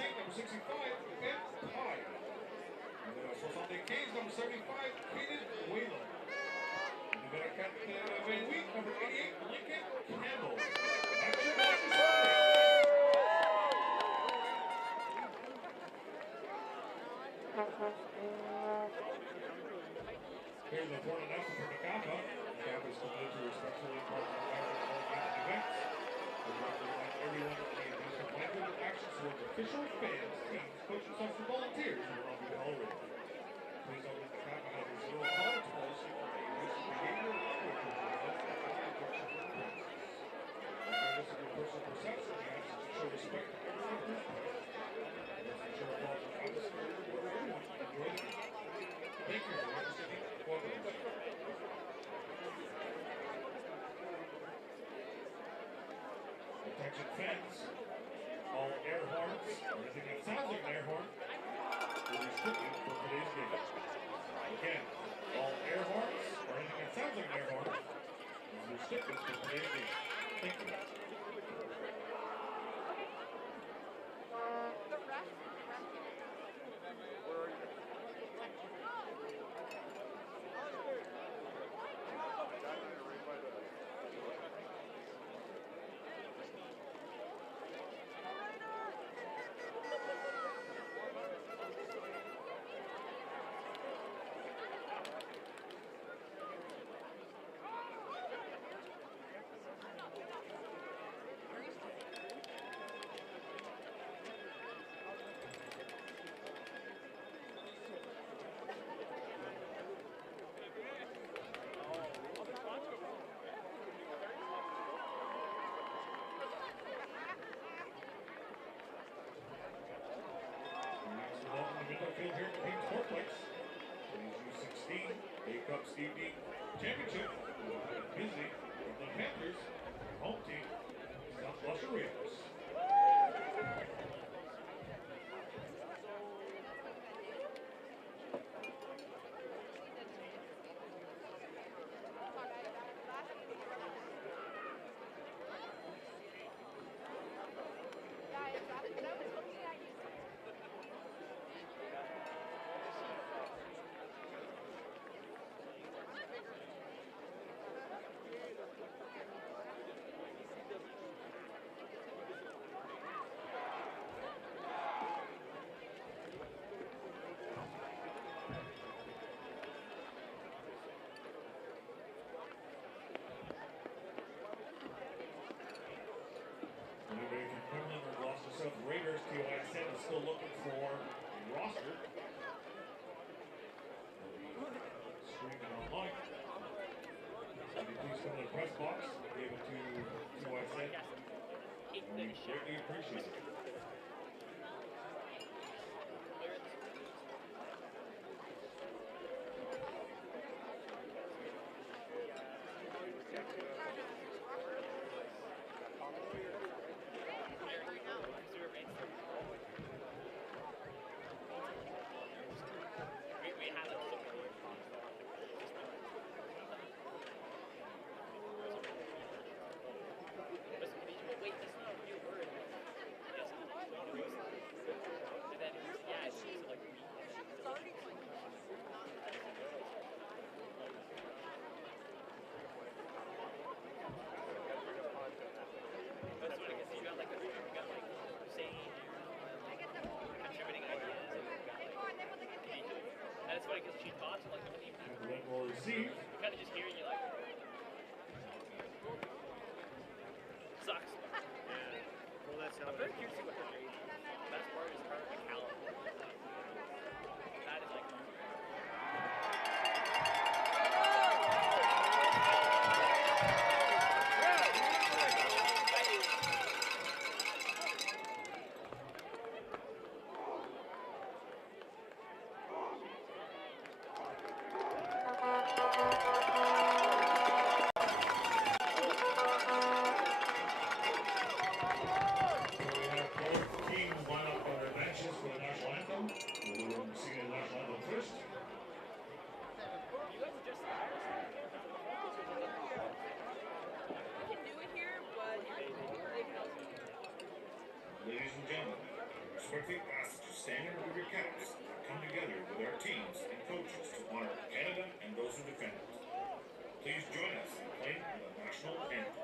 Saint, number 65, Ben Pye. And then also Sunday Kings, number 75, Kaden Whalen. And then I got Van Week, number 88, Lincoln Campbell. That's your Gloucester Sunday. Here's the important announcement from NCAFA. NCAFA is committed to respectfully imparting all events. We represent everyone in the events of language and actions towards officials, fans, teams, coaches, staff, and volunteers who will not be tolerated. Please note that NCAFA has a zero tolerance policy for any use of behavior, language, or results that any objection from the premises. Regardless of your personal perception, we ask that you show respect to everyone who is present. Let's ensure a positive atmosphere where everyone can enjoy the game. Thank you for representing Cumberland. Attention fans, all air horns, or anything that sounds like an air horn, will be restricted for today's game. Again, all air horns, or anything that sounds like an air horn, will be restricted for today's game. Thank you. Field here at the Kings Fourplex. U16 A-Cup Steve D Championship. Busy from the Panthers. Home team, South Gloucester Raiders. Anybody from Cumberland or Gloucester South Raiders, TOISN is still looking for a roster. Streaming online. So please come to the press box, give it to TOISN. We greatly appreciate it. Wait, that's not a real word. It's Respectfully ask that you stand and remove your caps and come together with our teams and coaches to honor Canada and those who defend it. Please join us in playing the national anthem.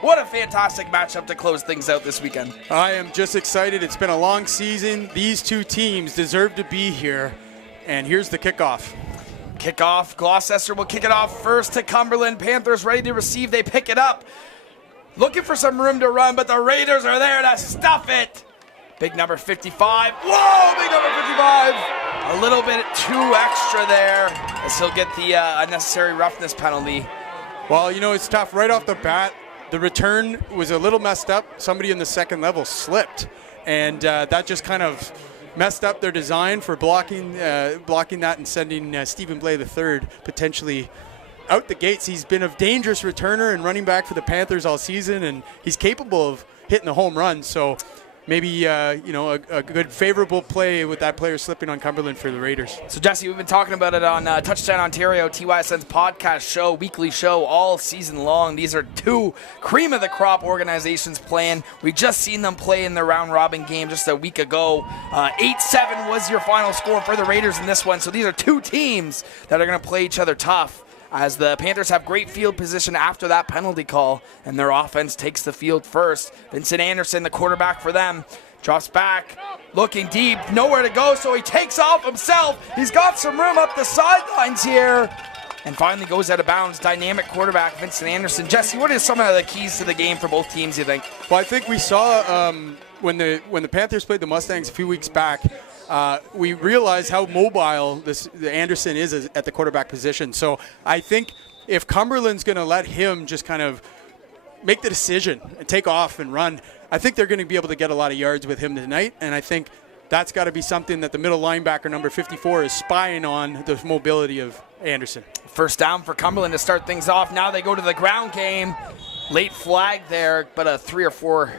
What a fantastic matchup to close things out this weekend. I am just excited. It's been a long season. These two teams deserve to be here. And here's the kickoff. Kickoff. Gloucester will kick it off first to Cumberland. Panthers ready to receive. They pick it up. Looking for some room to run, but the Raiders are there to stuff it. Big number 55. Whoa, big number 55. A little bit too extra there, as he'll get the unnecessary roughness penalty. Well, you know, it's tough right off the bat. The return was a little messed up. Somebody in the second level slipped, and that just kind of messed up their design for blocking that and sending Stephen Blay III potentially out the gates. He's been a dangerous returner and running back for the Panthers all season, and he's capable of hitting the home run. So maybe a good favorable play with that player slipping on Cumberland for the Raiders. So Jesse, we've been talking about it on Touchdown Ontario, TYSN's podcast show, weekly show, all season long. These are two cream of the crop organizations playing. We just seen them play in their round robin game just a week ago. 8-7 was your final score for the Raiders in this one. So these are two teams that are going to play each other tough, as the Panthers have great field position after that penalty call, and their offense takes the field first. Vincent Anderson, the quarterback for them, drops back, looking deep, nowhere to go, so he takes off himself. He's got some room up the sidelines here, and finally goes out of bounds. Dynamic quarterback Vincent Anderson. Jesse, what are some of the keys to the game for both teams, you think? Well, I think we saw when the Panthers played the Mustangs a few weeks back, we realized how mobile the Anderson is at the quarterback position. So I think if Cumberland's going to let him just kind of make the decision and take off and run, I think they're going to be able to get a lot of yards with him tonight. And I think that's got to be something that the middle linebacker, number 54, is spying on, the mobility of Anderson. First down for Cumberland to start things off. Now they go to the ground game. Late flag there, but a 3 or 4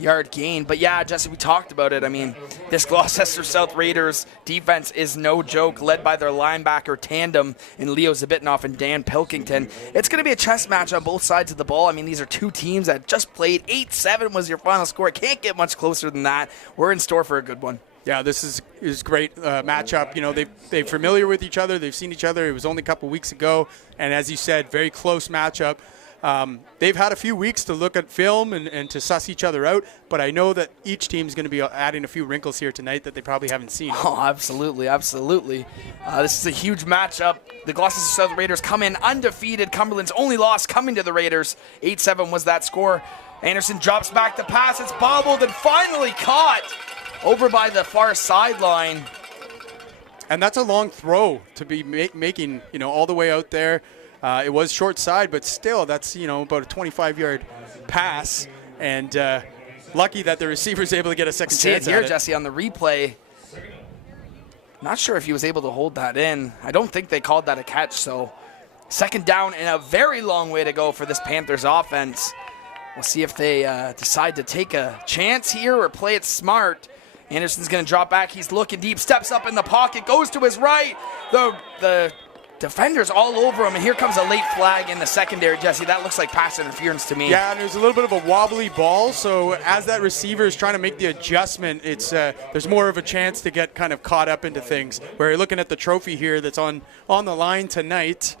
yard gain. But yeah, Jesse, we talked about it. I mean, this Gloucester South Raiders defense is no joke, led by their linebacker tandem in Leo Zabitnoff and Dan Pilkington. It's going to be a chess match on both sides of the ball. I mean, these are two teams that just played. 8-7 was your final score. It can't get much closer than that. We're in store for a good one. Yeah, this is great matchup. You know, they're familiar with each other. They've seen each other. It was only a couple weeks ago. And as you said, very close matchup. They've had a few weeks to look at film and to suss each other out, but I know that each team's going to be adding a few wrinkles here tonight that they probably haven't seen. Oh, absolutely, absolutely. This is a huge matchup. The Gloucester South Raiders come in undefeated. Cumberland's only loss coming to the Raiders. 8-7 was that score. Anderson drops back to pass. It's bobbled and finally caught over by the far sideline. And that's a long throw to be making, all the way out there. It was short side, but still, that's, about a 25-yard pass. And lucky that the receiver's able to get a second chance here, at it. Jesse, on the replay. Not sure if he was able to hold that in. I don't think they called that a catch, so second down and a very long way to go for this Panthers offense. We'll see if they decide to take a chance here or play it smart. Anderson's going to drop back. He's looking deep, steps up in the pocket, goes to his right. The defender's all over him, and here comes a late flag in the secondary, Jesse. That looks like pass interference to me. Yeah, and there's a little bit of a wobbly ball, so as that receiver is trying to make the adjustment, it's there's more of a chance to get kind of caught up into things. Where you're looking at the trophy here that's on the line tonight,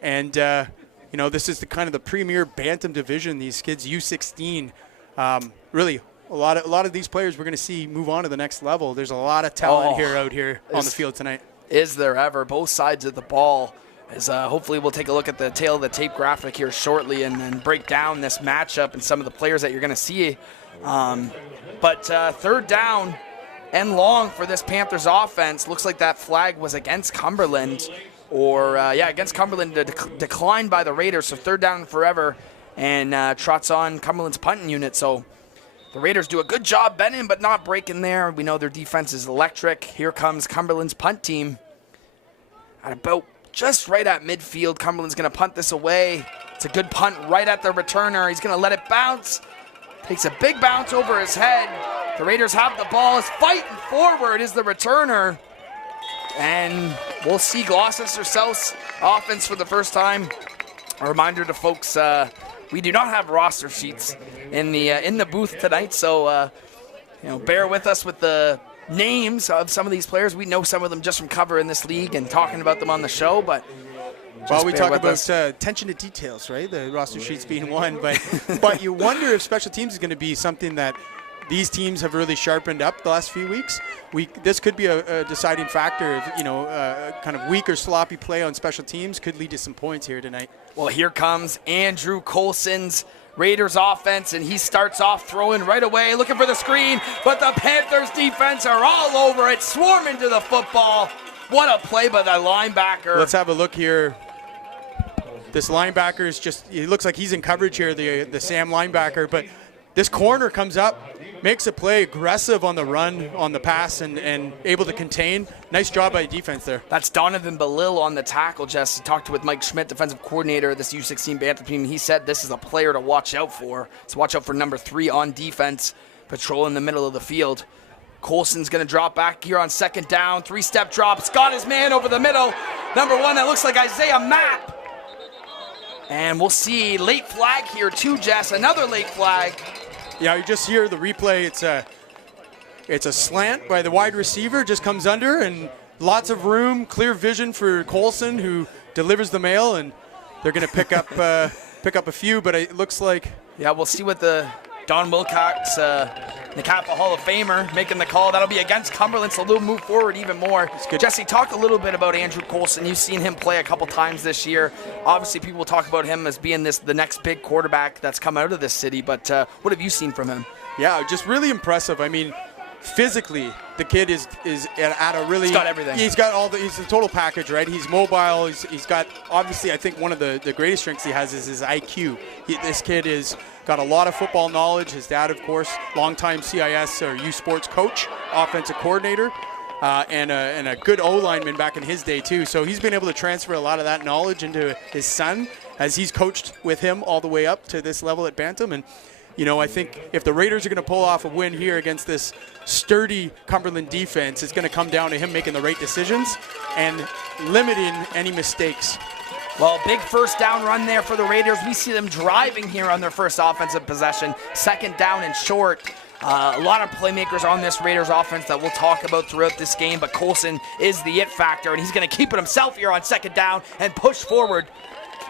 and this is the kind of the premier bantam division. These kids U16, really. A lot of these players we're going to see move on to the next level. There's a lot of talent out here on the field tonight. Is there ever? Both sides of the ball. As hopefully we'll take a look at the tail of the tape graphic here shortly and break down this matchup and some of the players that you're going to see. But third down and long for this Panthers offense. Looks like that flag was against Cumberland, against Cumberland, declined by the Raiders. So third down forever, and trots on Cumberland's punting unit. So the Raiders do a good job bending but not breaking there. We know their defense is electric. Here comes Cumberland's punt team. At about just right at midfield, Cumberland's going to punt this away. It's a good punt right at the returner. He's going to let it bounce. Takes a big bounce over his head. The Raiders have the ball. Is fighting forward is the returner. And we'll see Gloucester South's offense for the first time. A reminder to folks, we do not have roster sheets in the booth tonight, so bear with us with the names of some of these players. We know some of them just from covering this league and talking about them on the show, but we talk about attention to details, right? The roster sheets being one, but you wonder if special teams is going to be something that these teams have really sharpened up the last few weeks. This could be a deciding factor. Kind of weak or sloppy play on special teams could lead to some points here tonight. Well, here comes Andrew Colson's Raiders offense, and he starts off throwing right away, looking for the screen, but the Panthers defense are all over it, swarming to the football. What a play by the linebacker. Let's have a look here. This linebacker he looks like he's in coverage here, the Sam linebacker, but this corner comes up, makes a play, aggressive on the run, on the pass, and able to contain. Nice job by the defense there. That's Donovan Belil on the tackle, Jess. Talked with Mike Schmidt, defensive coordinator of this U16 Bantam team. He said this is a player to watch out for. So watch out for number 3 on defense, patrolling the middle of the field. Colson's going to drop back here on second down. 3-step drop. Got his man over the middle. Number 1, that looks like Isaiah Mapp. And we'll see late flag here too, Jess. Another late flag. Yeah, you just hear the replay. It's a slant by the wide receiver, just comes under, and lots of room, clear vision for Colson, who delivers the mail, and they're going to pick up a few, but it looks like. Yeah, we'll see what the Don Wilcox, NCAFA Hall of Famer, making the call. That'll be against Cumberland, so they'll move forward even more. Jesse, talk a little bit about Andrew Colson. You've seen him play a couple times this year. Obviously, people talk about him as being the next big quarterback that's come out of this city, but what have you seen from him? Yeah, just really impressive. I mean, physically, the kid is at a really. He's got everything. He's got he's the total package, right? He's mobile. He's got, obviously, I think one of the greatest strengths he has is his IQ. This kid is got a lot of football knowledge. His dad, of course, longtime CIS or U Sports coach, offensive coordinator, and a good O-lineman back in his day too. So he's been able to transfer a lot of that knowledge into his son as he's coached with him all the way up to this level at Bantam. And I think if the Raiders are going to pull off a win here against this sturdy Cumberland defense, it's going to come down to him making the right decisions and limiting any mistakes. Well, big first down run there for the Raiders. We see them driving here on their first offensive possession. Second down and short. A lot of playmakers on this Raiders offense that we'll talk about throughout this game, but Colson is the it factor, and he's going to keep it himself here on second down and push forward.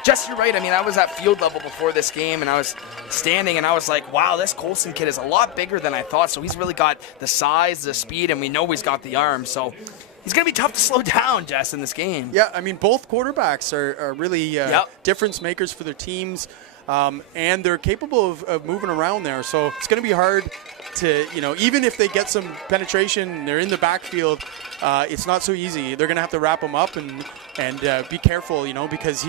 Jess, you're right. I mean, I was at field level before this game, and I was standing, and I was like, wow, this Colson kid is a lot bigger than I thought. So he's really got the size, the speed, and we know he's got the arm. So he's going to be tough to slow down, Jess, in this game. Yeah, I mean, both quarterbacks are really difference makers for their teams, and they're capable of moving around there. So it's going to be hard to, even if they get some penetration and they're in the backfield, it's not so easy. They're going to have to wrap them up and be careful, because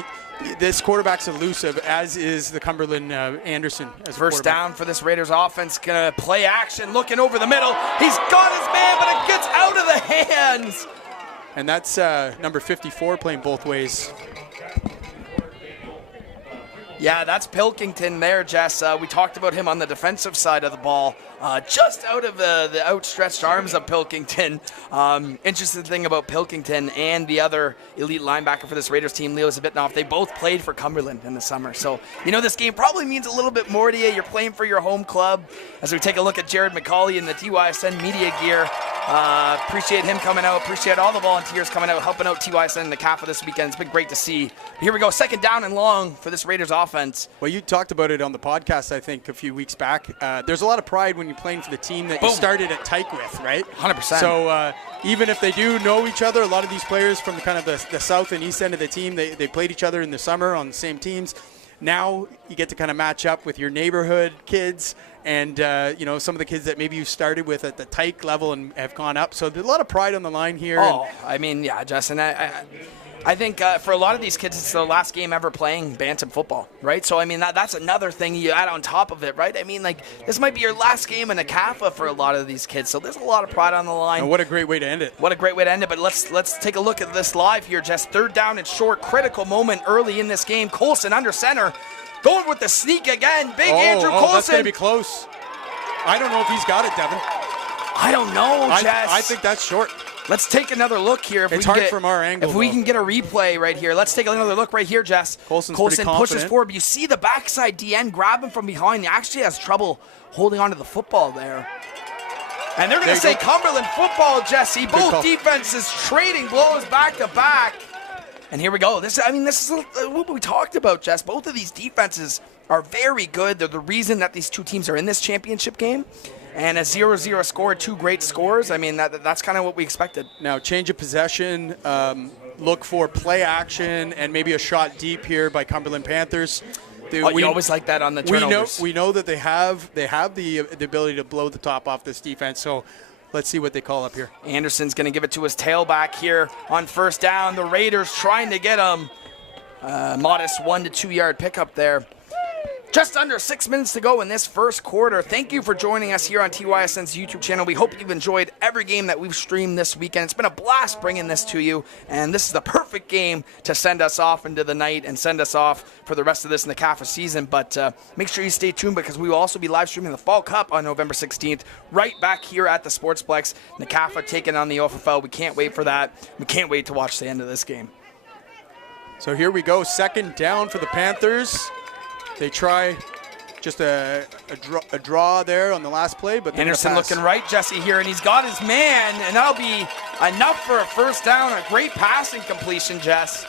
this quarterback's elusive, as is the Cumberland Anderson. As First down for this Raiders offense. Gonna play action, looking over the middle. He's got his man, but it gets out of the hands. And that's number 54 playing both ways. Yeah, that's Pilkington there, Jess. We talked about him on the defensive side of the ball. Just out of the outstretched arms of Pilkington. Interesting thing about Pilkington and the other elite linebacker for this Raiders team, Leo Zabitnoff, they both played for Cumberland in the summer. So, this game probably means a little bit more to you. You're playing for your home club. As we take a look at Jared McCauley in the TYSN media gear, appreciate him coming out. Appreciate all the volunteers coming out, helping out TYSN and the NCAFA this weekend. It's been great to see. But here we go, second down and long for this Raiders offense. Well, you talked about it on the podcast, I think, a few weeks back. There's a lot of pride when you're playing for the team that you started at Tyke with, right? 100%. So even if they do know each other, a lot of these players from the kind of the south and east end of the team, they played each other in the summer on the same teams. Now you get to kind of match up with your neighborhood kids and, some of the kids that maybe you started with at the Tyke level and have gone up. So there's a lot of pride on the line here. Justin, I think for a lot of these kids, it's their last game ever playing Bantam football, right? So, that's another thing you add on top of it, right? This might be your last game in NCAFA for a lot of these kids. So there's a lot of pride on the line. And what a great way to end it. What a great way to end it. But let's take a look at this live here, Jess. Third down and short, critical moment early in this game. Colson under center, going with the sneak again. Big Andrew Colson. That's going to be close. I don't know if he's got it, Devin. I don't know, Jess. I think that's short. Let's take another look here. It's hard from our angle. If we can get a replay right here. Let's take another look right here, Jess. Colson pushes forward. But you see the backside DN grab him from behind. He actually has trouble holding onto the football there. And they're going to say Cumberland football, Jesse. Both defenses trading blows back to back. And here we go. This is what we talked about, Jess. Both of these defenses are very good. They're the reason that these two teams are in this championship game. And a 0-0 score, two great scores. That's kind of what we expected. Now, change of possession, look for play action, and maybe a shot deep here by Cumberland Panthers. We always like that on the turnovers. We know that they have the ability to blow the top off this defense. So let's see what they call up here. Anderson's going to give it to his tailback here on first down. The Raiders trying to get him. Modest 1 to 2 yard pickup there. Just under 6 minutes to go in this first quarter. Thank you for joining us here on TYSN's YouTube channel. We hope you've enjoyed every game that we've streamed this weekend. It's been a blast bringing this to you, and this is the perfect game to send us off into the night and send us off for the rest of this NCAFA season. But make sure you stay tuned because we will also be live streaming the Fall Cup on November 16th right back here at the Sportsplex. NCAFA taking on the OFFL. We can't wait for that. We can't wait to watch the end of this game. So here we go. Second down for the Panthers. They try just a draw there on the last play, but Anderson looking right, Jesse, here, and he's got his man, and that'll be enough for a first down. A great passing completion, Jess.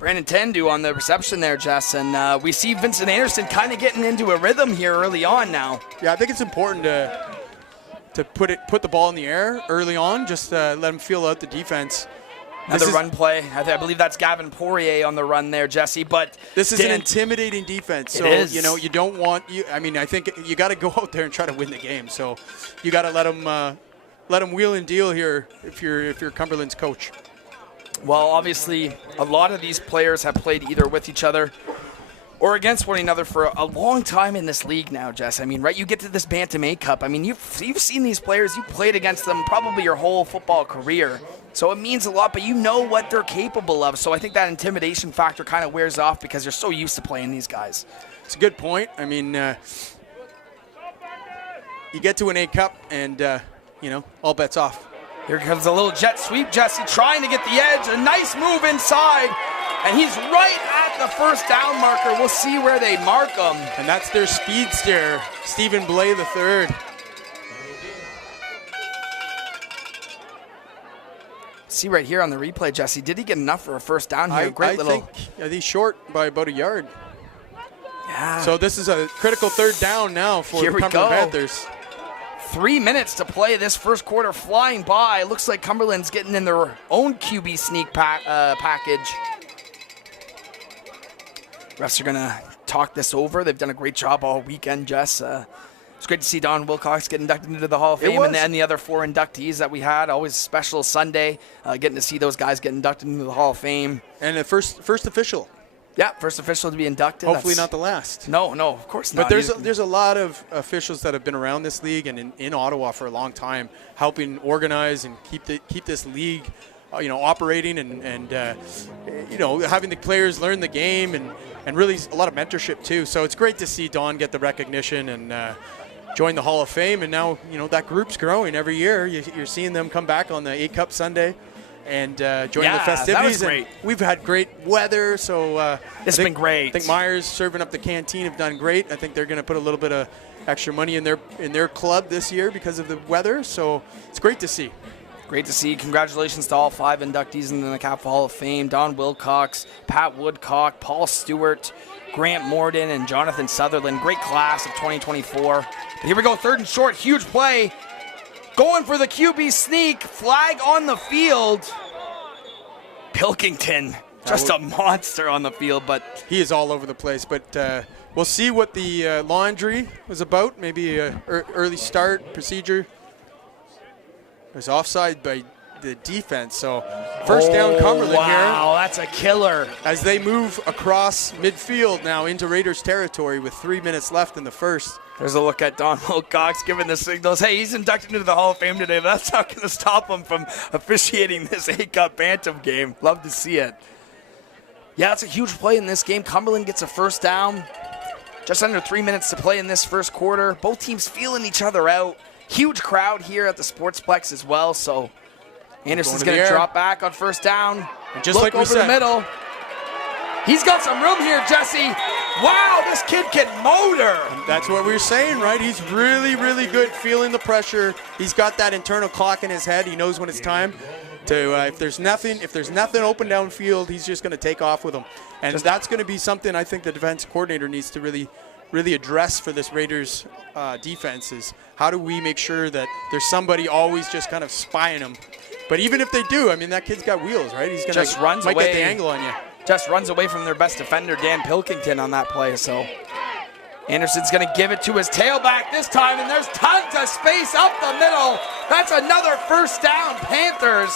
Brandon Tendu on the reception there, Jess, and we see Vincent Anderson kind of getting into a rhythm here early on now. Yeah, I think it's important to put the ball in the air early on, just let him feel out the defense. Another run play. I believe that's Gavin Poirier on the run there, Jesse. But this is an intimidating defense. So you don't want I think you got to go out there and try to win the game. So you got to let them wheel and deal here if you're Cumberland's coach. Well, obviously, a lot of these players have played either with each other or against one another for a long time in this league now, Jess. Right? You get to this Bantam A Cup. You've seen these players. You've played against them probably your whole football career. So it means a lot, but you know what they're capable of. So I think that intimidation factor kind of wears off because you're so used to playing these guys. It's a good point. You get to an A Cup and, all bets off. Here comes a little jet sweep, Jesse, trying to get the edge. A nice move inside, and he's right at the first down marker. We'll see where they mark him. And that's their speedster, Stephen Blay III. See right here on the replay, Jesse, did he get enough for a first down here? I think he's short by about a yard. Yeah. So this is a critical third down now for the Cumberland Panthers. 3 minutes to play this first quarter, flying by. Looks like Cumberland's getting in their own QB sneak package. Refs are going to talk this over. They've done a great job all weekend, Jess. It's great to see Don Wilcox get inducted into the Hall of Fame, and then the other 4 inductees that we had. Always special Sunday, getting to see those guys get inducted into the Hall of Fame. And the first official. Yeah, first official to be inducted. Hopefully not the last. No, of course not. But there's a lot of officials that have been around this league and in Ottawa for a long time, helping organize and keep this league, operating and having the players learn the game and really a lot of mentorship too. So it's great to see Don get the recognition and join the Hall of Fame. And now that group's growing every year. You're seeing them come back on the 8 Cup Sunday and join the festivities. That was great. And we've had great weather, so it's been great. I think Myers serving up the canteen have done great. I think they're going to put a little bit of extra money in their club this year because of the weather. So it's great to see. Great to see. Congratulations to all 5 inductees in the NCAFA Hall of Fame: Don Wilcox, Pat Woodcock, Paul Stewart, Grant Morden, and Jonathan Sutherland. Great class of 2024. But here we go, 3rd and short, huge play. Going for the QB sneak, flag on the field. Pilkington, just a monster on the field, but he is all over the place. But we'll see what the laundry was about. Maybe an early start procedure. It was offside by the defense. So first down Cumberland here. Wow, that's a killer. As they move across midfield now into Raiders territory with 3 minutes left in the first. There's a look at Don Wilcox giving the signals. Hey, he's inducted into the Hall of Fame today, but that's not going to stop him from officiating this 8 Cup Bantam game. Love to see it. Yeah, it's a huge play in this game. Cumberland gets a first down. Just under 3 minutes to play in this first quarter. Both teams feeling each other out. Huge crowd here at the Sportsplex as well, so Anderson's going to drop back on first down. And just look like over the middle. He's got some room here, Jesse. Wow, this kid can motor. And that's what we were saying, right? He's really, really good feeling the pressure. He's got that internal clock in his head. He knows when it's time to, if there's nothing open downfield, he's just going to take off with them. And that's going to be something I think the defense coordinator needs to really address for this Raiders defense is how do we make sure that there's somebody always just kind of spying them. But even if they do, I mean, that kid's got wheels, right? He's going to might get the angle on you. Just runs away from their best defender, Dan Pilkington, on that play. So Anderson's going to give it to his tailback this time, and there's tons of space up the middle. That's another first down, Panthers.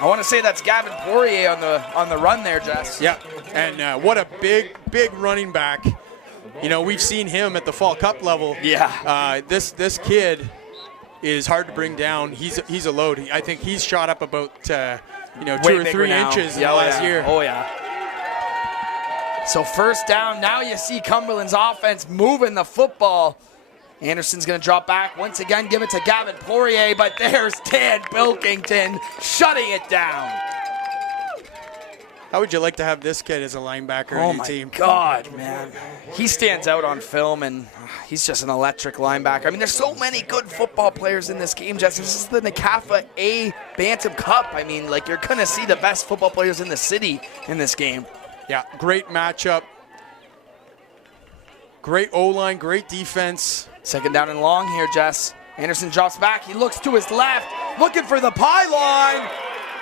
I want to say that's Gavin Poirier on the run there, Jess. Yeah, and what a big running back. We've seen him at the Fall Cup level. Yeah. This kid is hard to bring down. He's a load. I think he's shot up about 2 or 3 inches in the last year. Oh yeah. So first down. Now you see Cumberland's offense moving the football. Anderson's going to drop back once again, give it to Gavin Poirier, but there's Dan Pilkington shutting it down. How would you like to have this kid as a linebacker on your team? Oh, my God, man. He stands out on film, and he's just an electric linebacker. I mean, there's so many good football players in this game, Jesse. This is the NCAFA A Bantam Cup. I mean, you're going to see the best football players in the city in this game. Yeah, great matchup. Great O-line, great defense. Second down and long here, Jess. Anderson drops back. He looks to his left, looking for the pylon,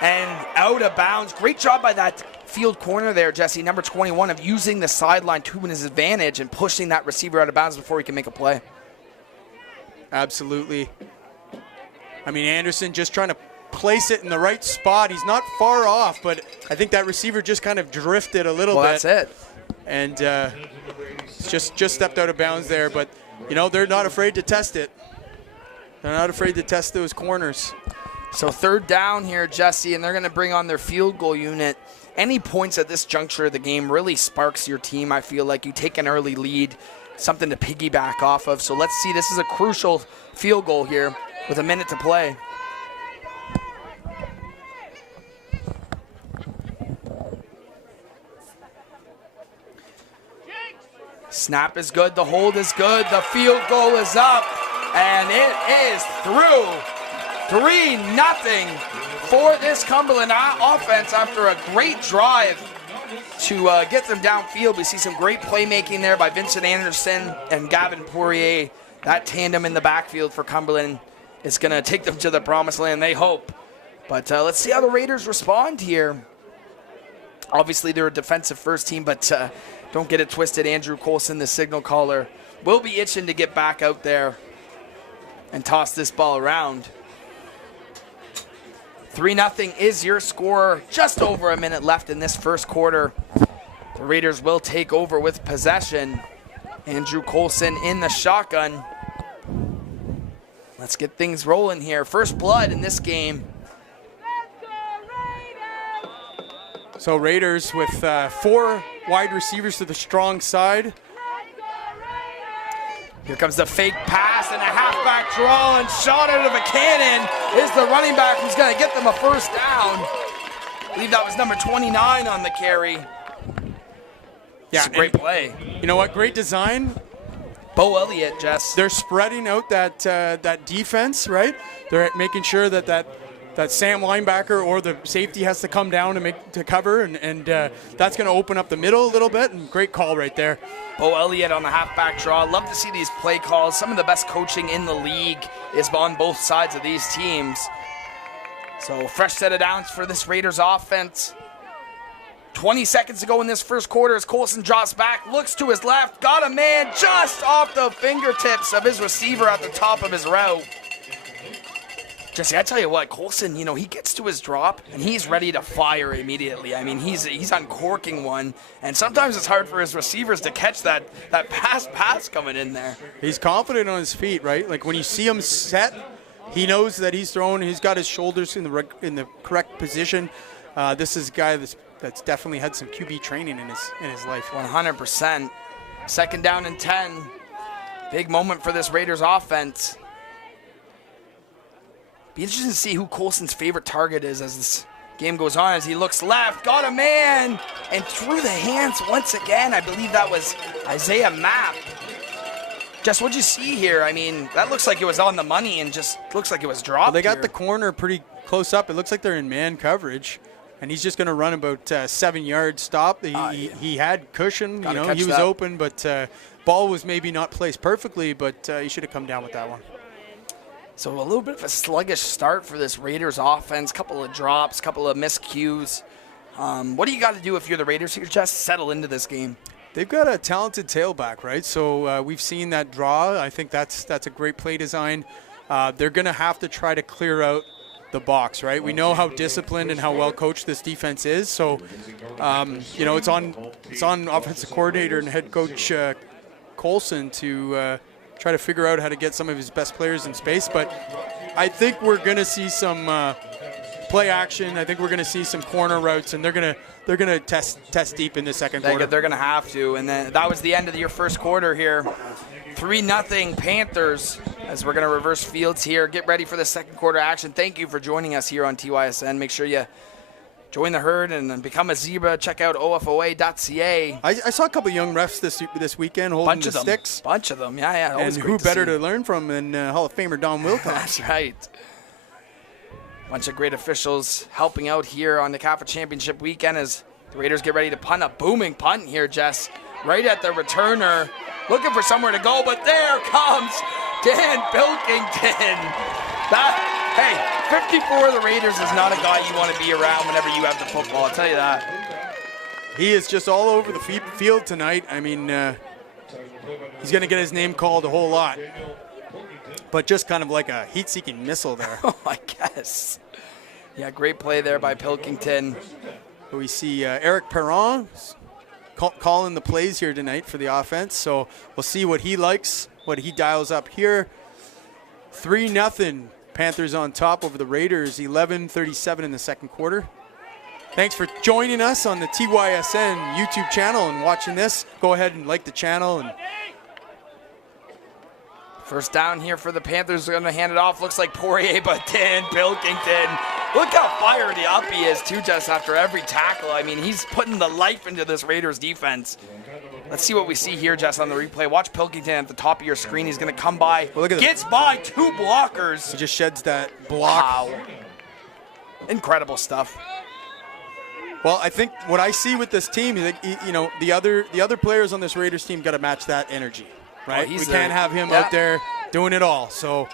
and out of bounds. Great job by that field corner there, Jesse, number 21, of using the sideline to his advantage and pushing that receiver out of bounds before he can make a play. Absolutely. I mean, Anderson just trying to place it in the right spot. He's not far off, but I think that receiver just kind of drifted a little bit. Well, that's it. And just stepped out of bounds there, but, they're not afraid to test it. They're not afraid to test those corners. So third down here, Jesse, and they're going to bring on their field goal unit. Any points at this juncture of the game really sparks your team. I feel like you take an early lead, something to piggyback off of. So let's see. This is a crucial field goal here with a minute to play. Snap is good. The hold is good. The field goal is up, and it is through. 3-0 for this Cumberland offense after a great drive to get them downfield. We see some great playmaking there by Vincent Anderson and Gavin Poirier that tandem in the backfield for Cumberland is going to take them to the promised land, they hope. But let's see how the Raiders respond here. Obviously, they're a defensive first team, but don't get it twisted. Andrew Colson, the signal caller, will be itching to get back out there and toss this ball around. 3-0 is your score. Just over a minute left in this first quarter. The Raiders will take over with possession. Andrew Colson in the shotgun. Let's get things rolling here. First blood in this game. So Raiders with 4 wide receivers to the strong side. Here comes the fake pass and a halfback draw and shot out of a cannon is the running back who's going to get them a first down. I believe that was number 29 on the carry. Yeah, great play. You know what? Great design. Bo Elliott, Jess. They're spreading out that defense, right? They're making sure that Sam linebacker or the safety has to come down to cover, and that's going to open up the middle a little bit. And great call right there. Bo Elliott on the halfback draw. Love to see these play calls. Some of the best coaching in the league is on both sides of these teams. So fresh set of downs for this Raiders offense. 20 seconds to go in this first quarter as Colson drops back, looks to his left, got a man just off the fingertips of his receiver at the top of his route. Jesse, I tell you what, Colson, he gets to his drop and he's ready to fire immediately. I mean, he's uncorking one, and sometimes it's hard for his receivers to catch that pass coming in there. He's confident on his feet, right? Like when you see him set, he knows that he's throwing. He's got his shoulders in the correct position. This is a guy that's definitely had some QB training in his life. 100%. Second down and 10. Big moment for this Raiders offense. Be interesting to see who Colson's favorite target is as this game goes on. As he looks left, got a man, and through the hands once again. I believe that was Isaiah Mapp. Jess, what'd you see here? I mean, that looks like it was on the money and just looks like it was dropped. Well, they got the corner pretty close up. It looks like they're in man coverage. And he's just going to run about 7 yards stop. He had cushion, he was open, but ball was maybe not placed perfectly, but he should have come down with that one. So a little bit of a sluggish start for this Raiders offense. Couple of drops, couple of miscues. What do you got to do if you're the Raiders here? Just settle into this game. They've got a talented tailback, right? So we've seen that draw. I think that's a great play design. They're going to have to try to clear out the box, right? We know how disciplined and how well coached this defense is. So, it's on offensive coordinator and head coach Colson to try to figure out how to get some of his best players in space. But I think we're going to see some play action. I think we're going to see some corner routes, and they're going to test deep in the second quarter. They're going to have to. And then that was the end of your first quarter here. 3-0 Panthers as we're going to reverse fields here. Get ready for the second quarter action. Thank you for joining us here on TYSN. Make sure you join the herd and become a zebra. Check out ofoa.ca. I saw a couple of young refs this weekend holding the sticks. Bunch of them, yeah. And who better to learn from than Hall of Famer Don Wilcox? That's right. Bunch of great officials helping out here on the NCAFA Championship weekend as the Raiders get ready to punt. A booming punt here, Jess. Right at the returner. Looking for somewhere to go, but there comes Dan Pilkington. 54 of the Raiders is not a guy you want to be around whenever you have the football, I'll tell you that. He is just all over the field tonight. I mean, he's going to get his name called a whole lot. But just kind of like a heat-seeking missile there. Oh, I guess. Yeah, great play there by Pilkington. We see Eric Perron calling the plays here tonight for the offense. So we'll see what he likes, what he dials up here. 3-0 Panthers on top over the Raiders, 11:37 in the second quarter. Thanks for joining us on the TYSN YouTube channel and watching this. Go ahead and like the channel. And first down here for the Panthers. They're going to hand it off. Looks like Poirier, but Dan Pilkington. Look how fired up he is, too, just after every tackle. I mean, he's putting the life into this Raiders defense. Let's see what we see here, Jess, on the replay. Watch Pilkington at the top of your screen. He's going to come by. Well, gets by 2 blockers. He just sheds that block. Wow. Incredible stuff. Well, I think what I see with this team, the other players on this Raiders team got to match that energy, right? Well, we can't have him out there doing it all. So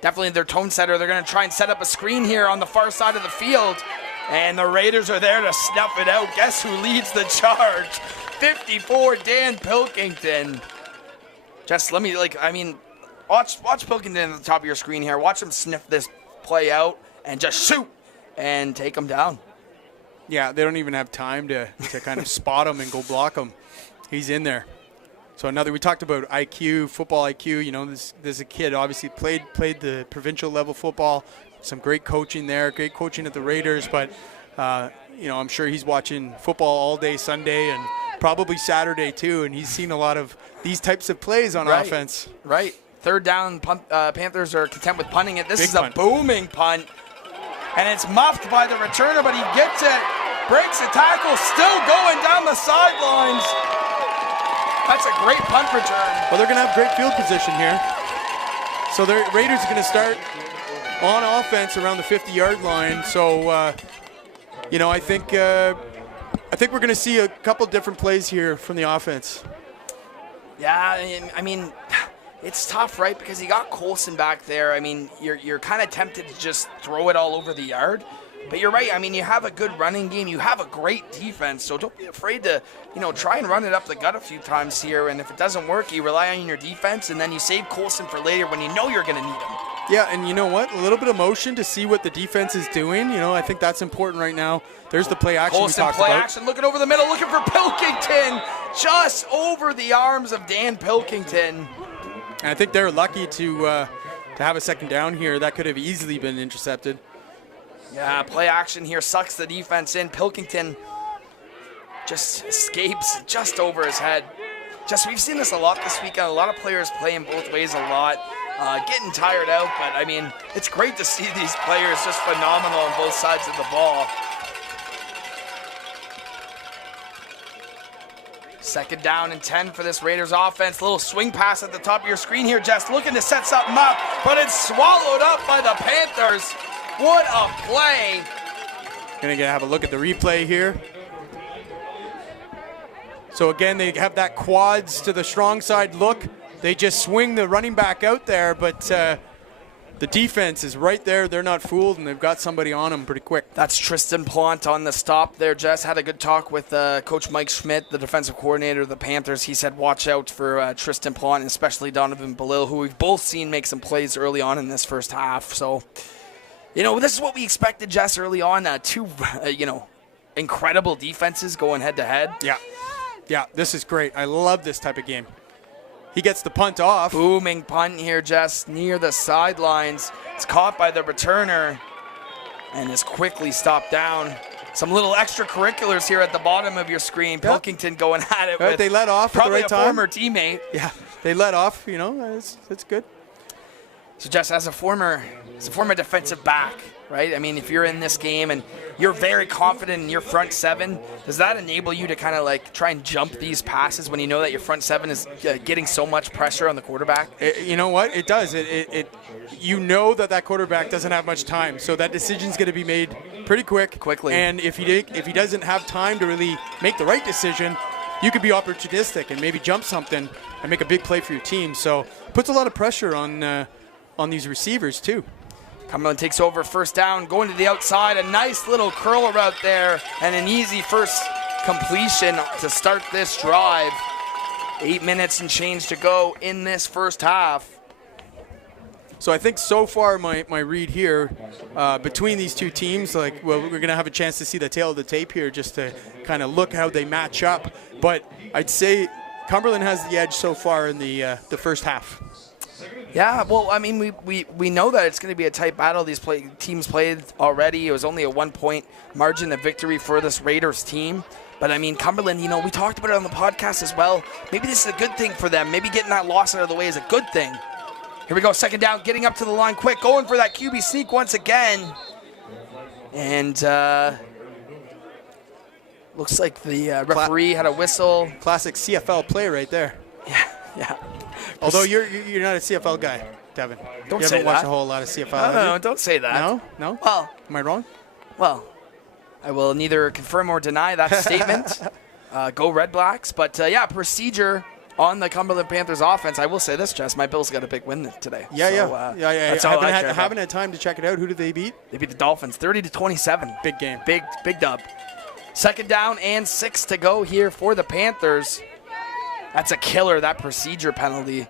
definitely their tone setter. They're going to try and set up a screen here on the far side of the field. And the Raiders are there to snuff it out. Guess who leads the charge? 54, Dan Pilkington. Just let me, watch Pilkington at the top of your screen here. Watch him sniff this play out and just shoot and take him down. Yeah, they don't even have time to kind of spot him and go block him. He's in there. So we talked about IQ, football IQ. You know, this a kid obviously played the provincial level football. Some great coaching there, great coaching at the Raiders. But, I'm sure he's watching football all day Sunday and probably Saturday too. And he's seen a lot of these types of plays on offense. Right. Third down, Panthers are content with punting it. This Big is punt. A booming punt. And it's muffed by the returner, but he gets it. Breaks the tackle, still going down the sidelines. That's a great punt return. Well, they're going to have great field position here. So the Raiders are going to start on offense around the 50-yard line. So, I think we're going to see a couple different plays here from the offense. Yeah, I mean, it's tough, right? Because you got Colson back there. I mean, you're kind of tempted to just throw it all over the yard. But you're right. I mean, you have a good running game. You have a great defense. So don't be afraid to, try and run it up the gut a few times here. And if it doesn't work, you rely on your defense, and then you save Colson for later when you know you're going to need him. Yeah, and you know what? A little bit of motion to see what the defense is doing. I think that's important right now. There's the play action Colson, we talked play about. action, looking over the middle, looking for Pilkington. Just over the arms of Dan Pilkington. And I think they're lucky to have a second down here. That could have easily been intercepted. Yeah, play action here sucks the defense in. Pilkington just escapes just over his head. We've seen this a lot this weekend. A lot of players playing both ways a lot, getting tired out. But, I mean, it's great to see these players just phenomenal on both sides of the ball. Second down and 10 for this Raiders offense. Little swing pass at the top of your screen here, Jess. Looking to set something up, but it's swallowed up by the Panthers. What a play. Gonna have a look at the replay here. So again, they have that quads to the strong side look. They just swing the running back out there, but the defense is right there. They're not fooled, and they've got somebody on them pretty quick. That's Tristan Plant on the stop there, Jess. Had a good talk with Coach Mike Schmidt, the defensive coordinator of the Panthers. He said watch out for Tristan Plant, and especially Donovan Belil, who we've both seen make some plays early on in this first half. So, this is what we expected, Jess, early on. Two, incredible defenses going head-to-head. Yeah, this is great. I love this type of game. He gets the punt off. Booming punt here, Jess, near the sidelines. It's caught by the returner and is quickly stopped down. Some little extracurriculars here at the bottom of your screen. Pilkington going at it with they let off probably at the right a time. former teammate. Yeah, they let off. That's good. So, Jess, as a former defensive back, right? I mean, if you're in this game and you're very confident in your front seven, does that enable you to kind of try and jump these passes when you know that your front seven is getting so much pressure on the quarterback? You know what? It does. You know that quarterback doesn't have much time, so that decision's going to be made pretty quickly. And if he doesn't have time to really make the right decision, you could be opportunistic and maybe jump something and make a big play for your team. So it puts a lot of pressure on these receivers too. Cumberland takes over first down, going to the outside. A nice little curl route there and an easy first completion to start this drive. 8 minutes and change to go in this first half. So I think so far my read here between these two teams, we're going to have a chance to see the tail of the tape here just to kind of look how they match up. But I'd say Cumberland has the edge so far in the first half. Yeah, well, I mean, we know that it's going to be a tight battle. These teams played already. It was only a 1-point margin of victory for this Raiders team. But, I mean, Cumberland, we talked about it on the podcast as well. Maybe this is a good thing for them. Maybe getting that loss out of the way is a good thing. Here we go, second down, getting up to the line quick, going for that QB sneak once again. And looks like the referee had a whistle. Classic CFL play right there. Yeah. Although you're not a CFL guy, Devin. Don't you say haven't watched that. a whole lot of CFL. No, don't say that. No? Well, am I wrong? Well, I will neither confirm or deny that statement. Go Red Blacks. But, procedure on the Cumberland Panthers offense. I will say this, Jess, my Bills got a big win today. Yeah. That's all I care about. Haven't had time to check it out. Who did they beat? They beat the Dolphins 30-27. Big game. Big dub. 2nd down and 6 to go here for the Panthers. That's a killer, that procedure penalty.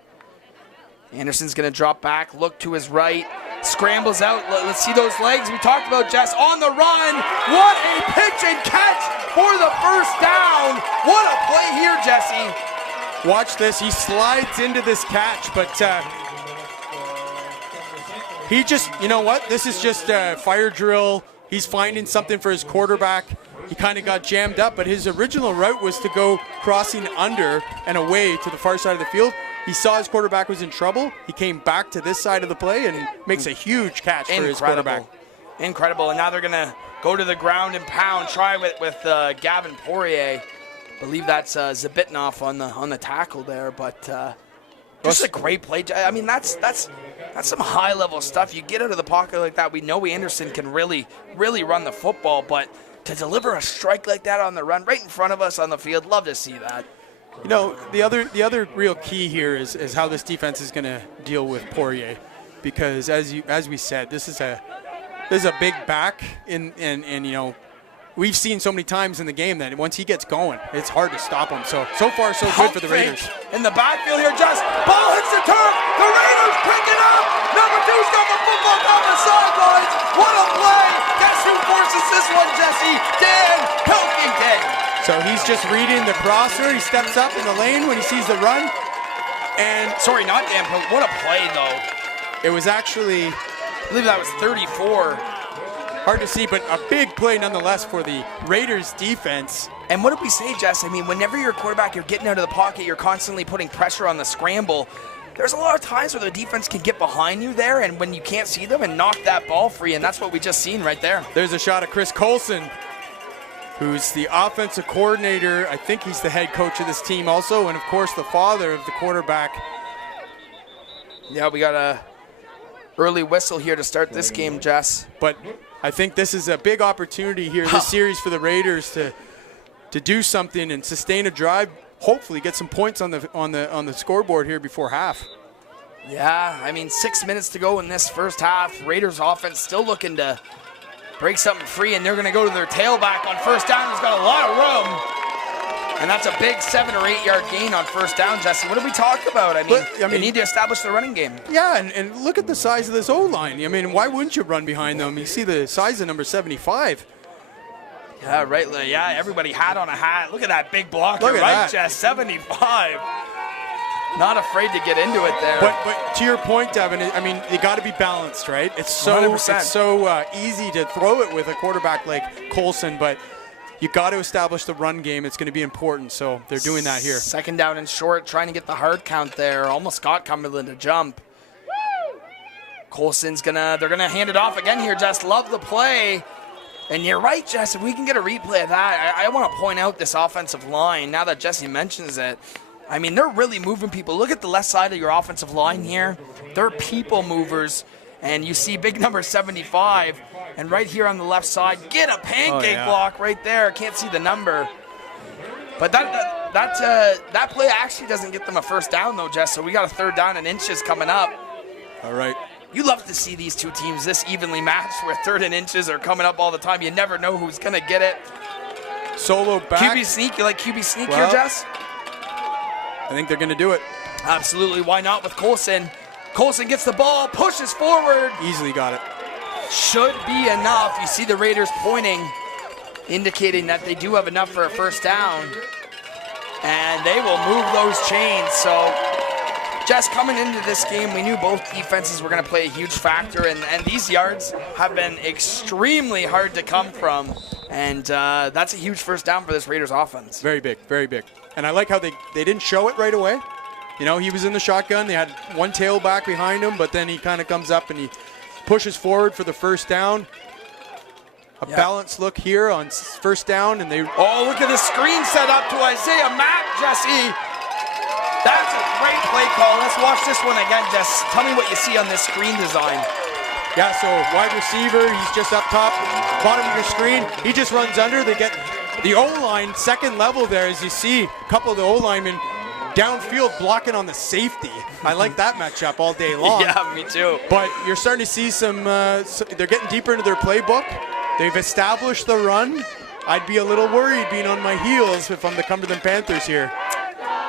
Anderson's going to drop back, look to his right, scrambles out. Let's see those legs we talked about, Jess, on the run. What a pitch and catch for the first down. What a play here, Jesse. Watch this. He slides into this catch, but he just, you know what? This is just a fire drill. He's finding something for his quarterback. He kind of got jammed up, but his original route was to go crossing under and away to the far side of the field. He saw his quarterback was in trouble. He came back to this side of the play and makes a huge catch for his quarterback. Incredible. And now they're going to go to the ground and pound, try with Gavin Poirier. I believe that's Zabitnoff on the tackle there, but just a great play. I mean, that's some high-level stuff. You get out of the pocket like that. We know Anderson can really run the football, but to deliver a strike like that on the run right in front of us on the field, love to see that. You know, the other real key here is how this defense is going to deal with Poirier, because as we said, this is a big back, and you know, we've seen so many times in the game that once he gets going, it's hard to stop him. So far so good for the Raiders. In the backfield here, just ball hits the turf. The Raiders pick it up. Number 2's got the football down the sidelines. What a play! Guess who forces this one, Jesse? Dan Pilkington. So he's just reading the crosser. He steps up in the lane when he sees the run. And sorry, not Dan Pilkington. What a play, though. It was actually, I believe that was 34. Hard to see, but a big play nonetheless for the Raiders defense. And what did we say, Jess? I mean, whenever you're a quarterback, you're getting out of the pocket, you're constantly putting pressure on the scramble. There's a lot of times where the defense can get behind you there, and when you can't see them, and knock that ball free, and that's what we just seen right there. There's a shot of Chris Colson, who's the offensive coordinator. I think he's the head coach of this team also, and of course the father of the quarterback. Yeah, we got a early whistle here to start this game, Jess. But I think this is a big opportunity here, this series for the Raiders to do something and sustain a drive. Hopefully get some points on the scoreboard here before half. Yeah, I mean 6 minutes to go in this first half. Raiders offense still looking to break something free, and they're going to go to their tailback on first down. He's got a lot of room, and that's a big 7 or 8 yard gain on first down, Jesse. What did we talk about? I mean, they need to establish the running game. Yeah, and look at the size of this O-line. I mean, why wouldn't you run behind them? You see the size of number 75. Yeah, right. Yeah, everybody hat on a hat. Look at that big block. Look at right, that. Jess, 75. Not afraid to get into it there. But to your point, Devin, I mean, you got to be balanced, right? It's so 100%. Easy to throw it with a quarterback like Colson, but you got to establish the run game. It's going to be important, so they're doing that here. 2nd down and short, trying to get the hard count there. Almost got Cumberland to jump. Colson's they're gonna hand it off again here, Jess. Love the play. And you're right, Jess, if we can get a replay of that, I want to point out this offensive line, now that Jesse mentions it. I mean, they're really moving people. Look at the left side of your offensive line here. They're people movers. And you see big number 75. And right here on the left side, get a pancake block right there. Can't see the number. But that play actually doesn't get them a first down, though, Jess. So we got a 3rd down and inches coming up. All right. You love to see these two teams this evenly matched where 3rd and inches are coming up all the time. You never know who's going to get it. Solo back. QB sneak. You like QB sneak here, Jess? I think they're going to do it. Absolutely. Why not with Colson? Colson gets the ball, pushes forward. Easily got it. Should be enough. You see the Raiders pointing, indicating that they do have enough for a first down. And they will move those chains. So, Jess, coming into this game, we knew both defenses were going to play a huge factor. And these yards have been extremely hard to come from. And that's a huge first down for this Raiders offense. Very big, very big. And I like how they didn't show it right away. You know, he was in the shotgun. They had one tailback behind him, but then he kind of comes up and he pushes forward for the first down. A balanced look here on first down, and they... Oh, look at the screen set up to Isaiah Mack, Jesse. That's a great play call. Let's watch this one again, Jess. Tell me what you see on this screen design. Yeah, so wide receiver, he's just up top, bottom of your screen. He just runs under. They get the O-line, second level there, as you see a couple of the O-linemen downfield blocking on the safety. I like that matchup all day long. Yeah, me too. But you're starting to see some, they're getting deeper into their playbook. They've established the run. I'd be a little worried being on my heels if I'm the Cumberland Panthers here.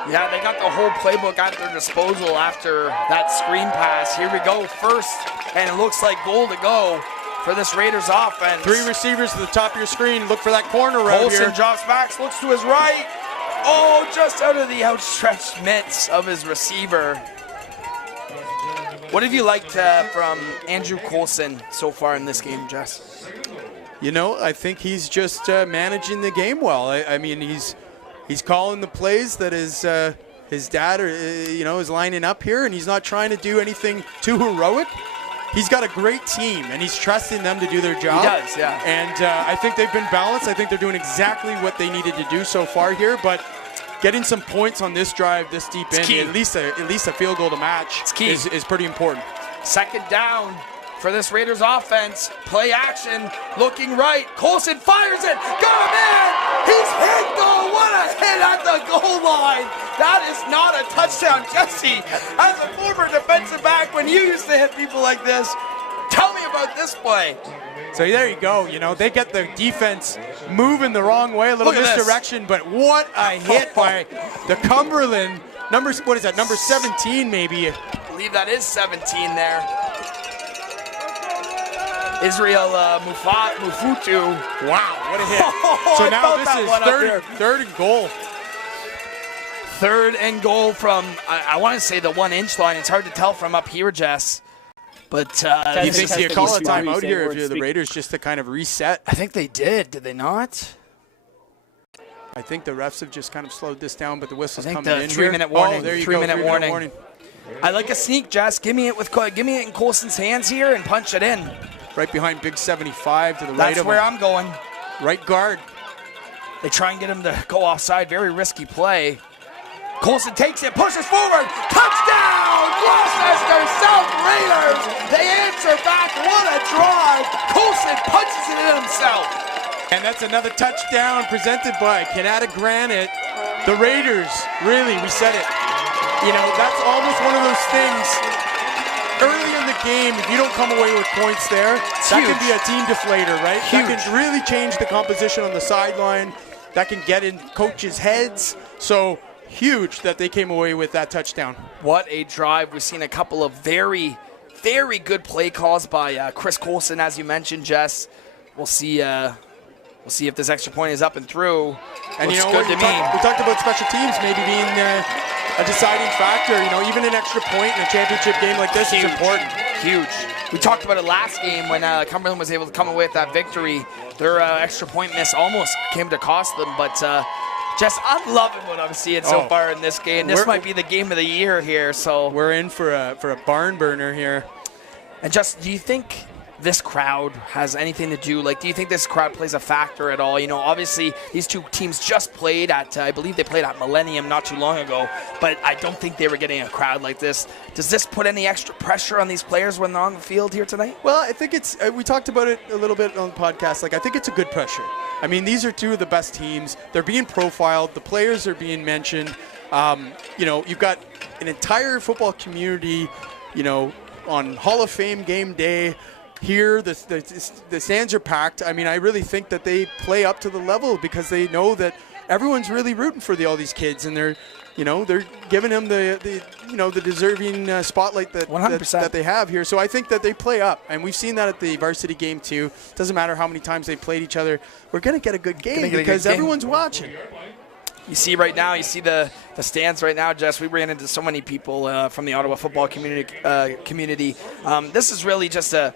Yeah, they got the whole playbook at their disposal after that screen pass. Here we go, first, and it looks like goal to go for this Raiders offense. 3 receivers to the top of your screen. Look for that corner route here. Colson drops back, looks to his right. Oh, just out of the outstretched mitts of his receiver. What have you liked from Andrew Colson so far in this game, Jess? You know, I think he's just managing the game well. I mean, he's calling the plays that his dad is lining up here, and he's not trying to do anything too heroic. He's got a great team, and he's trusting them to do their job. He does, yeah. And I think they've been balanced. I think they're doing exactly what they needed to do so far here. But getting some points on this drive, this deep in, at least a field goal to match is pretty important. Second down for this Raiders offense. Play action, looking right. Colson fires it. Got him in. He's hit though. What a hit at the goal line. That is not a touchdown. Jesse, as a former defensive back, when you used to hit people like this, tell me about this play. So there you go. You know, they get the defense moving the wrong way, a little misdirection, but what a hit by the Cumberland. Number 17 maybe. I believe that is 17 there. Israel Mufutu. Wow, what a hit. So now this is third and goal. Third and goal from, I want to say the 1-inch line. It's hard to tell from up here, Jess. But you think you call a timeout here if you're the Raiders just to kind of reset? I think they did. Did they not? I think the refs have just kind of slowed this down, but the whistle's coming in. 3-minute warning. Oh, there you go. 3-minute warning. I like a sneak, Jess. Give me it in Colson's hands here and punch it in. Right behind Big 75 to the right of him. That's where I'm going. Right guard. They try and get him to go offside. Very risky play. Colson takes it, pushes forward. Touchdown! Gloucester South Raiders! They answer back. What a drive! Colson punches it in himself. And that's another touchdown presented by Canada Granite. The Raiders, really, we said it. You know, that's almost one of those things. Early in the game, if you don't come away with points there, that can be a team deflator, right? Huge. That can really change the composition on the sideline. That can get in coaches' heads. So huge that they came away with that touchdown. What a drive. We've seen a couple of very, very good play calls by Chris Colson, as you mentioned, Jess. We'll see if this extra point is up and through. And looks you know good what? to me. We talked about special teams maybe being a deciding factor. You know, even an extra point in a championship game like this is important. Huge. We talked about it last game when Cumberland was able to come away with that victory. Their extra point miss almost came to cost them, but Jess, I'm loving what I'm seeing so far in this game. This might be the game of the year here. So we're in for a barn burner here. And Jess, do you think this crowd has anything to do? Like, do you think this crowd plays a factor at all? You know, obviously these two teams just played at, I believe they played at Millennium not too long ago, but I don't think they were getting a crowd like this. Does this put any extra pressure on these players when they're on the field here tonight? Well, I think it's, we talked about it a little bit on the podcast. Like, I think it's a good pressure. I mean, these are two of the best teams. They're being profiled. The players are being mentioned. You know, you've got an entire football community, you know, on Hall of Fame game day. Here, the stands are packed. I mean, I really think that they play up to the level because they know that everyone's really rooting for all these kids, and they're giving them the deserving spotlight that they have here. So I think that they play up, and we've seen that at the varsity game too. Doesn't matter how many times they played each other. We're gonna get a good game because everyone's watching. You see right now, the stands right now, Jess. We ran into so many people from the Ottawa football community. This is really just a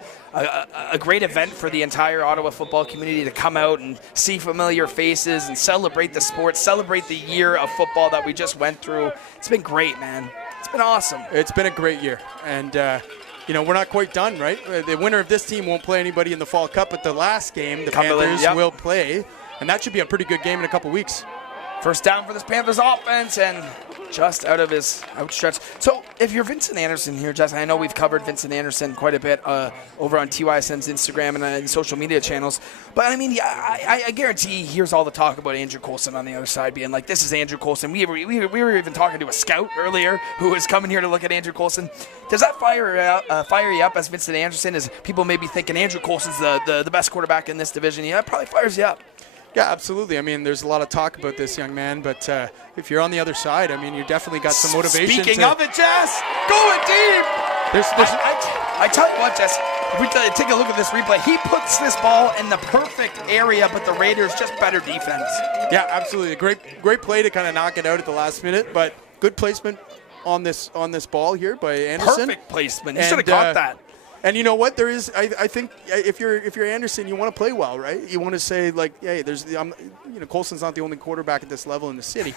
great event for the entire Ottawa football community to come out and see familiar faces and celebrate the sport, celebrate the year of football that we just went through. It's been great, man. It's been awesome. It's been a great year. And, you know, we're not quite done, right? The winner of this team won't play anybody in the Fall Cup, but the last game, the Panthers will play. And that should be a pretty good game in a couple weeks. First down for this Panthers offense, and just out of his outstretched. So if you're Vincent Anderson here, Jess, I know we've covered Vincent Anderson quite a bit over on TYSN's Instagram and social media channels. But, I mean, yeah, I guarantee he hears all the talk about Andrew Coulson on the other side being like, this is Andrew Coulson. We were even talking to a scout earlier who was coming here to look at Andrew Coulson. Does that fire you up as Vincent Anderson? As people may be thinking Andrew Coulson's the best quarterback in this division? Yeah, it probably fires you up. Yeah, absolutely. I mean, there's a lot of talk about this young man, but if you're on the other side, I mean, you definitely got some motivation. Speaking of it, Jess, going deep. I tell you what, Jess, if we take a look at this replay, he puts this ball in the perfect area, but the Raiders just better defense. Yeah, absolutely. A great play to kind of knock it out at the last minute, but good placement on this ball here by Anderson. Perfect placement. You should have caught that. And you know what? There is. I think if you're Anderson, you want to play well, right? You want to say like, hey, Coulson's not the only quarterback at this level in the city,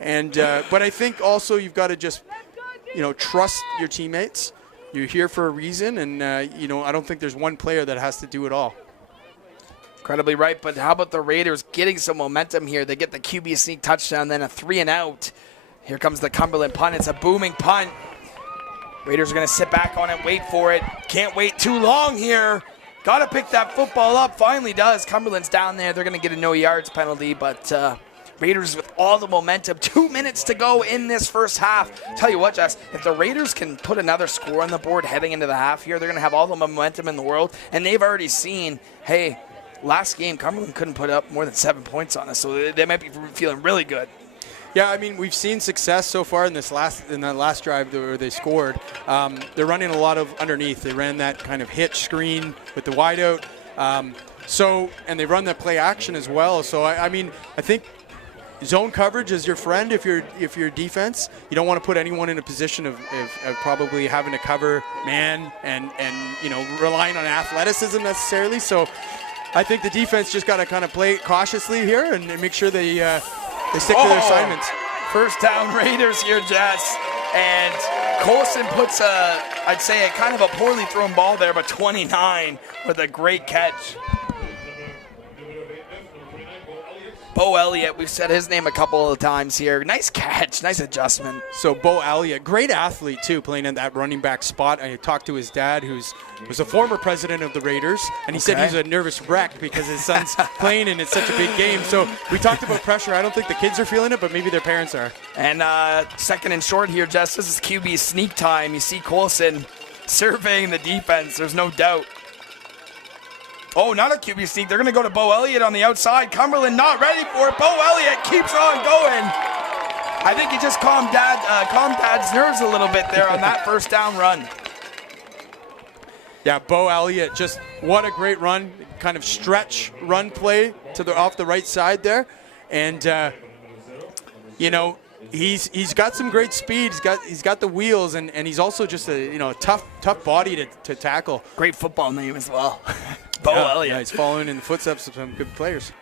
and but I think also you've got to just, trust your teammates. You're here for a reason, and I don't think there's one player that has to do it all. Incredibly right, but how about the Raiders getting some momentum here? They get the QB sneak touchdown, then a 3-and-out. Here comes the Cumberland punt. It's a booming punt. Raiders are going to sit back on it, wait for it. Can't wait too long here. Got to pick that football up. Finally does. Cumberland's down there. They're going to get a no yards penalty, but Raiders with all the momentum. 2 minutes to go in this first half. Tell you what, Jess, if the Raiders can put another score on the board heading into the half here, they're going to have all the momentum in the world, and they've already seen, hey, last game, Cumberland couldn't put up more than 7 points on us, so they might be feeling really good. Yeah, I mean, we've seen success so far in that last drive where they scored. They're running a lot of underneath. They ran that kind of hitch screen with the wideout. And they run that play action as well. So I think zone coverage is your friend if you're defense. You don't want to put anyone in a position of probably having to cover man and relying on athleticism necessarily. So I think the defense just got to kind of play cautiously here and make sure they stick to their assignments. First down Raiders here, Jess. And Coulson puts I'd say a kind of a poorly thrown ball there, but 29 with a great catch. Bo Elliott, we've said his name a couple of times here. Nice catch, nice adjustment. So Bo Elliott, great athlete too, playing in that running back spot. I talked to his dad, was a former president of the Raiders, and he said he's a nervous wreck because his son's playing and it's such a big game. So we talked about pressure. I don't think the kids are feeling it, but maybe their parents are. And second and short here, Jess. This is QB sneak time. You see Coulson surveying the defense. There's no doubt. Oh, not a QB sneak. They're going to go to Bo Elliott on the outside. Cumberland not ready for it. Bo Elliott keeps on going. I think he just calmed Dad's nerves a little bit there on that first down run. Yeah, Bo Elliott, just what a great run. Kind of stretch run play off the right side there. And, he's got some great speed. He's got the wheels, and he's also just a tough body to tackle. Great football name as well. Bo Elliott. Yeah, he's following in the footsteps of some good players.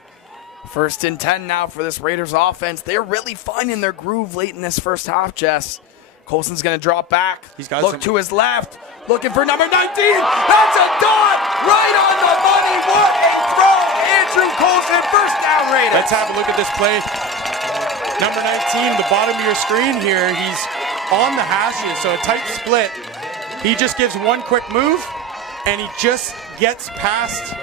1st and 10 now for this Raiders offense. They're really finding their groove late in this first half, Jess. Coulson's going to drop back. He's got Look to his left. Looking for number 19. That's a dot! Right on the money. What a throw! Andrew Coulson, first down Raiders. Let's have a look at this play. Number 19, the bottom of your screen here. He's on the hashes, so a tight split. He just gives one quick move, and he just gets past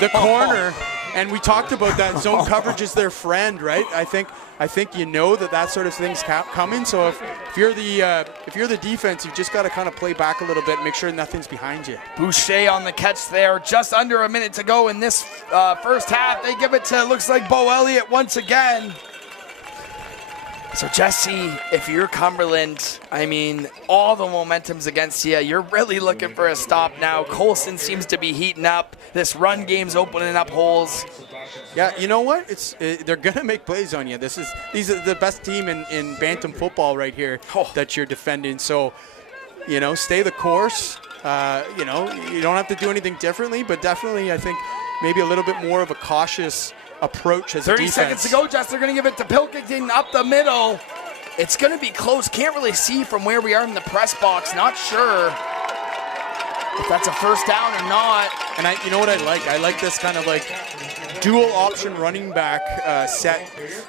the corner. And we talked about that zone coverage is their friend, right? I think that sort of thing's coming. So if you're the defense, you've just got to kind of play back a little bit, and make sure nothing's behind you. Boucher on the catch there. Just under a minute to go in this first half. They give it to, looks like, Bo Elliott once again. So, Jesse, if you're Cumberland, all the momentum's against you. You're really looking for a stop now. Coulson seems to be heating up. This run game's opening up holes. Yeah, you know what? They're going to make plays on you. These are the best team in Bantam football right here that you're defending. So, stay the course. You don't have to do anything differently, but definitely I think maybe a little bit more of a cautious approach as a defense. 30 seconds to go, Jess. They're going to give it to Pilkington up the middle. It's going to be close. Can't really see from where we are in the press box. Not sure. if that's a first down or not. And you know what I like? I like this kind of like dual option running back set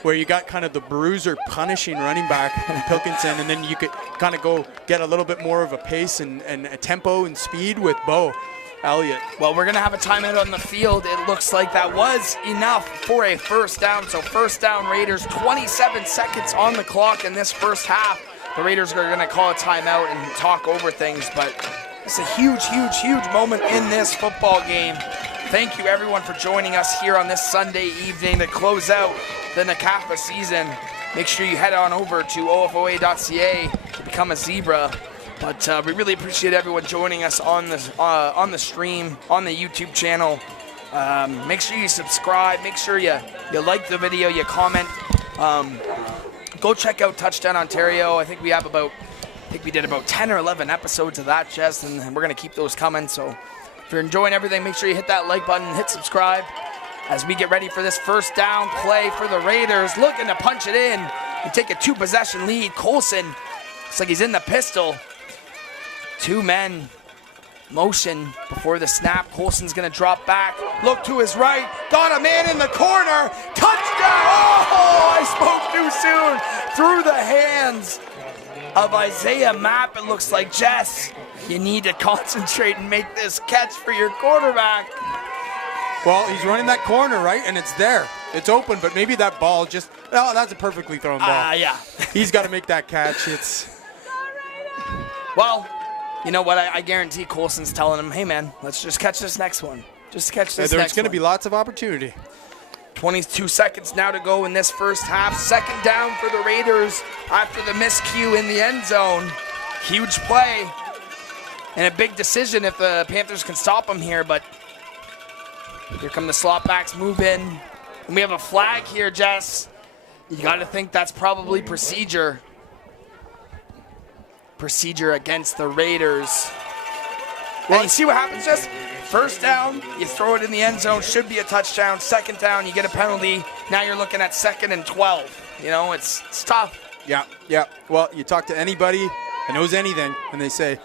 where you got kind of the bruiser punishing running back Pilkington, and then you could kind of go get a little bit more of a pace and a tempo and speed with Bo Elliott. Well, we're going to have a timeout on the field. It looks like that was enough for a first down. So first down Raiders, 27 seconds on the clock in this first half. The Raiders are going to call a timeout and talk over things, but it's a huge, huge, huge moment in this football game. Thank you, everyone, for joining us here on this Sunday evening to close out the NCAFA season. Make sure you head on over to ofoa.ca to become a Zebra. But we really appreciate everyone joining us on the stream, on the YouTube channel. Make sure you subscribe. Make sure you like the video, you comment. Go check out Touchdown Ontario. I think we did about 10 or 11 episodes of that, Jess, and we're going to keep those coming. So if you're enjoying everything, make sure you hit that like button and hit subscribe as we get ready for this first down play for the Raiders. Looking to punch it in and take a 2-possession lead. Colson, looks like he's in the pistol. 2 men motion before the snap. Colson's going to drop back. Look to his right. Got a man in the corner. Touchdown! Oh, I spoke too soon. Through the hands of Isaiah Mapp, it looks like. Jess, you need to concentrate and make this catch for your quarterback. Well, he's running that corner, right? And it's there. It's open, but maybe that ball just, oh, that's a perfectly thrown ball. Yeah. He's got to make that catch. Well, you know what? I guarantee Colson's telling him, hey, man, let's just catch this next one. Just catch this next one. There's going to be lots of opportunity. 22 seconds now to go in this first half. Second down for the Raiders after the miscue in the end zone. Huge play and a big decision if the Panthers can stop them here, but here come the slot backs, move in. And we have a flag here, Jess. You got to think that's probably procedure. Procedure against the Raiders. Well, you see what happens, Jess? First down, you throw it in the end zone, should be a touchdown. Second down, you get a penalty. Now you're looking at 2nd and 12. You know, it's tough. Yeah. Well, you talk to anybody that knows anything, and they say,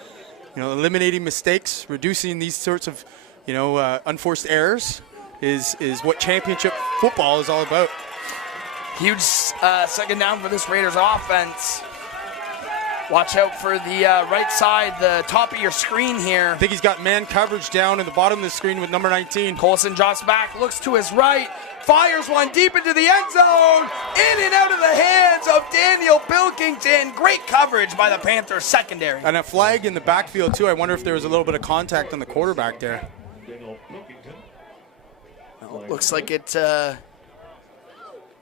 you know, eliminating mistakes, reducing these sorts of, you know, unforced errors is what championship football is all about. Huge second down for this Raiders offense. Watch out for the right side, the top of your screen here. I think he's got man coverage down in the bottom of the screen with number 19. Colson drops back, looks to his right, fires one deep into the end zone, in and out of the hands of Daniel Pilkington. Great coverage by the Panthers secondary. And a flag in the backfield too. I wonder if there was a little bit of contact on the quarterback there. Looks like it's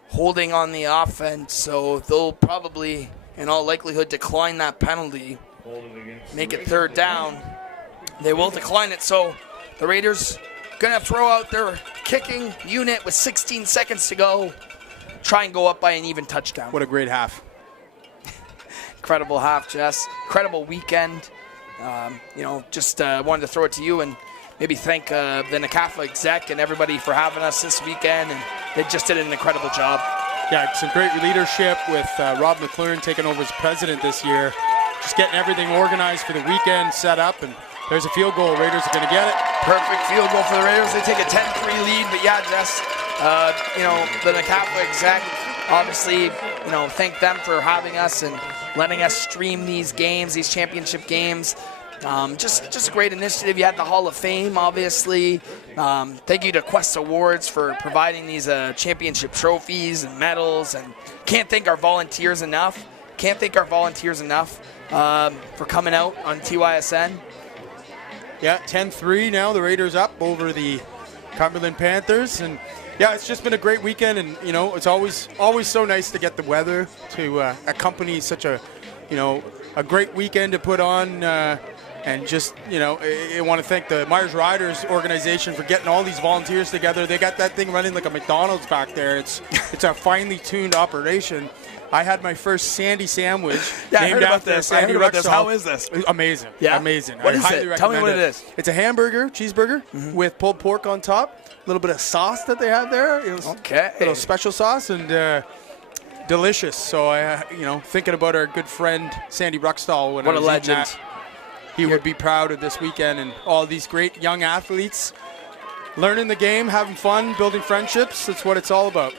holding on the offense, so they'll probably, in all likelihood, decline that penalty, make it third down. They will decline it, so the Raiders going to throw out their kicking unit with 16 seconds to go, try and go up by an even touchdown. What a great half. Incredible half, Jess. Incredible weekend. Just wanted to throw it to you and maybe thank the NCAFA exec and everybody for having us this weekend, and they just did an incredible job. Yeah, some great leadership with Rob McLaren taking over as president this year. Just getting everything organized for the weekend, set up, and there's a field goal. Raiders are going to get it. Perfect field goal for the Raiders. They take a 10-3 lead, but yeah, Jess, the NCAFA exec, obviously, thank them for having us and letting us stream these games, these championship games. Just a great initiative. You had the Hall of Fame, obviously. Thank you to Quest Awards for providing these championship trophies and medals. And can't thank our volunteers enough. For coming out on TYSN. Yeah, 10-3 now. The Raiders up over the Cumberland Panthers. And, yeah, it's just been a great weekend. And, it's always so nice to get the weather to accompany such a great weekend to put on. And just, I want to thank the Myers Riders organization for getting all these volunteers together. They got that thing running like a McDonald's back there. It's a finely tuned operation. I had my first Sandy sandwich. Yeah, I heard about this. How is this? Amazing. Yeah? Amazing. What is it? Tell me what it is. It's a cheeseburger with pulled pork on top. A little bit of sauce that they have there. Okay. A little special sauce and delicious. So, thinking about our good friend Sandy Ruckstall. What a legend. he would be proud of this weekend and all these great young athletes learning the game, having fun, building friendships. That's what it's all about.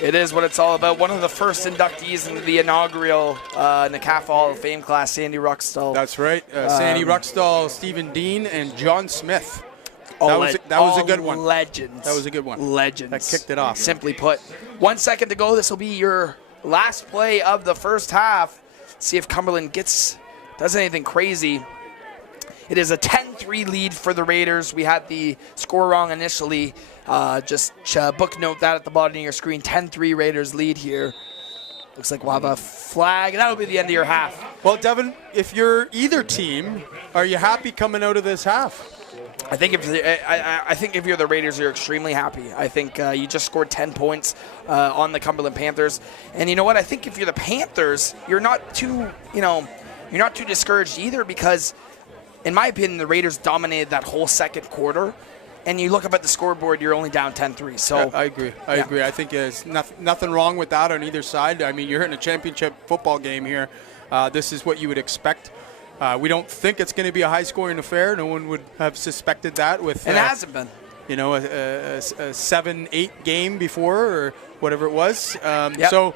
It is what it's all about. One of the first inductees into the inaugural NCAFA Hall of Fame class, Sandy Ruckstall. That's right. Sandy Ruckstall, Stephen Dean, and John Smith. That was a good one. Legends. That was a good one. Legends. That kicked it off. Simply put. 1 second to go. This will be your last play of the first half. See if Cumberland does anything crazy. It is a 10-3 lead for the Raiders. We had the score wrong initially. Just book note that at the bottom of your screen. 10-3 Raiders lead here. Looks like we'll have a flag. That'll be the end of your half. Well, Devin, if you're either team, are you happy coming out of this half? I think if you're the Raiders, you're extremely happy. I think you just scored 10 points on the Cumberland Panthers, and you know what? I think if you're the Panthers, you're not too discouraged either, because, in my opinion, the Raiders dominated that whole second quarter. And you look up at the scoreboard, you're only down 10-3. So I agree. I agree. I think there's nothing wrong with that on either side. I mean, you're in a championship football game here. This is what you would expect. We don't think it's going to be a high-scoring affair. No one would have suspected that with. And it hasn't been. You know, a 7-8 game before or whatever it was. Yep. So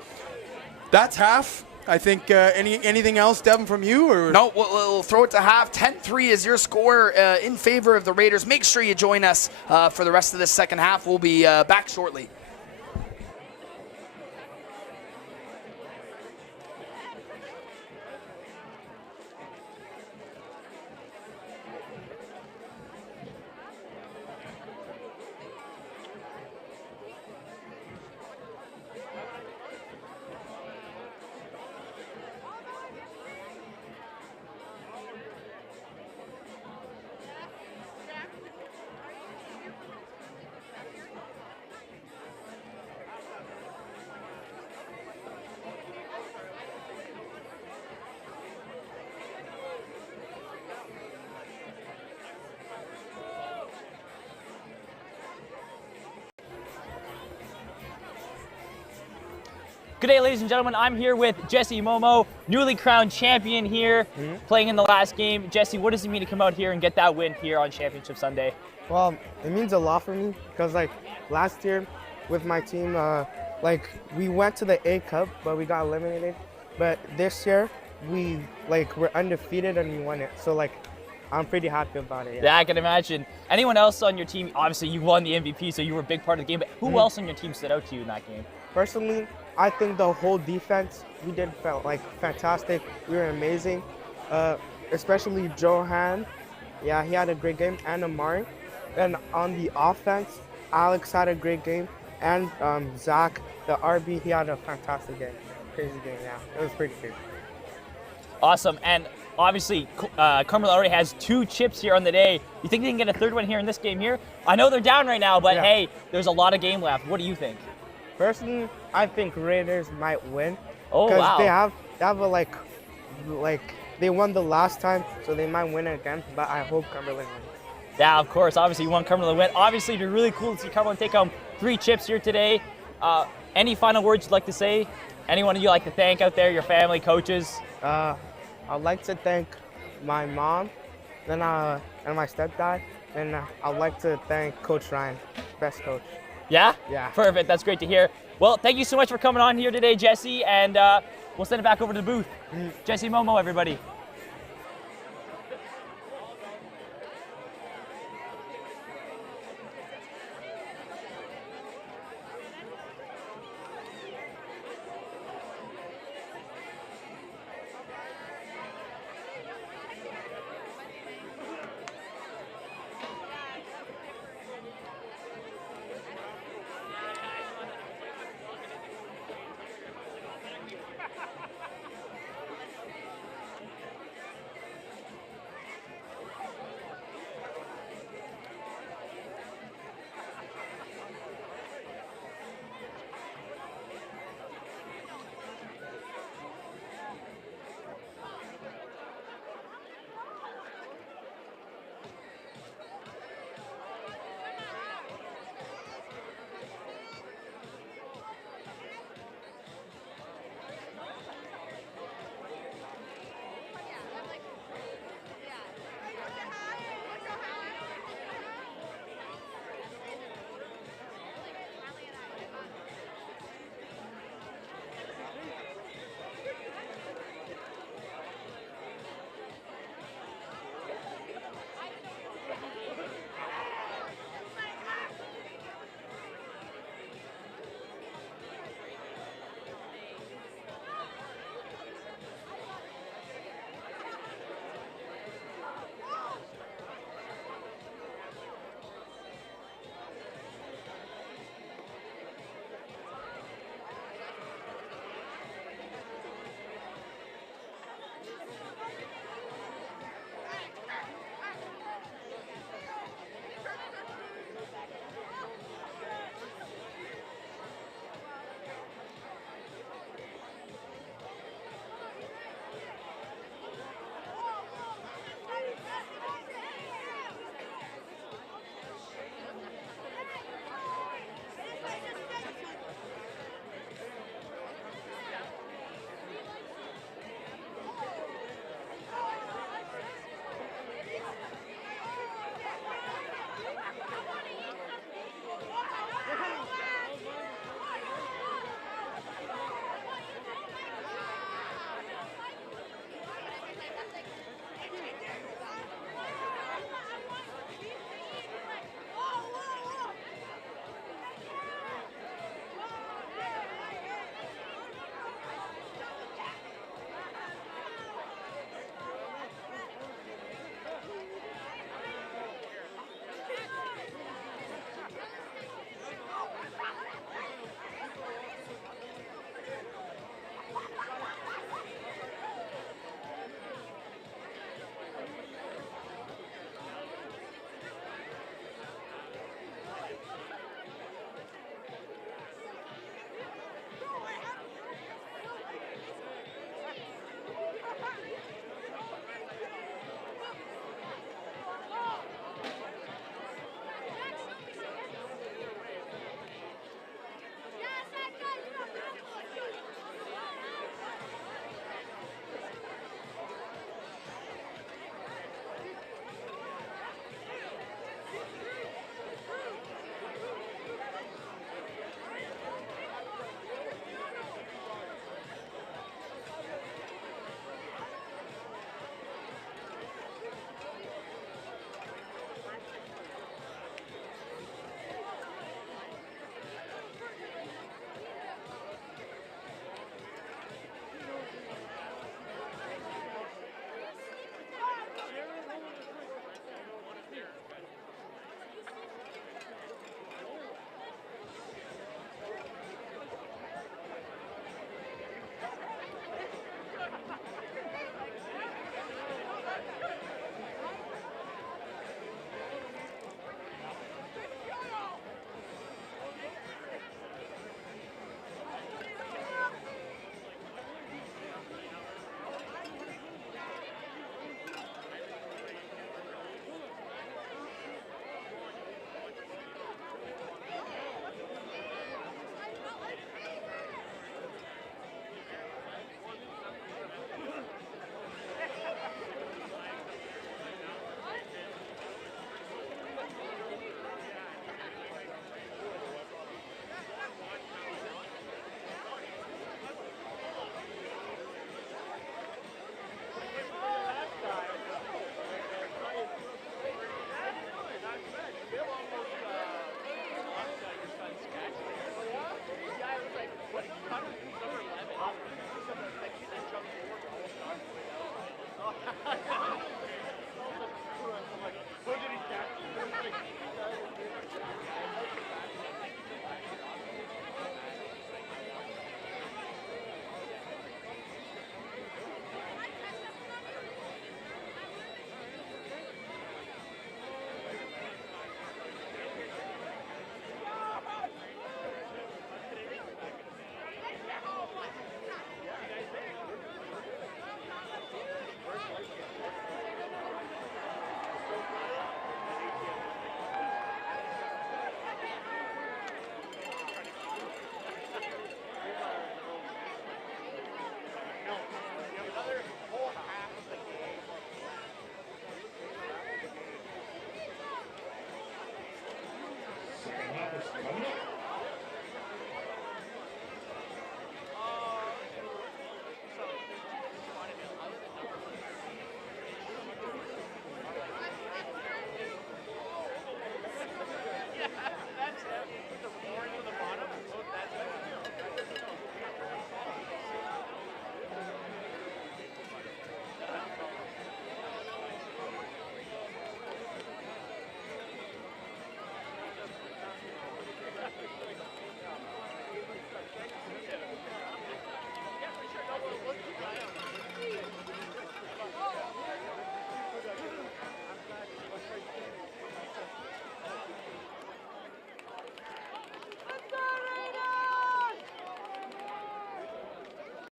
that's half. I think anything else, Devin, from you? Or? No, we'll throw it to half. 10-3 is your score in favor of the Raiders. Make sure you join us for the rest of this second half. We'll be back shortly. Good day, ladies and gentlemen. I'm here with Jesse Momo, newly crowned champion here, playing in the last game. Jesse, what does it mean to come out here and get that win here on Championship Sunday? Well, it means a lot for me because, last year with my team, we went to the A Cup, but we got eliminated. But this year, we're undefeated and we won it. So, I'm pretty happy about it. Yeah, I can imagine. Anyone else on your team? Obviously, you won the MVP, so you were a big part of the game. But who else on your team stood out to you in that game? Personally, I think the whole defense, we did fantastic. We were amazing, especially Johan. Yeah, he had a great game, and Amari. And on the offense, Alex had a great game, and Zach, the RB, he had a fantastic game. Crazy game, yeah. It was pretty good. Awesome. And obviously, Cumberland already has 2 chips here on the day. You think they can get a third one here in this game here? I know they're down right now, but hey, there's a lot of game left. What do you think? Personally, I think Raiders might win. Oh, wow. Because they have they won the last time, so they might win again, but I hope Cumberland wins. Yeah, of course. Obviously, you want Cumberland to win. Obviously, it'd be really cool to see Cumberland take home 3 chips here today. Any final words you'd like to say? Anyone you'd like to thank out there, your family, coaches? I'd like to thank my mom and my stepdad, and I'd like to thank Coach Ryan, best coach. Yeah? Yeah. Perfect. That's great to hear. Well, thank you so much for coming on here today, Jesse, and we'll send it back over to the booth. Jesse Momo, everybody.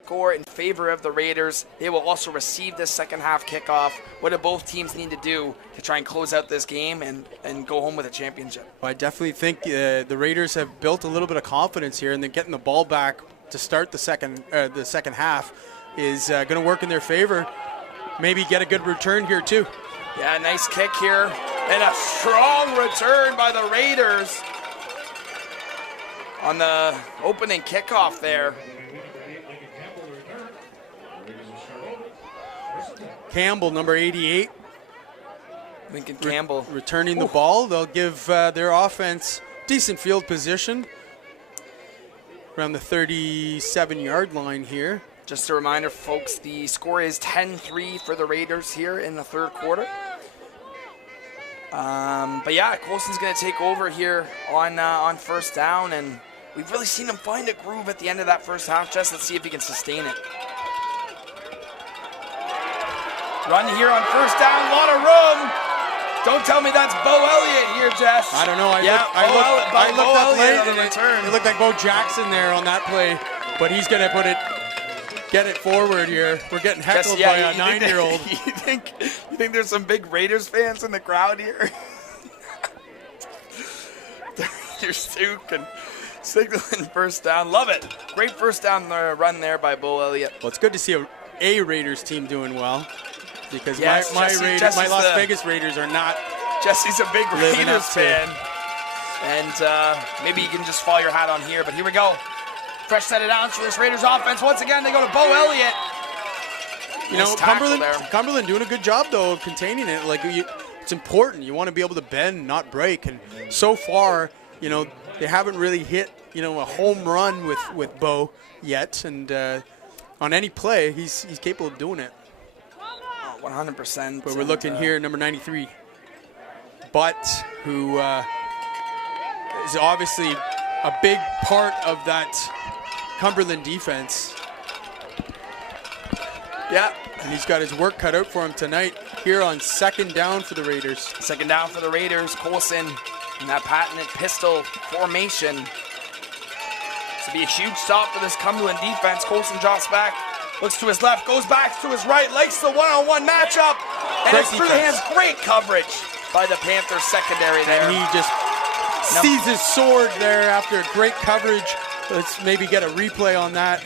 Score in favor of the Raiders. They will also receive this second half kickoff. What do both teams need to do to try and close out this game and go home with a championship? Well, I definitely think the Raiders have built a little bit of confidence here, and then getting the ball back to start the second half is going to work in their favor. Maybe get a good return here too. Yeah, nice kick here, and a strong return by the Raiders on the opening kickoff there. Campbell, number 88. Lincoln Campbell. Returning the ball. They'll give their offense decent field position around the 37-yard line here. Just a reminder, folks, the score is 10-3 for the Raiders here in the third quarter. But yeah, Colson's going to take over here on first down, and we've really seen him find a groove at the end of that first half. Jess, let's see if he can sustain it. Run here on first down, a lot of room. Don't tell me that's Bo Elliott here, Jess. I don't know. I looked up late, and it looked like Bo Jackson there on that play, but he's going to get it forward here. We're getting heckled by a 9-year-old. You think there's some big Raiders fans in the crowd here? You're Stuke signaling first down. Love it. Great first down run there by Bo Elliott. Well, it's good to see a Raiders team doing well. Because yes, my Las Vegas Raiders are not. Jesse's a big Raiders fan. And maybe you can just fall your hat on here. But here we go. Fresh set of downs for this Raiders offense. Once again, they go to Bo Elliott. You know, Cumberland doing a good job, though, of containing it. Like, it's important. You want to be able to bend, not break. And so far, you know, they haven't really hit, you know, a home run with Bo yet. And on any play, he's capable of doing it. 100%. But we're looking here, number 93, Butt, who is obviously a big part of that Cumberland defense. Yeah. And he's got his work cut out for him tonight here on second down for the Raiders. Second down for the Raiders. Colson in that patented pistol formation. This will be a huge stop for this Cumberland defense. Colson drops back. Looks to his left, goes back to his right, likes the one-on-one matchup, and it's through the hands. Great coverage by the Panthers secondary there. And he just sees his sword there after great coverage. Let's maybe get a replay on that.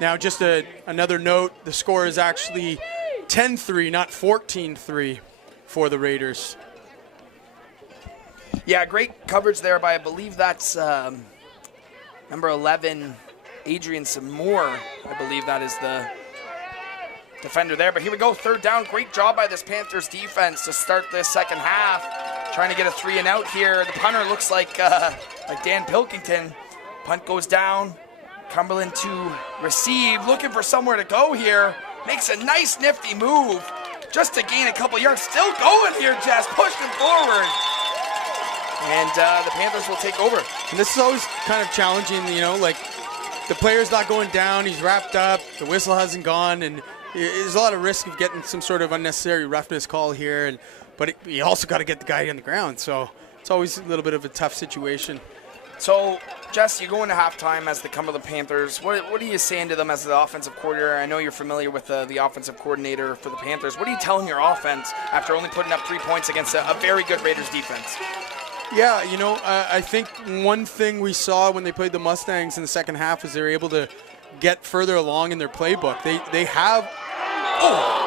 Now, just another note, the score is actually 10-3, not 14-3 for the Raiders. Yeah, great coverage there by, I believe that's number 11, Adrian Samore, I believe that is the defender there. But here we go, third down. Great job by this Panthers defense to start this second half. Trying to get a 3-and-out here. The punter looks like Dan Pilkington. Punt goes down. Cumberland to receive, looking for somewhere to go here. Makes a nice nifty move just to gain a couple yards. Still going here, Jess, pushing forward. And the Panthers will take over. And this is always kind of challenging, you know, like, the player's not going down, he's wrapped up, the whistle hasn't gone, and there's a lot of risk of getting some sort of unnecessary roughness call here. But you also got to get the guy on the ground, so it's always a little bit of a tough situation. So, Jess, you go into halftime as the Cumberland Panthers. What are you saying to them as the offensive coordinator? I know you're familiar with the offensive coordinator for the Panthers. What are you telling your offense after only putting up 3 points against a very good Raiders defense? Yeah, you know, I think one thing we saw when they played the Mustangs in the second half was they were able to get further along in their playbook. They have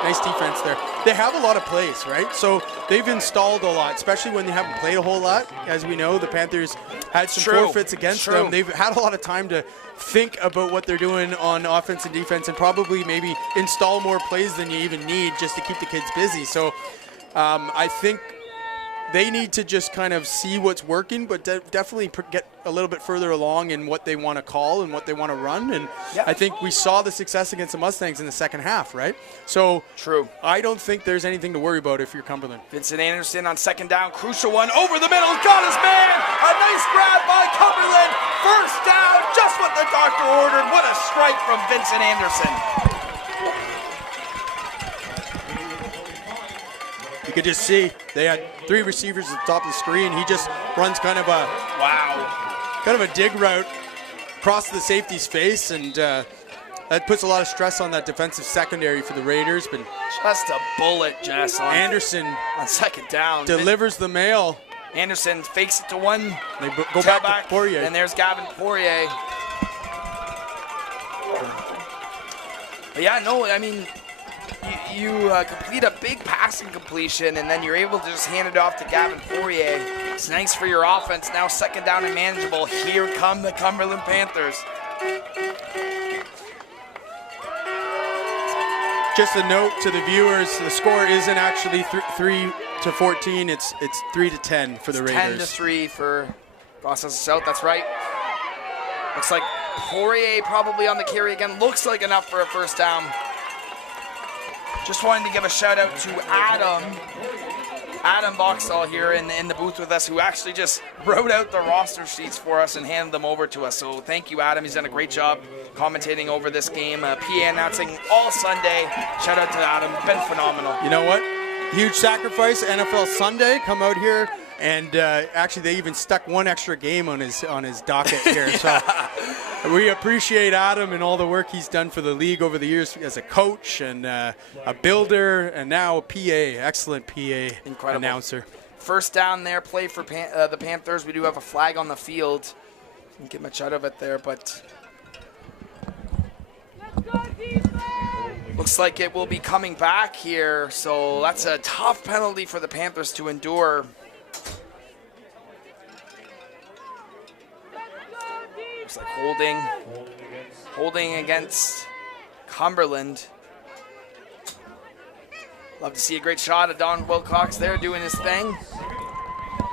Nice defense there. They have a lot of plays, right? So they've installed a lot, especially when they haven't played a whole lot. As we know, the Panthers had some forfeits against them. They've had a lot of time to think about what they're doing on offense and defense, and probably maybe install more plays than you even need just to keep the kids busy. So I think they need to just kind of see what's working, but definitely get a little bit further along in what they want to call and what they want to run. And I think we saw the success against the Mustangs in the second half, right? So I don't think there's anything to worry about if you're Cumberland. Vincent Anderson on second down, crucial one, over the middle, got his man! A nice grab by Cumberland, first down, just what the doctor ordered. What a strike from Vincent Anderson. You could just see they had 3 receivers at the top of the screen. He just runs kind of a dig route across the safety's face, and that puts a lot of stress on that defensive secondary for the Raiders. But just a bullet, Jess. Anderson on second down delivers the mail. Anderson fakes it to one. They go back to Poirier, and there's Gavin Poirier. But yeah, no, I mean, you complete a big passing completion, and then you're able to just hand it off to Gavin Poirier. It's nice for your offense. Now second down and manageable. Here come the Cumberland Panthers. Just a note to the viewers: the score isn't actually 3-14. It's 3-10 for the Raiders. 10-3 for Gloucester South. That's right. Looks like Poirier probably on the carry again. Looks like enough for a first down. Just wanted to give a shout out to Adam Boxall here in the booth with us, who actually just wrote out the roster sheets for us and handed them over to us. So thank you, Adam. He's done a great job commentating over this game. PA announcing all Sunday. Shout out to Adam. Been phenomenal. You know what? Huge sacrifice. NFL Sunday. Come out here. And actually, they even stuck one extra game on his docket here. So we appreciate Adam and all the work he's done for the league over the years as a coach and a builder, and now a PA, excellent PA announcer. First down there, play for the Panthers. We do have a flag on the field. Didn't get much out of it there, but looks like it will be coming back here. So that's a tough penalty for the Panthers to endure. Looks like holding against Cumberland. Love to see a great shot of Don Wilcox there doing his thing.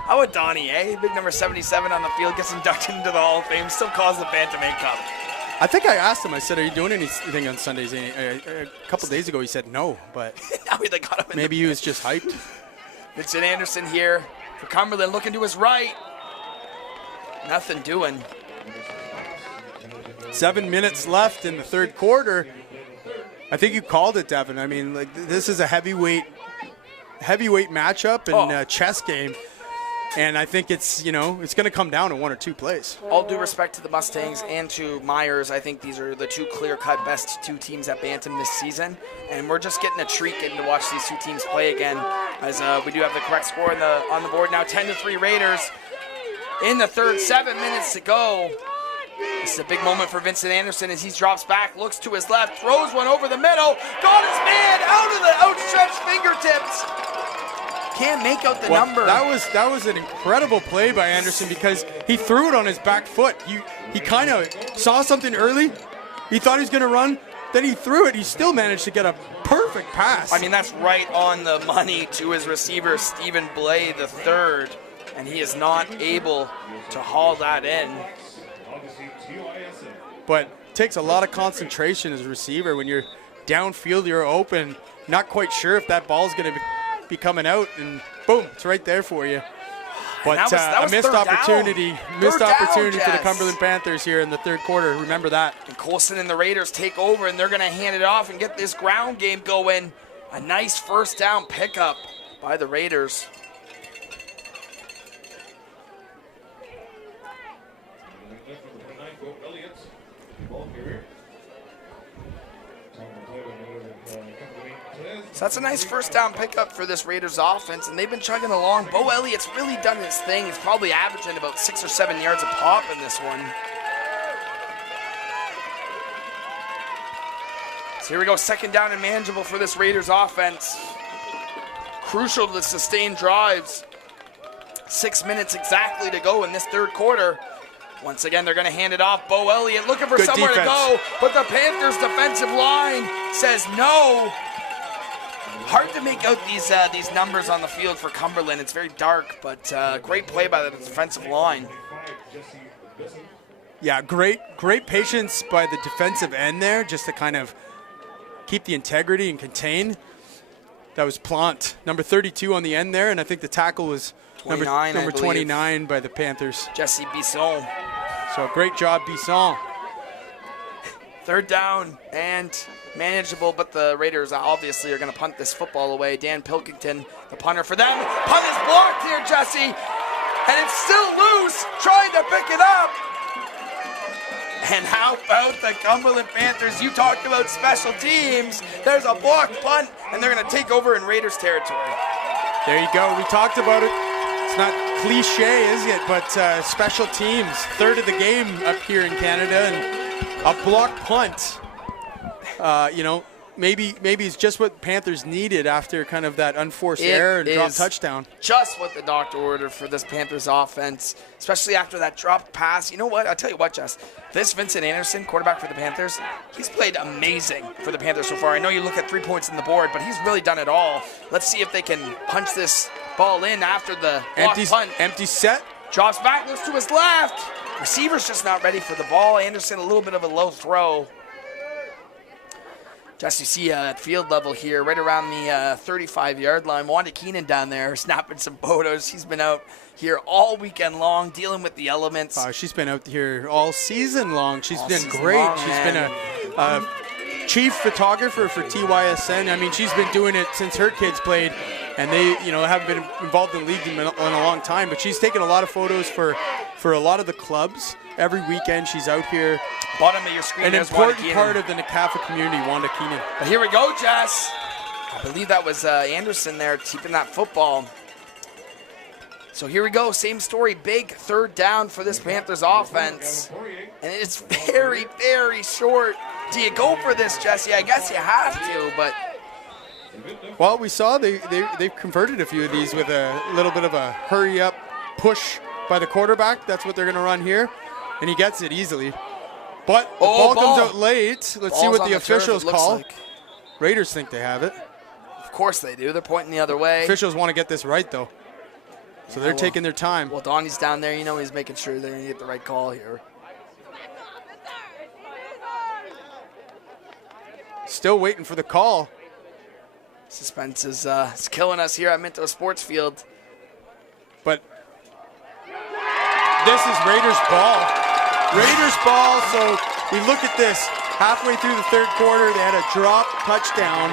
How about Donnie, eh? Big number 77 on the field, gets inducted into the Hall of Fame, still calls the Bantamweight Cup. I think I asked him, I said, are you doing anything on Sundays? A couple days ago he said no, but now we got him maybe he was just hyped. Vincent Anderson here for Cumberland, looking to his right. Nothing doing. 7 minutes left in the third quarter. I think you called it, Devin. I mean, like, this is a heavyweight matchup and a chess game, and I think it's going to come down to 1 or 2 plays. All due respect to the Mustangs and to Myers, I think these are the 2 clear-cut best 2 teams at Bantam this season, and we're just getting a treat getting to watch these 2 teams play again, as we do have the correct score on the board now. 10-3 Raiders in the third. 7 minutes to go. This is a big moment for Vincent Anderson as he drops back, looks to his left, throws one over the middle, got his man out of the outstretched fingertips. Can't make out the number. That was an incredible play by Anderson because he threw it on his back foot. He kind of saw something early. He thought he was going to run. Then he threw it. He still managed to get a perfect pass. I mean, that's right on the money to his receiver, Stephen Blay III, and he is not able to haul that in. But it takes a lot of concentration as a receiver when you're downfield, you're open, not quite sure if that ball's going to be coming out, and boom, it's right there for you. But that was a missed opportunity for the the Cumberland Panthers here in the third quarter. Remember that. And Colson and the Raiders take over, and they're going to hand it off and get this ground game going. A nice first down pickup by the Raiders. So that's a nice first down pickup for this Raiders offense, and they've been chugging along. Bo Elliott's really done his thing. He's probably averaging about 6 or 7 yards a pop in this one. So here we go, second down and manageable for this Raiders offense. Crucial to sustain drives. 6 minutes exactly to go in this third quarter. Once again, they're going to hand it off. Bo Elliott looking for Good somewhere defense. to go, but the Panthers defensive line says no. Hard to make out these numbers on the field for Cumberland. It's very dark, but great play by the defensive line. Yeah, great patience by the defensive end there, just to kind of keep the integrity and contain. That was Plant, number 32 on the end there, and I think the tackle was 29, number 29 by the Panthers. Jesse Bisson. So great job, Bisson. Third down and manageable, but the Raiders obviously are going to punt this football away. Dan Pilkington, the punter for them. Punt is blocked here, Jesse, and it's still loose, trying to pick it up. And how about the Cumberland Panthers? You talked about special teams. There's a blocked punt, and they're going to take over in Raiders territory. There you go. We talked about it. It's not cliche, is it? But special teams, third of the game up here in Canada, and a blocked punt. Maybe it's just what Panthers needed after kind of that unforced error and drop touchdown. Just what the doctor ordered for this Panthers offense, especially after that dropped pass. You know what? I'll tell you what, Jess. This Vincent Anderson, quarterback for the Panthers, he's played amazing for the Panthers so far. I know you look at 3 points on the board, but he's really done it all. Let's see if they can punch this ball in after the punt. Empty set. Drops back, looks to his left. Receiver's just not ready for the ball. Anderson, a little bit of a low throw. Just you see at field level here, right around the 35-yard line. Wanda Keenan down there snapping some photos. She's been out here all weekend long dealing with the elements. She's been out here all season long. She's been season great. long, She's man. been a chief photographer for TYSN. I mean, she's been doing it since her kids played, and they, haven't been involved in the league in a long time. But she's taken a lot of photos for a lot of the clubs. Every weekend she's out here. Bottom of your screen, An there's Wanda important Keenan. part of the NCAFA community, Wanda Keenan. But here we go, Jess. I believe that was Anderson there keeping that football. So here we go, same story, big third down for this Panthers offense. And it's very, very short. Do you go for this, Jesse? I guess you have to, but... Well, we saw they've converted a few of these with a little bit of a hurry-up push by the quarterback. That's what they're going to run here. And he gets it easily. But the ball comes out late. Let's see what the officials call. Like. Raiders think they have it. Of course they do. They're pointing the other way. Officials want to get this right, though. So they're taking their time. Well, Donnie's down there. He's making sure they're going to get the right call here. Still waiting for the call. Suspense is killing us here at Minto Sports Field. But this is Raiders ball. Raiders ball, so we look at this. Halfway through the third quarter, they had a drop touchdown,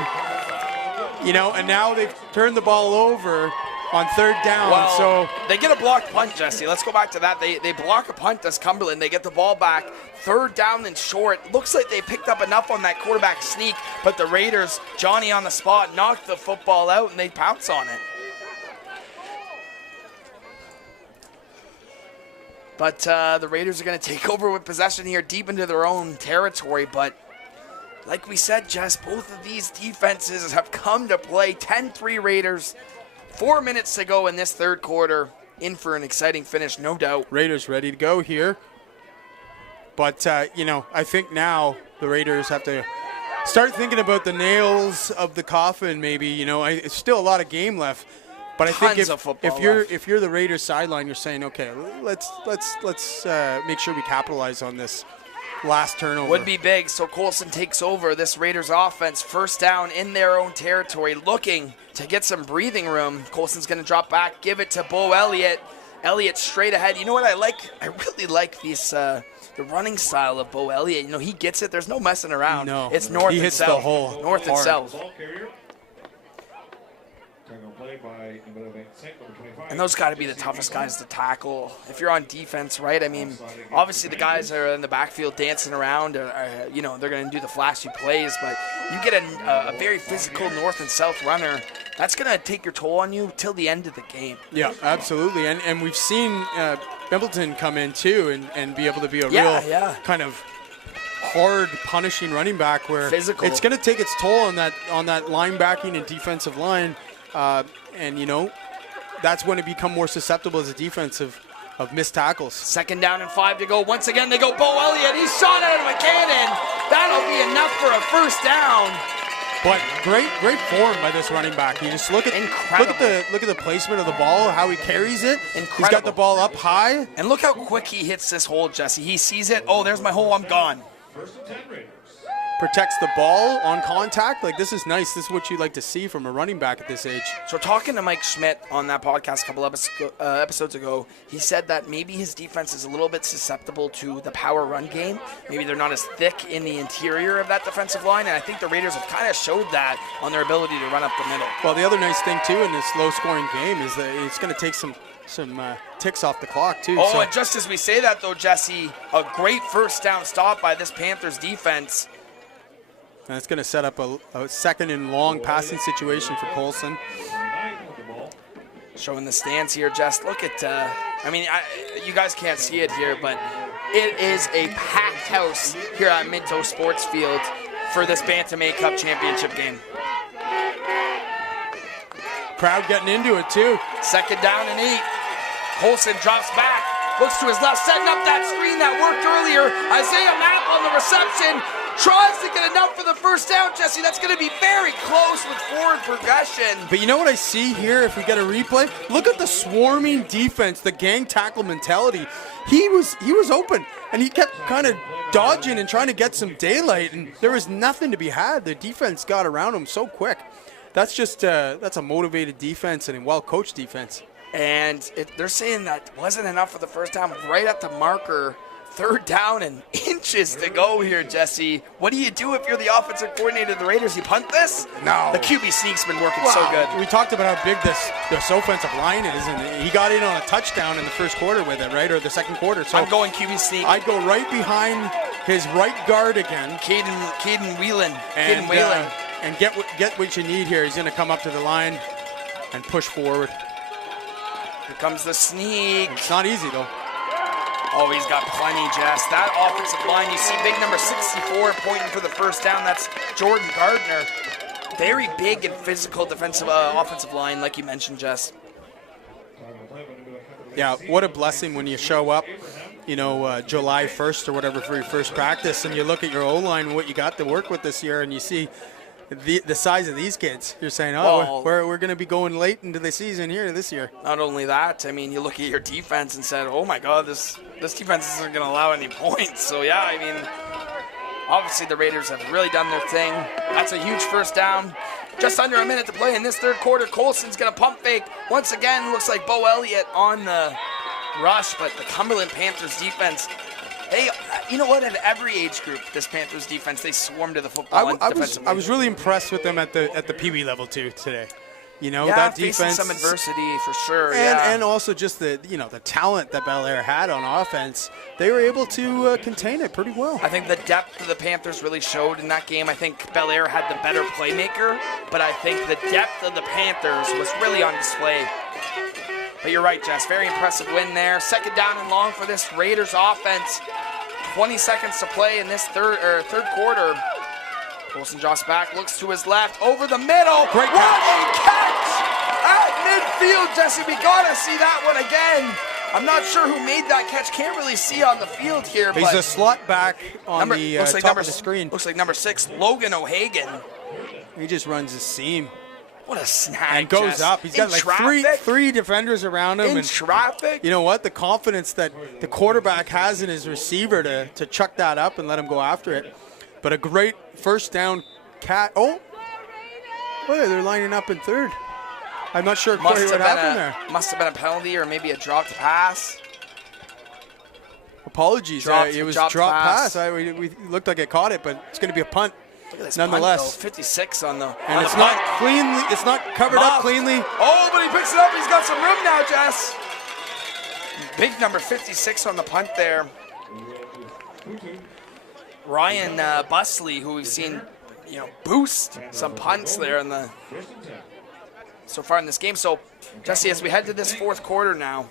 and now they've turned the ball over on third down. Well, so they get a blocked punt, Jesse. Let's go back to that. They block a punt as Cumberland. They get the ball back. Third down and short. Looks like they picked up enough on that quarterback sneak, but the Raiders, Johnny on the spot, knocked the football out, and they pounce on it. But the Raiders are going to take over with possession here deep into their own territory. But like we said, Jess, both of these defenses have come to play. 10-3 Raiders. 4 minutes to go in this third quarter. In for an exciting finish, no doubt. Raiders ready to go here. But, I think now the Raiders have to start thinking about the nails of the coffin maybe. It's still a lot of game left. But I think if you're the Raiders sideline, you're saying, okay, let's make sure we capitalize on this last turnover. Would be big. So Colson takes over this Raiders offense. First down in their own territory, looking to get some breathing room. Colson's going to drop back, give it to Bo Elliott. Elliott straight ahead. You know what I like? I really like this the running style of Bo Elliott. He gets it. There's no messing around. No, it's north he and hits south. the hole north hard. and south. And those got to be the toughest guys to tackle if you're on defense, right? I mean, obviously the guys that are in the backfield dancing around, they're going to do the flashy plays, but you get a very physical north and south runner, that's going to take your toll on you till the end of the game. Yeah, absolutely. And we've seen Bimbleton come in too and be able to be a real kind of hard punishing running back where Physical. it's going to take its toll on that linebacking and defensive line. And, you know, that's when it become more susceptible as a defense of missed tackles. 2nd down and 5 to go. Once again, they go Bo Elliott. He's shot out of a cannon. That'll be enough for a first down. But great form by this running back. You just look at the placement of the ball, how he carries it. Incredible. He's got the ball up high. And look how quick he hits this hole, Jesse. He sees it. Oh, there's my hole. I'm gone. 1st and 10 Raiders. Protects the ball on contact. Like, this is nice. This is what you like to see from a running back at this age. So talking to Mike Schmidt on that podcast a couple episodes ago, he said that maybe his defense is a little bit susceptible to the power run game. Maybe they're not as thick in the interior of that defensive line, and I think the Raiders have kind of showed that on their ability to run up the middle. Well, the other nice thing, too, in this low-scoring game is that it's going to take some ticks off the clock, too. Oh, and just as we say that, though, Jesse, a great first down stop by this Panthers defense. And it's going to set up a 2nd and long passing situation for Colson. Showing the stands here, Jess. Look at, you guys can't see it here, but it is a packed house here at Minto Sports Field for this Bantamweight Cup championship game. Crowd getting into it, too. 2nd down and 8. Colson drops back, looks to his left, setting up that screen that worked earlier. Isaiah Mapp on the reception. Tries to get enough for the first down, Jesse. That's going to be very close with forward progression. But you know what I see here if we get a replay? Look at the swarming defense, the gang tackle mentality. He was open, and he kept kind of dodging and trying to get some daylight, and there was nothing to be had. The defense got around him so quick. That's just that's a motivated defense and a well-coached defense. And they're saying that wasn't enough for the first down, right at the marker. 3rd down and inches to go here, Jesse. What do you do if you're the offensive coordinator of the Raiders? You punt this? No. The QB sneak's been working so good. We talked about how big this offensive line is, and he got in on a touchdown in the first quarter with it, right? Or the second quarter. So I'm going QB sneak. I'd go right behind his right guard again. Caden Whelan. And get what you need here. He's going to come up to the line and push forward. Here comes the sneak. It's not easy, though. Oh, he's got plenty, Jess. That offensive line, you see big number 64 pointing for the first down. That's Jordan Gardner. Very big and physical defensive offensive line, like you mentioned, Jess. Yeah, what a blessing when you show up, July 1st or whatever for your first practice, and you look at your O-line and what you got to work with this year, and you see the size of these kids. You're saying, we're going to be going late into the season here this year. Not only that, I mean, you look at your defense and said, oh my God, this defense isn't going to allow any points. So yeah, I mean, obviously the Raiders have really done their thing. That's a huge first down. Just under a minute to play in this 3rd quarter. Colson's going to pump fake. Once again, looks like Bo Elliott on the rush, but the Cumberland Panthers defense, you know what? At every age group, this Panthers defense, they swarm to the football. I was really impressed with them at the Pee Wee level too today. That defense, some adversity for sure. And also just the talent that Bel Air had on offense, they were able to contain it pretty well. I think the depth of the Panthers really showed in that game. I think Bel Air had the better playmaker, but I think the depth of the Panthers was really on display. But you're right, Jess. Very impressive win there. 2nd down and long for this Raiders offense. 20 seconds to play in this third quarter. Colson drops back, looks to his left, over the middle. Great catch. What a catch at midfield, Jesse. We gotta see that one again. I'm not sure who made that catch. Can't really see on the field here. He's a slot back on the top of the screen. Looks like number 6, Logan O'Hagan. He just runs a seam. What a snag, and goes up. He's got like three defenders around him. In traffic. You know what? The confidence that the quarterback has in his receiver to chuck that up and let him go after it. But a great first down cat. Oh, they're lining up in 3rd. I'm not sure quite what happened there. Must have been a penalty or maybe a dropped pass. Apologies. It was dropped pass. We looked like it caught it, but it's going to be a punt. Look at this nonetheless. Punt, 56 on the. And it's not cleanly. It's not covered up cleanly. Oh, but he picks it up. He's got some room now, Jess. Big number 56 on the punt there. Ryan Busley, who we've seen, boost some punts there so far in this game. So, Jesse, as we head to this 4th quarter now,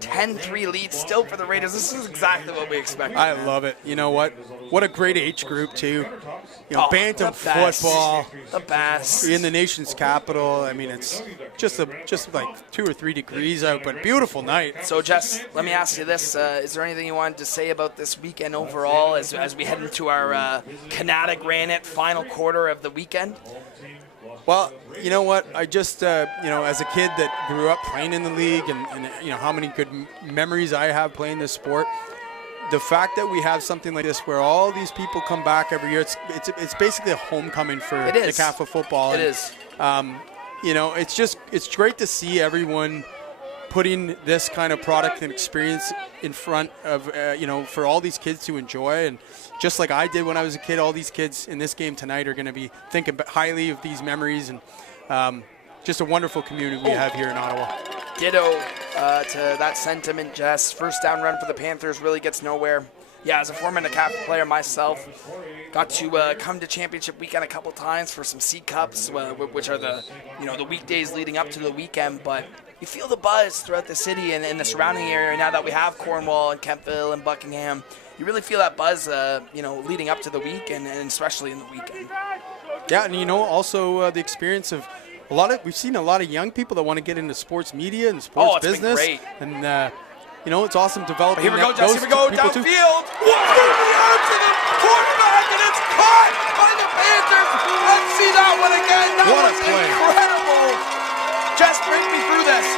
10-3 lead still for the Raiders. This is exactly what we expected. I love it. You know what? What a great age group, too. You know, bantam the best. football. The best. In the nation's capital. I mean, it's just like 2 or 3 degrees out, but beautiful night. So, Jess, let me ask you this. Is there anything you wanted to say about this weekend overall as we head into our Canada Granite final quarter of the weekend? Well, you know what? I just, as a kid that grew up playing in the league and how many good memories I have playing this sport, the fact that we have something like this where all these people come back every year, it's basically a homecoming for NCAFA football. It is. It's great to see everyone putting this kind of product and experience in front of, for all these kids to enjoy. And just like I did when I was a kid, all these kids in this game tonight are going to be thinking highly of these memories, and just a wonderful community we have here in Ottawa. Ditto to that sentiment, Jess. First down run for the Panthers really gets nowhere. Yeah, as a former NCAFA player myself, got to come to championship weekend a couple times for some C Cups, which are the weekdays leading up to the weekend. But you feel the buzz throughout the city and the surrounding area now that we have Cornwall and Kentville and Buckingham. You really feel that buzz, leading up to the weekend and especially in the weekend. Yeah, and also the experience of we've seen a lot of young people that want to get into sports media and sports business. Been great. And it's awesome developing. Here we go, Jess. Here we go downfield. What's through the arms of the quarterback, and it's caught by the Panthers. Let's see that one again. That what was a play. Incredible. Jess, bring me through this.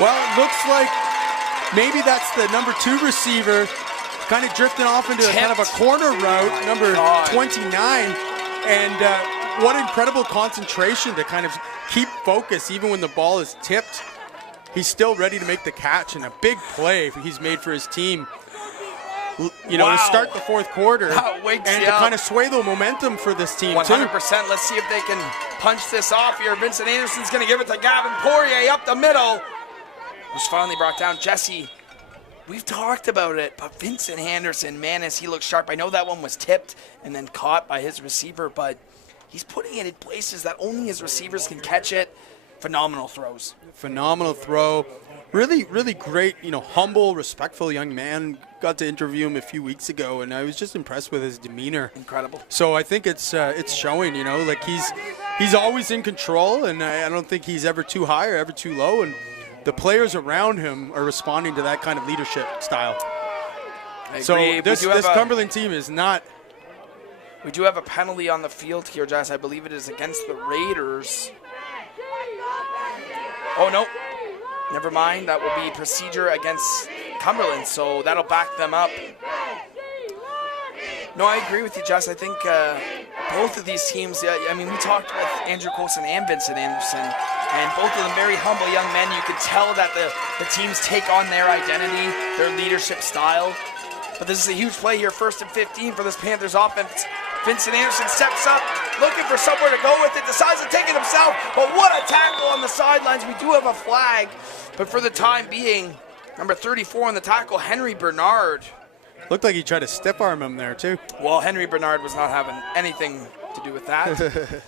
Well, it looks like maybe that's the number 2 receiver kind of drifting off into a kind of a corner route, number 29. And what incredible concentration to kind of keep focus even when the ball is tipped. He's still ready to make the catch, and a big play he's made for his team. To start the fourth quarter and to kind of sway the momentum for this team 100%. too. Let's see if they can punch this off here. Vincent Anderson's going to give it to Gavin Poirier up the middle. Was finally brought down. Jesse, we've talked about it, but Vincent Anderson, man, as he looks sharp. I know that one was tipped and then caught by his receiver, but he's putting it in places that only his receivers can catch it. Phenomenal throws. Phenomenal throw. Really, really great, humble, respectful young man. Got to interview him a few weeks ago, and I was just impressed with his demeanor. Incredible. So I think it's showing, like he's always in control, and I don't think he's ever too high or ever too low, and the players around him are responding to that kind of leadership style. So this Cumberland team is not. We do have a penalty on the field here, Jess. I believe it is against the Raiders. Oh, no. Never mind. That will be procedure against Cumberland, so that'll back them up. No, I agree with you, Jess. I think both of these teams, we talked with Andrew Coulson and Vincent Anderson, and both of them very humble young men. You could tell that the teams take on their identity, their leadership style. But this is a huge play here, 1st and 15 for this Panthers offense. Vincent Anderson steps up, looking for somewhere to go with it, decides to take it himself, but what a tackle on the sidelines. We do have a flag, but for the time being, number 34 on the tackle, Henry Bernard. Looked like he tried to stiff arm him there, too. Well, Henry Bernard was not having anything to do with that.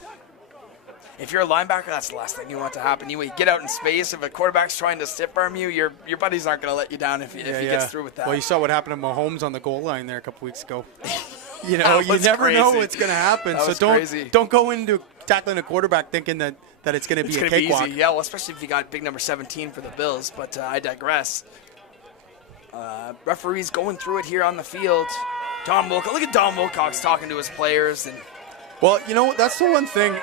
If you're a linebacker, that's the last thing you want to happen. You get out in space. If a quarterback's trying to stiff arm you, your buddies aren't going to let you down if he gets through with that. Well, you saw what happened to Mahomes on the goal line there a couple weeks ago. You never know what's going to happen. So don't go into tackling a quarterback thinking that it's going to be a cakewalk. Easy. Yeah, well, especially if you got big number 17 for the Bills. But I digress. Referees going through it here on the field. Don Wilcox. Look at Don Wilcox talking to his players. Well, that's the one thing.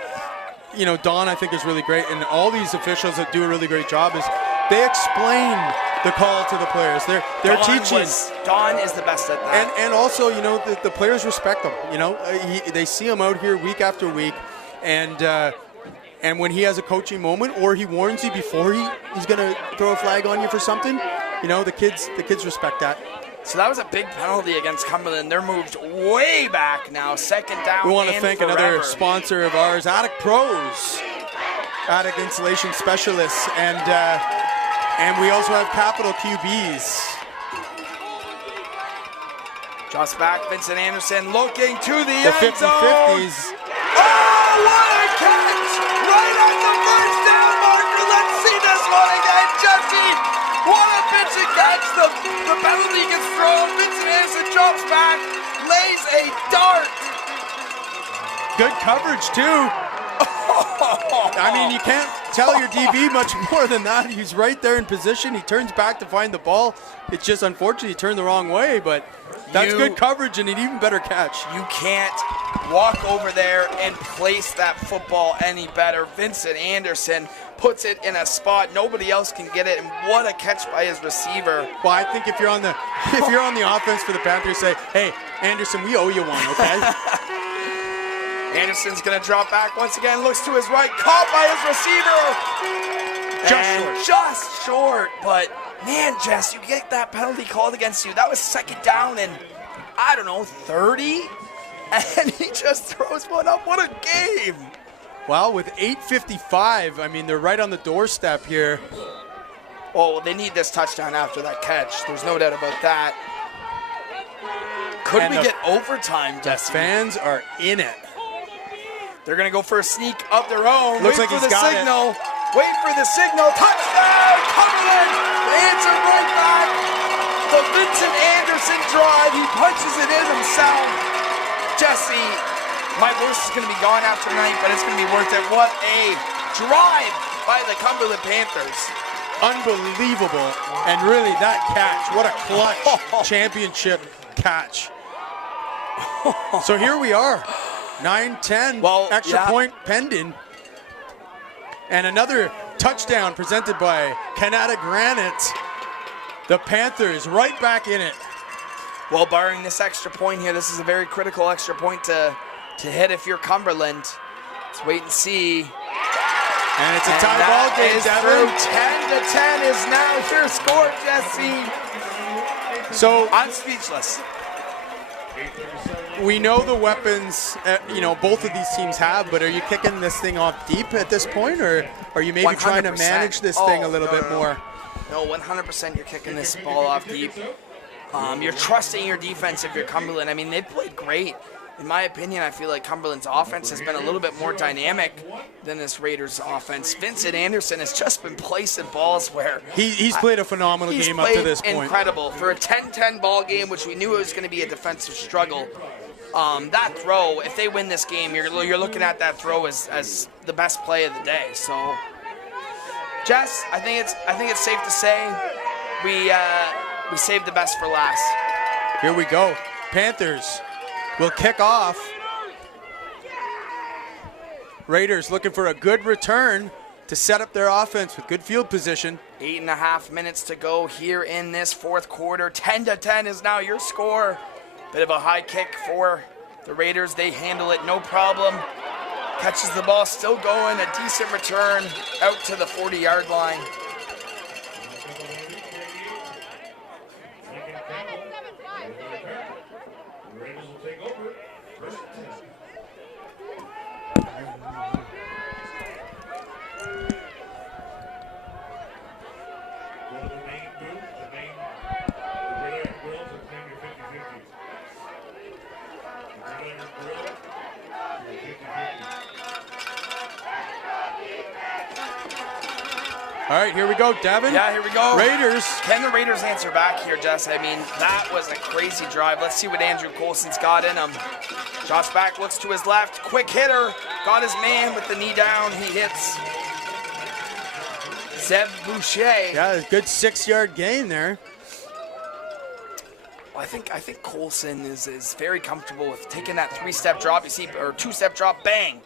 Don, I think, is really great, and all these officials that do a really great job is they explain the call to the players. They're teaching. Don is the best at that. And also, the players respect them. They see him out here week after week, and when he has a coaching moment or he warns you before he's going to throw a flag on you for something, the kids respect that. So that was a big penalty against Cumberland. They're moved way back now, 2nd down. We want to thank another sponsor of ours, Attic Pros, Attic Insulation Specialists, and we also have Capital QBs. Just back, Vincent Anderson looking to the end 50-50s. zone. Oh, what a catch! Right at the first down marker. Let's see this one again, Jesse. What a pitch penalty gets thrown. Vincent Anderson drops back, lays a dart. Good coverage, too. I mean, you can't tell your DB much more than that. He's right there in position. He turns back to find the ball. It's just unfortunate he turned the wrong way, but that's good coverage and an even better catch. You can't walk over there and place that football any better. Vincent Anderson puts it in a spot nobody else can get it, and what a catch by his receiver. Well, I think if you're on the offense for the Panthers, say, hey, Anderson, we owe you one, okay? Anderson's going to drop back once again, looks to his right, caught by his receiver. Just short, but man, Jess, you get that penalty called against you. That was second down and, I don't know, 30? And he just throws one up. What a game. Well, with 8:55, I mean, they're right on the doorstep here. Oh, well, they need this touchdown after that catch. There's no doubt about that. Could we get overtime, Jesse? Fans are in it. They're going to go for a sneak of their own. Looks like he's got it. Wait for the signal. Touchdown, Cumberland. Answer right back. The Vincent Anderson drive. He punches it in himself. Jesse, my voice is going to be gone after tonight, but it's going to be worth it. What a drive by the Cumberland Panthers. Unbelievable. And really, that catch, what a clutch championship catch. So here we are. 9-10, extra point pending. And another touchdown presented by Canada Granite. The Panthers right back in it. Well, barring this extra point here, this is a very critical extra point to hit if you're Cumberland. Let's wait and see. And it's a tie ball game, Devin. 10-10 is now your score, Jesse. So I'm speechless. We know the weapons, both of these teams have, but are you kicking this thing off deep at this point, or are you maybe 100%. trying to manage this thing a little bit more? No, 100% you're kicking this ball off deep. You're trusting your defense if you're Cumberland. I mean, they played great. In my opinion, I feel like Cumberland's offense has been a little bit more dynamic than this Raiders offense. Vincent Anderson has just been placing balls where he's played a phenomenal game up to this point. Incredible. For a 10-10 ball game, which we knew it was going to be a defensive struggle, that throw, if they win this game, you're looking at that throw as the best play of the day. So, Jess, I think it's safe to say we saved the best for last. Here we go. Panthers will kick off. Raiders looking for a good return to set up their offense with good field position. 8.5 minutes to go here in this fourth quarter. 10-10 is now your score. Bit of a high kick for the Raiders. They handle it no problem. Catches the ball, still going. A decent return out to the 40-yard line. All right, here we go, Devin. Yeah, here we go. Raiders. Can the Raiders answer back here, Jess? I mean, that was a crazy drive. Let's see what Andrew Colson's got in him. Drops back, looks to his left. Quick hitter. Got his man with the knee down. He hits Zeb Boucher. Yeah, a good 6-yard gain there. Well, I think Colson is very comfortable with taking that 3-step drop. You see, or 2-step drop, bang.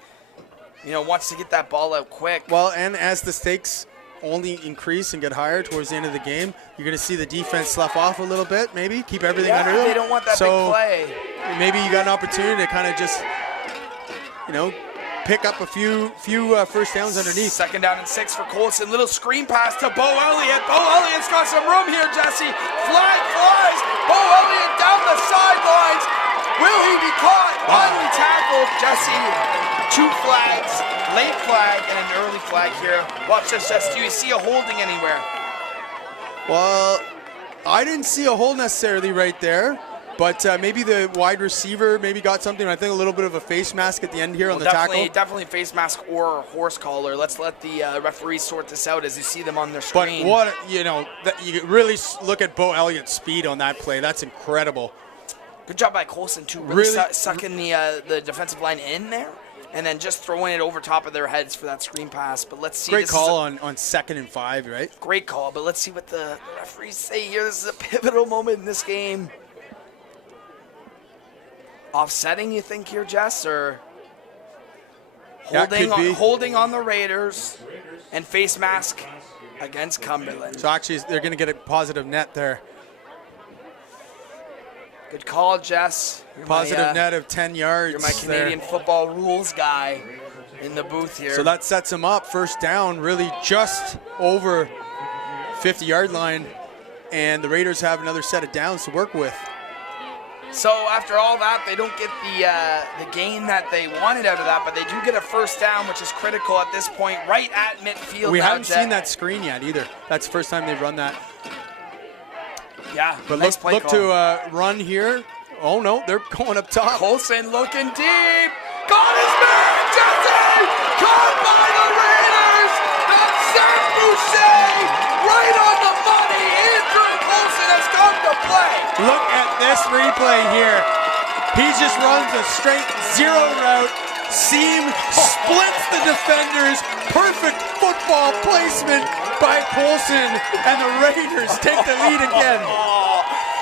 Wants to get that ball out quick. Well, and as the stakes only increase and get higher towards the end of the game, you're going to see the defense slough off a little bit, maybe keep everything under them. They don't want that big play. Maybe you got an opportunity to kind of just, pick up a few first downs underneath. 2nd down and 6 for Colson. Little screen pass to Bo Elliott. Bo Elliott's got some room here, Jesse. Flag flies. Bo Elliott down the sidelines. Will he be caught? Finally tackled, Jesse. 2 flags, late flag and an early flag here. Watch this, Jess. Do you see a holding anywhere? Well, I didn't see a hold necessarily right there. But maybe the wide receiver maybe got something. I think a little bit of a face mask at the end here on the tackle. Definitely face mask or horse collar. Let's let the referees sort this out as you see them on their screen. But what, you really look at Bo Elliott's speed on that play. That's incredible. Good job by Colson, too. Really sucking the defensive line in there and then just throwing it over top of their heads for that screen pass. But let's see. Great call on 2nd and 5, right? Great call, but let's see what the referees say here. This is a pivotal moment in this game. Offsetting, you think here, Jess, or holding on the Raiders and face mask against Cumberland. So actually, they're going to get a positive net there. Good call, Jess. Positive net of 10 yards. You're my Canadian football rules guy in the booth here. So that sets them up. First down, really just over 50-yard line, and the Raiders have another set of downs to work with. So after all that, they don't get the gain that they wanted out of that, but they do get a first down, which is critical at this point, right at midfield. We haven't seen that screen yet either. That's the first time they've run that. Yeah, but nice look to run here. Oh no, they're going up top. Colson looking deep. Got his man, Jesse! Caught by the Raiders! That's Zach Boucher! Right on the money! Andrew Colson has come to play! Look at this replay here. He just runs a straight zero route. Seam splits the defenders. Perfect football placement by Colson, and the Raiders take the lead again.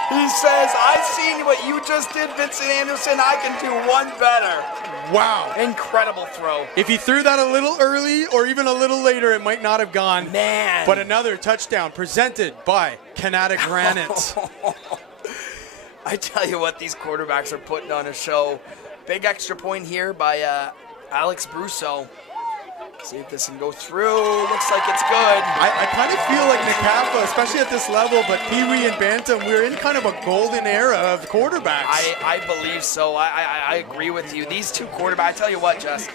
He says, I've seen what you just did, Vincent Anderson. I can do one better. Wow. Incredible throw. If he threw that a little early or even a little later, it might not have gone. Man. But another touchdown presented by Canada Granite. I tell you what, these quarterbacks are putting on a show. Big extra point here by Alex Brousseau. See if this can go through. Looks like it's good. I kind of feel like NCAFA, especially at this level, but Pee Wee and Bantam, we're in kind of a golden era of quarterbacks. I believe so. I agree with you. These two quarterbacks, I tell you what, Jess.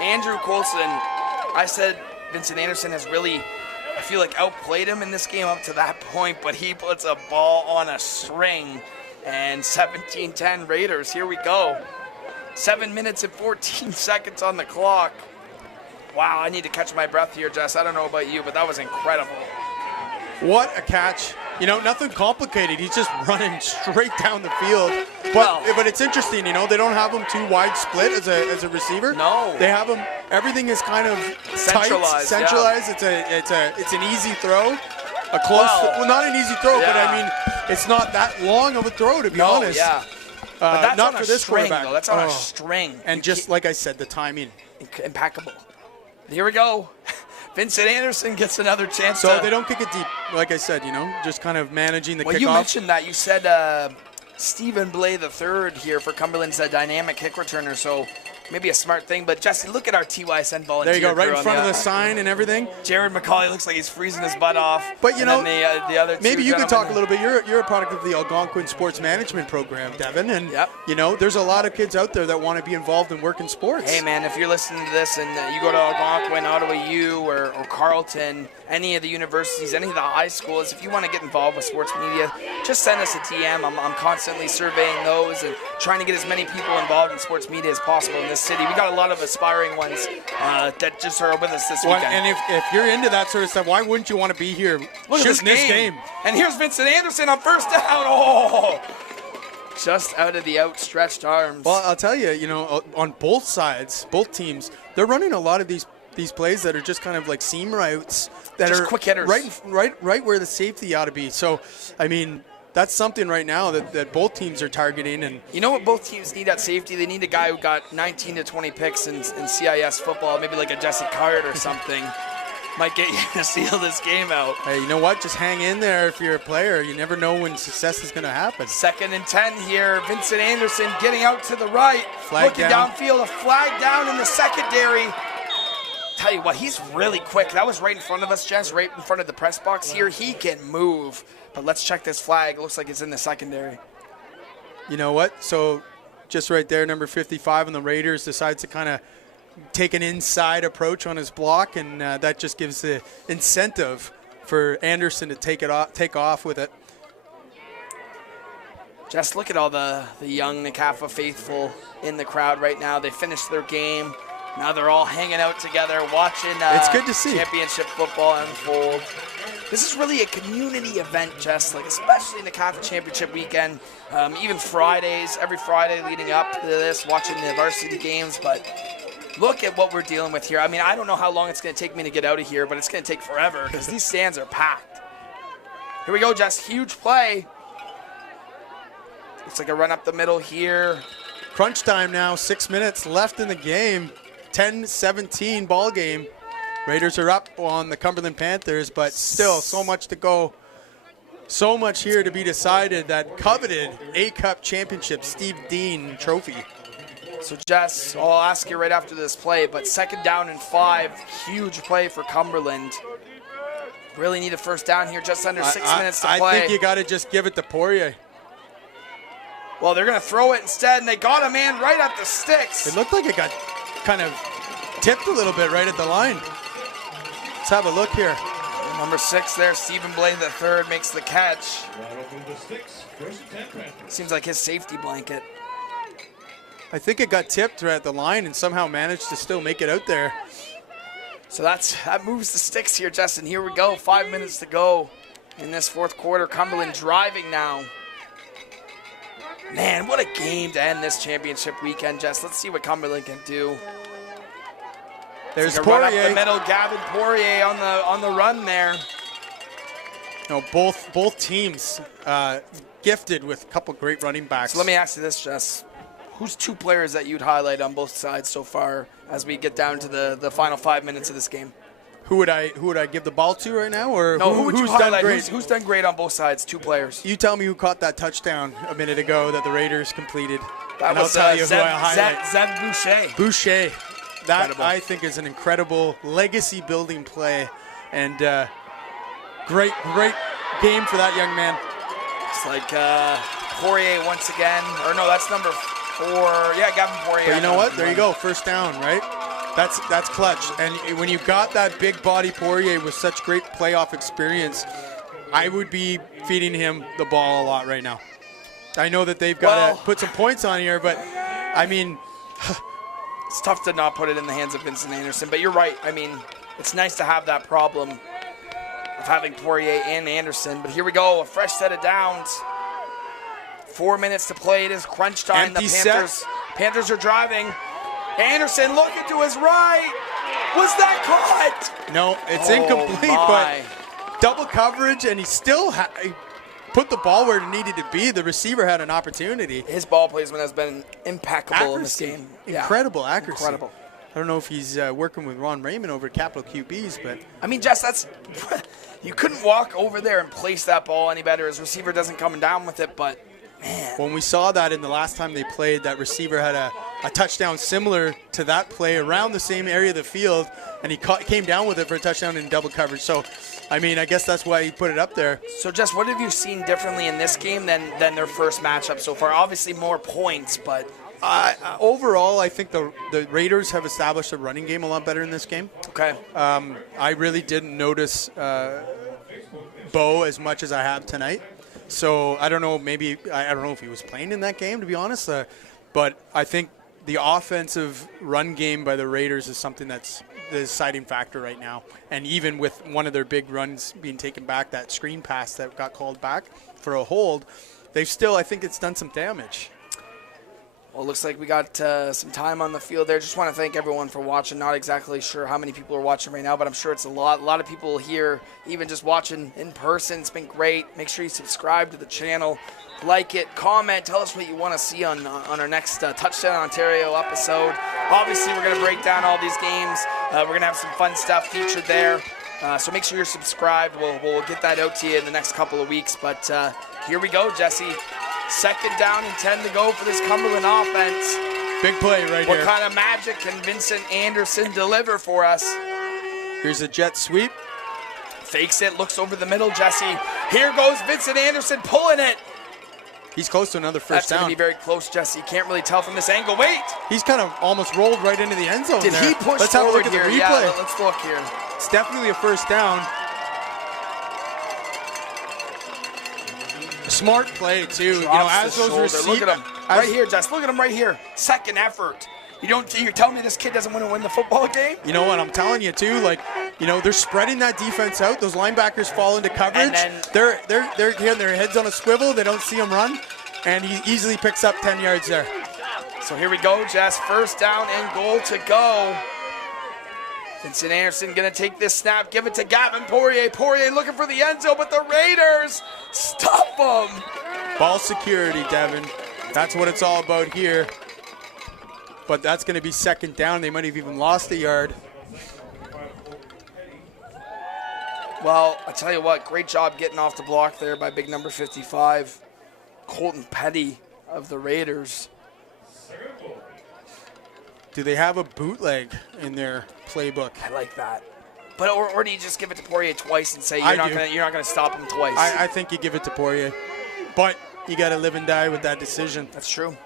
Andrew Colson, I said Vincent Anderson has really, I feel like, outplayed him in this game up to that point, but he puts a ball on a string. And 17-10 Raiders, here we go. 7 minutes and 14 seconds on the clock. Wow, I need to catch my breath here, Jess. I don't know about you, but that was incredible. What a catch. Nothing complicated. He's just running straight down the field. But it's interesting, they don't have him too wide split as a receiver. No. They have him, everything is kind of centralized. Yeah. It's an easy throw. A close, well, not an easy throw, but I mean, it's not that long of a throw, to be honest. Yeah. But that's not on for a this string, quarterback. though. That's on a string. And just like I said, the timing. Impeccable. Here we go. Vincent Anderson gets another chance. So they don't kick it deep, like I said, just kind of managing the kickoff. Well, you mentioned that. You said Stephen Blay III here for Cumberland's a dynamic kick returner, so maybe a smart thing. But, Jesse, look at our TYSN volunteer. There you go, right in front of the sign and everything. Jared McCauley looks like he's freezing his butt off. But, the other maybe you could talk a little bit. You're a product of the Algonquin Sports Management Program, Devin. And, there's a lot of kids out there that want to be involved in work in sports. Hey, man, if you're listening to this and you go to Algonquin, Ottawa U, or Carleton, any of the universities, any of the high schools, if you want to get involved with sports media, just send us a TM. I'm constantly surveying those and trying to get as many people involved in sports media as possible in this city. We got a lot of aspiring ones that just are with us this weekend. And if you're into that sort of stuff, why wouldn't you want to be here? Look at this game. And here's Vincent Anderson on first down. Oh, just out of the outstretched arms. Well, I'll tell you, on both sides, both teams, they're running a lot of these plays that are just kind of like seam routes that just are quick hitters, right where the safety ought to be. So, I mean, that's something right now that both teams are targeting. And you know what both teams need at safety? They need a guy who got 19 to 20 picks in CIS football, maybe like a Jesse Card or something. Might get you to seal this game out. Hey, you know what? Just hang in there if you're a player. You never know when success is going to happen. 2nd and 10 here. Vincent Anderson getting out to the right. Looking downfield. A flag down in the secondary. Tell you what, he's really quick. That was right in front of us, Jess, right in front of the press box here. He can move. But let's check this flag. It looks like it's in the secondary. You know what? So just right there, number 55 on the Raiders decides to kind of take an inside approach on his block, and that just gives the incentive for Anderson to take off with it. Just look at all the young NCAFA faithful in the crowd right now. They finished their game. Now they're all hanging out together, watching it's good to see championship football unfold. This is really a community event, Jess, like especially in the NCAFA championship weekend. Even Fridays, every Friday leading up to this, watching the varsity games. But look at what we're dealing with here. I mean, I don't know how long it's going to take me to get out of here, but it's going to take forever because these stands are packed. Here we go, Jess. Huge play. Looks like a run up the middle here. Crunch time now, 6 minutes left in the game. 10-17 ball game. Raiders are up on the Cumberland Panthers, but still so much to go. So much here to be decided. That coveted A-Cup championship Steve Dean trophy. So Jess, I'll ask you right after this play, but 2nd down and 5, huge play for Cumberland. Really need a first down here, just under 6 minutes to play. I think you got to just give it to Poirier. Well, they're going to throw it instead, and they got a man right at the sticks. It looked like it got kind of tipped a little bit right at the line. Let's have a look here. Number 6 there, Stephen Blaine III makes the catch. Seems like his safety blanket. I think it got tipped right at the line and somehow managed to still make it out there. So that moves the sticks here, Justin. Here we go, 5 minutes to go in this 4th quarter. Cumberland driving now. Man, what a game to end this championship weekend, Jess. Let's see what Cumberland can do. There's like Poirier. Run up the middle, Gavin Poirier on the run there. No, both teams gifted with a couple great running backs. So let me ask you this, Jess. Who's 2 players that you'd highlight on both sides so far as we get down to the final 5 minutes of this game? Who would I give the ball to right now, or no? Who would you highlight? Done great? Who's done great on both sides? 2 players. You tell me who caught that touchdown a minute ago that the Raiders completed. That was I'll tell you who I highlight. Zev Boucher. Boucher. That Incredible. I think is an incredible legacy-building play, and great game for that young man. It's like Poirier once again, or no, that's number 4. Yeah, Gavin Poirier. But you know what? There you go, first down, right? That's clutch. And when you got that big body Poirier with such great playoff experience, I would be feeding him the ball a lot right now. I know that they've got to put some points on here, but I mean, it's tough to not put it in the hands of Vincent Anderson. But you're right. I mean, it's nice to have that problem of having Poirier and Anderson. But here we go, a fresh set of downs. 4 minutes to play. It is crunch time. Empty Panthers are driving. Anderson looking to his right. Was that caught? No, it's incomplete, but double coverage, and he still he put the ball where it needed to be. The receiver had an opportunity. His ball placement has been impeccable in this game. Incredible accuracy. Incredible. I don't know if he's working with Ron Raymond over at Capital QBs, but I mean, Jess, that's you couldn't walk over there and place that ball any better. His receiver doesn't come down with it, but man. When we saw that in the last time they played, that receiver had a touchdown similar to that play around the same area of the field, and he came down with it for a touchdown in double coverage. So, I mean, I guess that's why he put it up there. So, Jess, what have you seen differently in this game than their first matchup so far? Obviously more points, but overall, I think the Raiders have established a running game a lot better in this game. Okay. I really didn't notice Bo as much as I have tonight. So I don't know. Maybe I don't know if he was playing in that game, to be honest. But I think the offensive run game by the Raiders is something that's the deciding factor right now. And even with one of their big runs being taken back, that screen pass that got called back for a hold, they've still, I think it's done some damage. Well, it looks like we got some time on the field there. Just want to thank everyone for watching. Not exactly sure how many people are watching right now, but I'm sure it's a lot. A lot of people here, even just watching in person. It's been great. Make sure you subscribe to the channel, like it, comment, tell us what you want to see on our next Touchdown Ontario episode. Obviously, we're going to break down all these games. We're going to have some fun stuff featured there. So make sure you're subscribed. We'll get that out to you in the next couple of weeks. But here we go, Jesse. 2nd down and 10 to go for this Cumberland offense. Big play right here. What kind of magic can Vincent Anderson deliver for us? Here's a jet sweep. Fakes it, looks over the middle, Jesse. Here goes Vincent Anderson pulling it. He's close to another first down. That's going to be very close, Jesse. You can't really tell from this angle. Wait! He's kind of almost rolled right into the end zone. Did there. he push Let's have a forward look at here? the replay. Yeah, let's look here. It's definitely a first down. Smart play, too. Drops As the those shoulder. receivers. Look at him. Right here, Jess. Look at him right here. Second effort. You're telling me this kid doesn't want to win the football game? You know what? I'm telling you, too. They're spreading that defense out. Those linebackers fall into coverage. They're getting their heads on a swivel. They don't see him run. And he easily picks up 10 yards there. So here we go, Jess. First down and goal to go. Vincent Anderson going to take this snap, give it to Gavin Poirier. Poirier looking for the end zone, but the Raiders stop him. Ball security, Devin. That's what it's all about here. But that's going to be second down. They might have even lost a yard. Well, I tell you what, great job getting off the block there by big number 55, Colton Petty of the Raiders. Do they have a bootleg in their playbook? I like that. But or do you just give it to Poirier twice and say you're not gonna stop him twice? I think you give it to Poirier, but you got to live and die with that decision. That's true.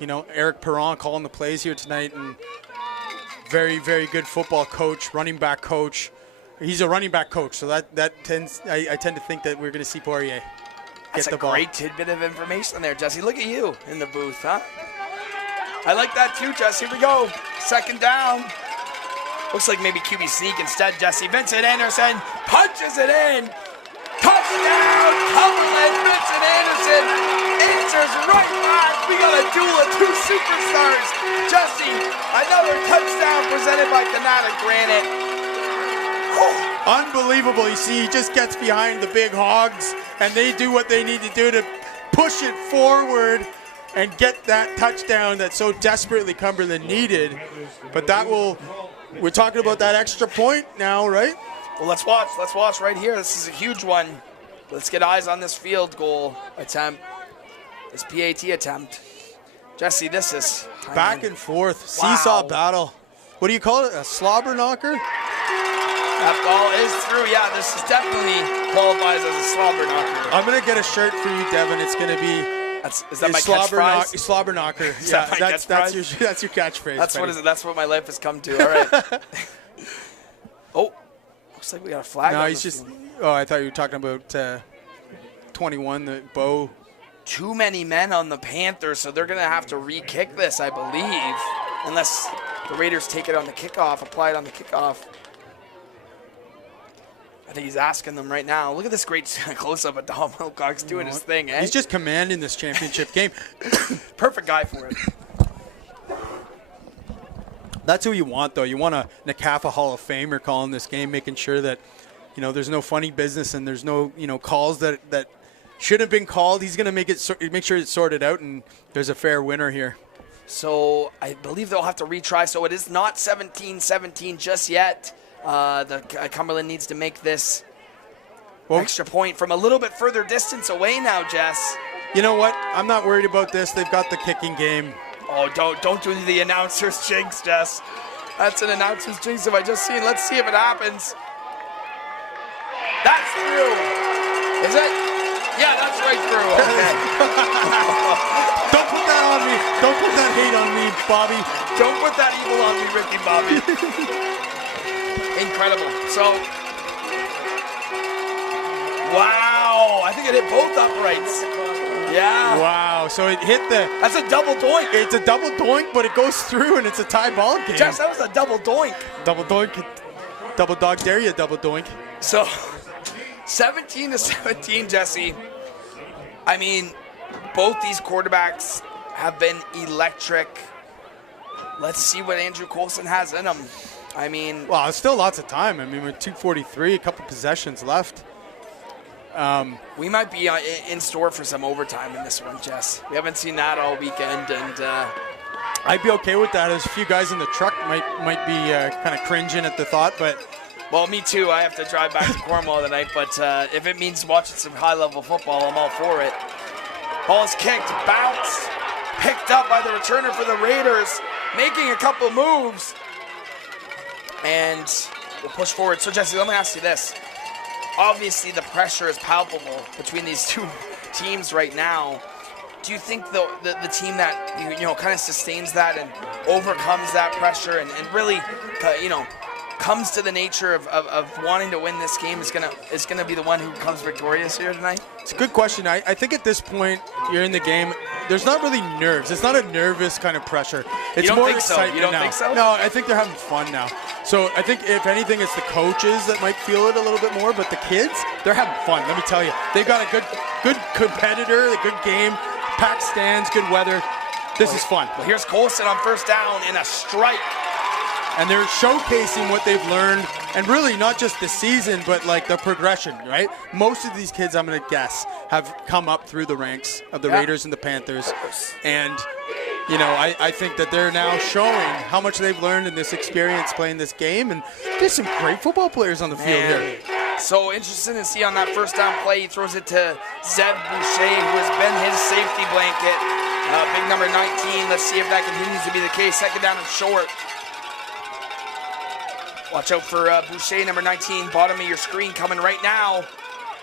Eric Perron calling the plays here tonight, and very, very good football coach, running back coach. He's a running back coach, so I tend to think that we're going to see Poirier That's get the a ball. great tidbit of information there, Jesse. Look at you in the booth, huh? I like that too, Jesse. Here we go. Second down. Looks like maybe QB sneak instead, Jesse. Vincent Anderson punches it in. Touchdown, Cumberland. Vincent Anderson answers right back. We got a duel of two superstars. Jesse, another touchdown presented by Kinetic Granite. Unbelievable. You see, he just gets behind the big hogs, and they do what they need to do to push it forward and get that touchdown that so desperately Cumberland needed. But we're talking about that extra point now, right? Well, let's watch. Let's watch right here. This is a huge one. Let's get eyes on this field goal attempt, this PAT attempt. Jesse, this is back and forth, seesaw battle. What do you call it? A slobber knocker? That ball is through. Yeah, this is definitely qualifies as a slobber knocker. I'm gonna get a shirt for you, Devin. It's gonna be. Is that my catchphrase? Slobber knocker. Yeah, that's your catchphrase. That's what my life has come to. All right. Oh, looks like we got a flag. No, he's just. Oh, I thought you were talking about 21, the Bo. Too many men on the Panthers, so they're gonna have to re-kick this, I believe, unless the Raiders take it on the kickoff, apply it on the kickoff. I think he's asking them right now. Look at this great close-up of Dom Wilcox doing his thing, eh? He's just commanding this championship game. Perfect guy for it. That's who you want, though. You want a NCAFA Hall of Famer calling this game, making sure that, there's no funny business and there's no, calls that should have been called. He's going to make sure it's sorted out, and there's a fair winner here. So I believe they'll have to retry. So it is not 17-17 just yet. Cumberland needs to make this extra point from a little bit further distance away now, Jess. You know what? I'm not worried about this. They've got the kicking game. Oh, don't do the announcer's jinx, Jess. That's an announcer's jinx if I just seen. Let's see if it happens. That's through. Is it? Yeah, that's right through. Okay. Don't put that on me. Don't put that hate on me, Bobby. Don't put that evil on me, Ricky Bobby. Incredible. So, wow. I think it hit both uprights. Yeah. Wow. So it hit That's a double doink. It's a double doink, but it goes through, and it's a tie ball game. Jess, that was a double doink. Double doink. Double dog dare you, double doink. So, 17-17, Jesse. I mean, both these quarterbacks have been electric. Let's see what Andrew Coulson has in him. I mean, well, it's still lots of time. I mean, we're 2:43, a couple possessions left. We might be in store for some overtime in this one, Jess. We haven't seen that all weekend, and I'd be okay with that. There's a few guys in the truck might be kind of cringing at the thought, but well, me too. I have to drive back to Cornwall tonight, but if it means watching some high-level football, I'm all for it. Ball is kicked, bounced, picked up by the returner for the Raiders, making a couple moves. And we'll push forward. So, Jesse, let me ask you this. Obviously, the pressure is palpable between these two teams right now. Do you think the team that, kind of sustains that and overcomes that pressure and really, comes to the nature of wanting to win this game is gonna be the one who comes victorious here tonight? It's a good question. I think at this point, you're in the game. There's not really nerves. It's not a nervous kind of pressure. It's don't more think so? excitement You don't now. think so? No, I think they're having fun now. So I think if anything, it's the coaches that might feel it a little bit more. But the kids, they're having fun. Let me tell you, they've got a good competitor, a good game, packed stands, good weather. This is fun. Well, here's Colson on first down in a strike. And they're showcasing what they've learned, and really not just the season, but like the progression, right? Most of these kids, I'm going to guess, have come up through the ranks of the Raiders and the Panthers. And, you know, I think that they're now showing how much they've learned in this experience playing this game. And there's some great football players on the field here. So interesting to see on that first down play. He throws it to Zeb Boucher, who has been his safety blanket. Big number 19. Let's see if that continues to be the case. Second down and short. Watch out for Boucher, number 19, bottom of your screen, coming right now.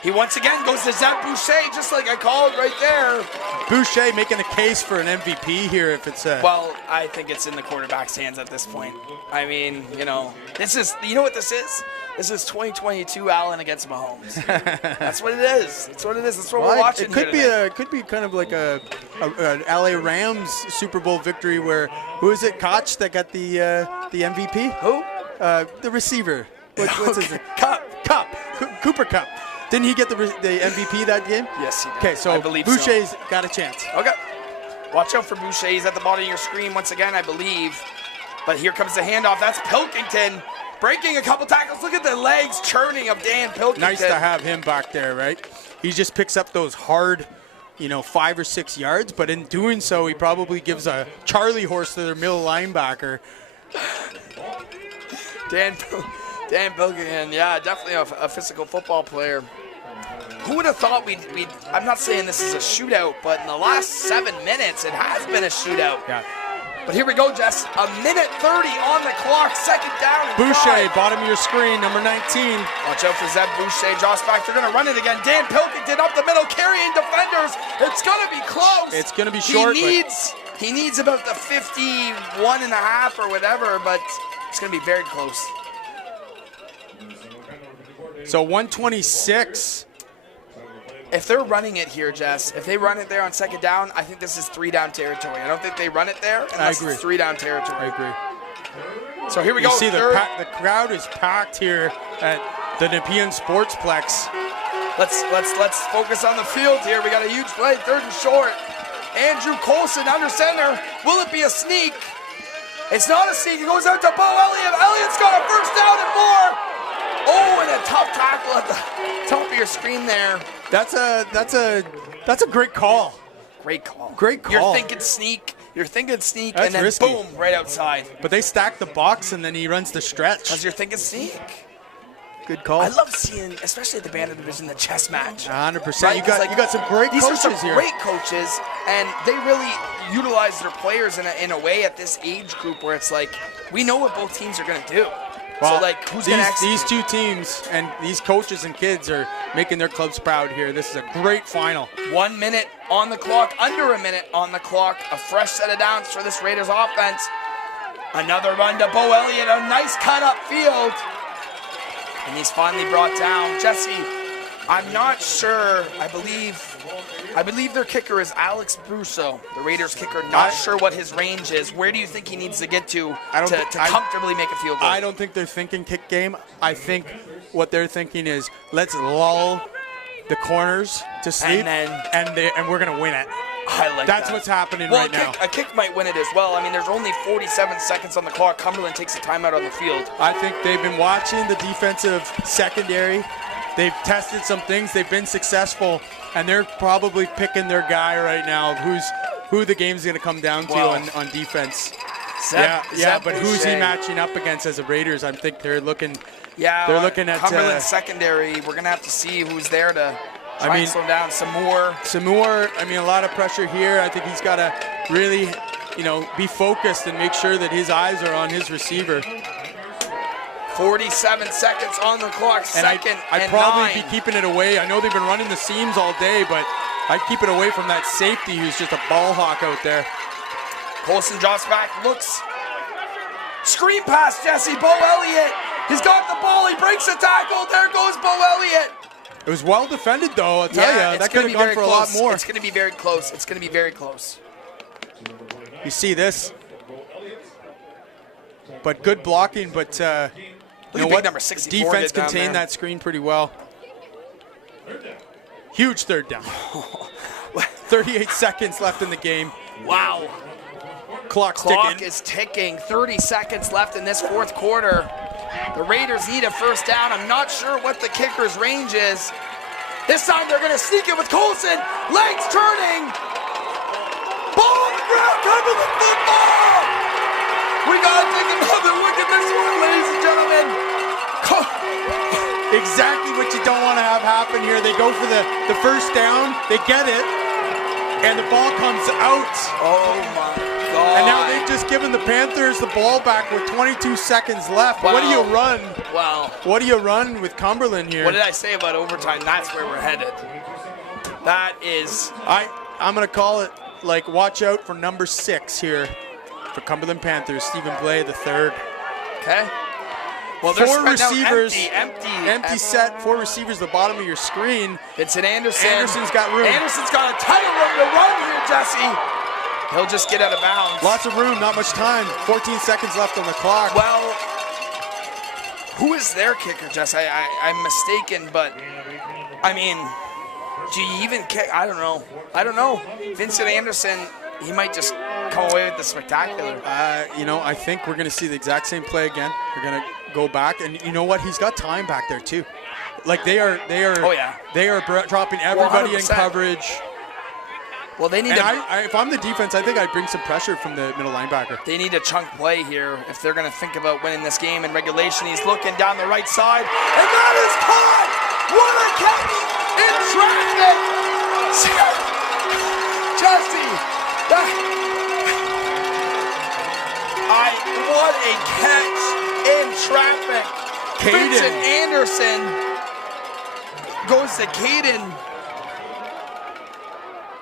He once again goes to Zeb Boucher, just like I called right there. Boucher making a case for an MVP here if it's Well, I think it's in the quarterback's hands at this point. I mean, you know what this is? This is 2022 Allen against Mahomes. That's what it is. That's what it is. That's what we're watching. It could be kind of like an LA Rams Super Bowl victory where, who is it, Koch, that got the MVP? Who? The receiver. What's his name? Cup. Cooper Cup. Didn't he get the MVP that game? Yes, he did. Okay, so I believe Boucher's got a chance. Okay. Watch out for Boucher. He's at the bottom of your screen once again, I believe. But here comes the handoff. That's Pilkington breaking a couple tackles. Look at the legs churning of Dan Pilkington. Nice to have him back there, right? He just picks up those hard, 5 or 6 yards, but in doing so, he probably gives a Charlie horse to their middle linebacker. Dan Pilkington, yeah, definitely a physical football player. Who would have thought we'd I'm not saying this is a shootout, but in the last 7 minutes, it has been a shootout. Yeah. But here we go, Jess. A minute 30 on the clock, second down and Boucher, 5. bottom of your screen, number 19. Watch out for Zeb Boucher. Josh back, they're going to run it again. Dan Pilkington up the middle, carrying defenders. It's going to be close. It's going to be short. He needs about the 51 and a half or whatever, but it's going to be very close. So 126. If they're running it here, Jess, if they run it there on second down, I think this is 3-down territory. I don't think they run it there unless it's 3-down territory. I agree. So here we go. You see the crowd is packed here at the Nepean Sportsplex. Let's focus on the field here. We got a huge play, third and short. Andrew Colson under center. Will it be a sneak? It's not a sneak. It goes out to Bo Elliott. Elliott's got a first down and more. Oh, and a tough tackle at the top of your screen there. That's a great call. Great call. Great call. You're thinking sneak, That's and then risky. boom, right outside. But they stack the box and then he runs the stretch. Because you're thinking sneak. Good call. I love seeing, especially at the Banner Division, the chess match. 100%. Right? You got some great these coaches are some here. great coaches, and they really utilize their players in a way at this age group where it's like, we know what both teams are going to do. Well, so, like, who's going to execute? These two teams and these coaches and kids are making their clubs proud here. This is a great final. 1 minute on the clock, under a minute on the clock. A fresh set of downs for this Raiders offense. Another run to Bo Elliott, a nice cut up field. And he's finally brought down. Jesse, I'm not sure. I believe their kicker is Alex Brusso, the Raiders kicker. Not sure what his range is. Where do you think he needs to get to comfortably make a field goal? I don't think they're thinking kick game. I think what they're thinking is let's lull the corners to sleep, and we're going to win it. I like That's that. what's happening right now. A kick might win it as well. I mean, there's only 47 seconds on the clock. Cumberland takes a timeout on the field. I think they've been watching the defensive secondary. They've tested some things. They've been successful, and they're probably picking their guy right now. Who the game's going to come down to on defense. But who's he matching up against as the Raiders? I think they're looking. Yeah, they're looking at Cumberland secondary. We're going to have to see who's there to try and slow down some more. A lot of pressure here. I think he's got to really, be focused and make sure that his eyes are on his receiver. 47 seconds on the clock, I'd probably be keeping it away. I know they've been running the seams all day, but I'd keep it away from that safety who's just a ball hawk out there. Colson drops back, looks. Screen pass, Jesse. Bo Elliott. He's got the ball. He breaks the tackle. There goes Bo Elliott. It was well defended, though. I'll tell you, that could have gone for a lot more. It's going to be very close. It's going to be very close. You see this, but good blocking. But you know what? Number 64 Defense contained that screen pretty well. Huge third down. 38 seconds left in the game. Wow. Clock is ticking. 30 seconds left in this fourth quarter. The Raiders need a first down. I'm not sure what the kicker's range is. This time they're going to sneak it with Colson. Legs turning. Ball on the ground. Cumberland football. We got to take another look at this one, ladies and gentlemen. Exactly what you don't want to have happen here. They go for the first down. They get it. And the ball comes out. Oh, my God. And now they've just given the Panthers the ball back with 22 seconds left. Wow. What do you run? Wow. What do you run with Cumberland here? What did I say about overtime? That's where we're headed. That is... I'm going to call it, like, watch out for number 6 here for Cumberland Panthers, Stephen Blay the third. Okay. Well, they're 4 receivers, empty set, 4 receivers at the bottom of your screen. Vincent Anderson. Anderson's got room. Anderson's got a ton of room to run here, Jesse. He'll just get out of bounds. Lots of room, not much time. 14 seconds left on the clock. Well, who is their kicker, Jesse? I'm mistaken, but I mean, do you even kick? I don't know. Vincent Anderson, he might just come away with the spectacular. You know, I think we're going to see the exact same play again. We're going to go back, and you know what? He's got time back there too. Like they are. Oh yeah. They are dropping everybody in 100%. coverage. Well, they need if I'm the defense, I think I'd bring some pressure from the middle linebacker. They need a chunk play here if they're going to think about winning this game in regulation. He's looking down the right side, and that is caught! What a catch in traffic! Jesse! What a catch in traffic! Vincent Anderson goes to Caden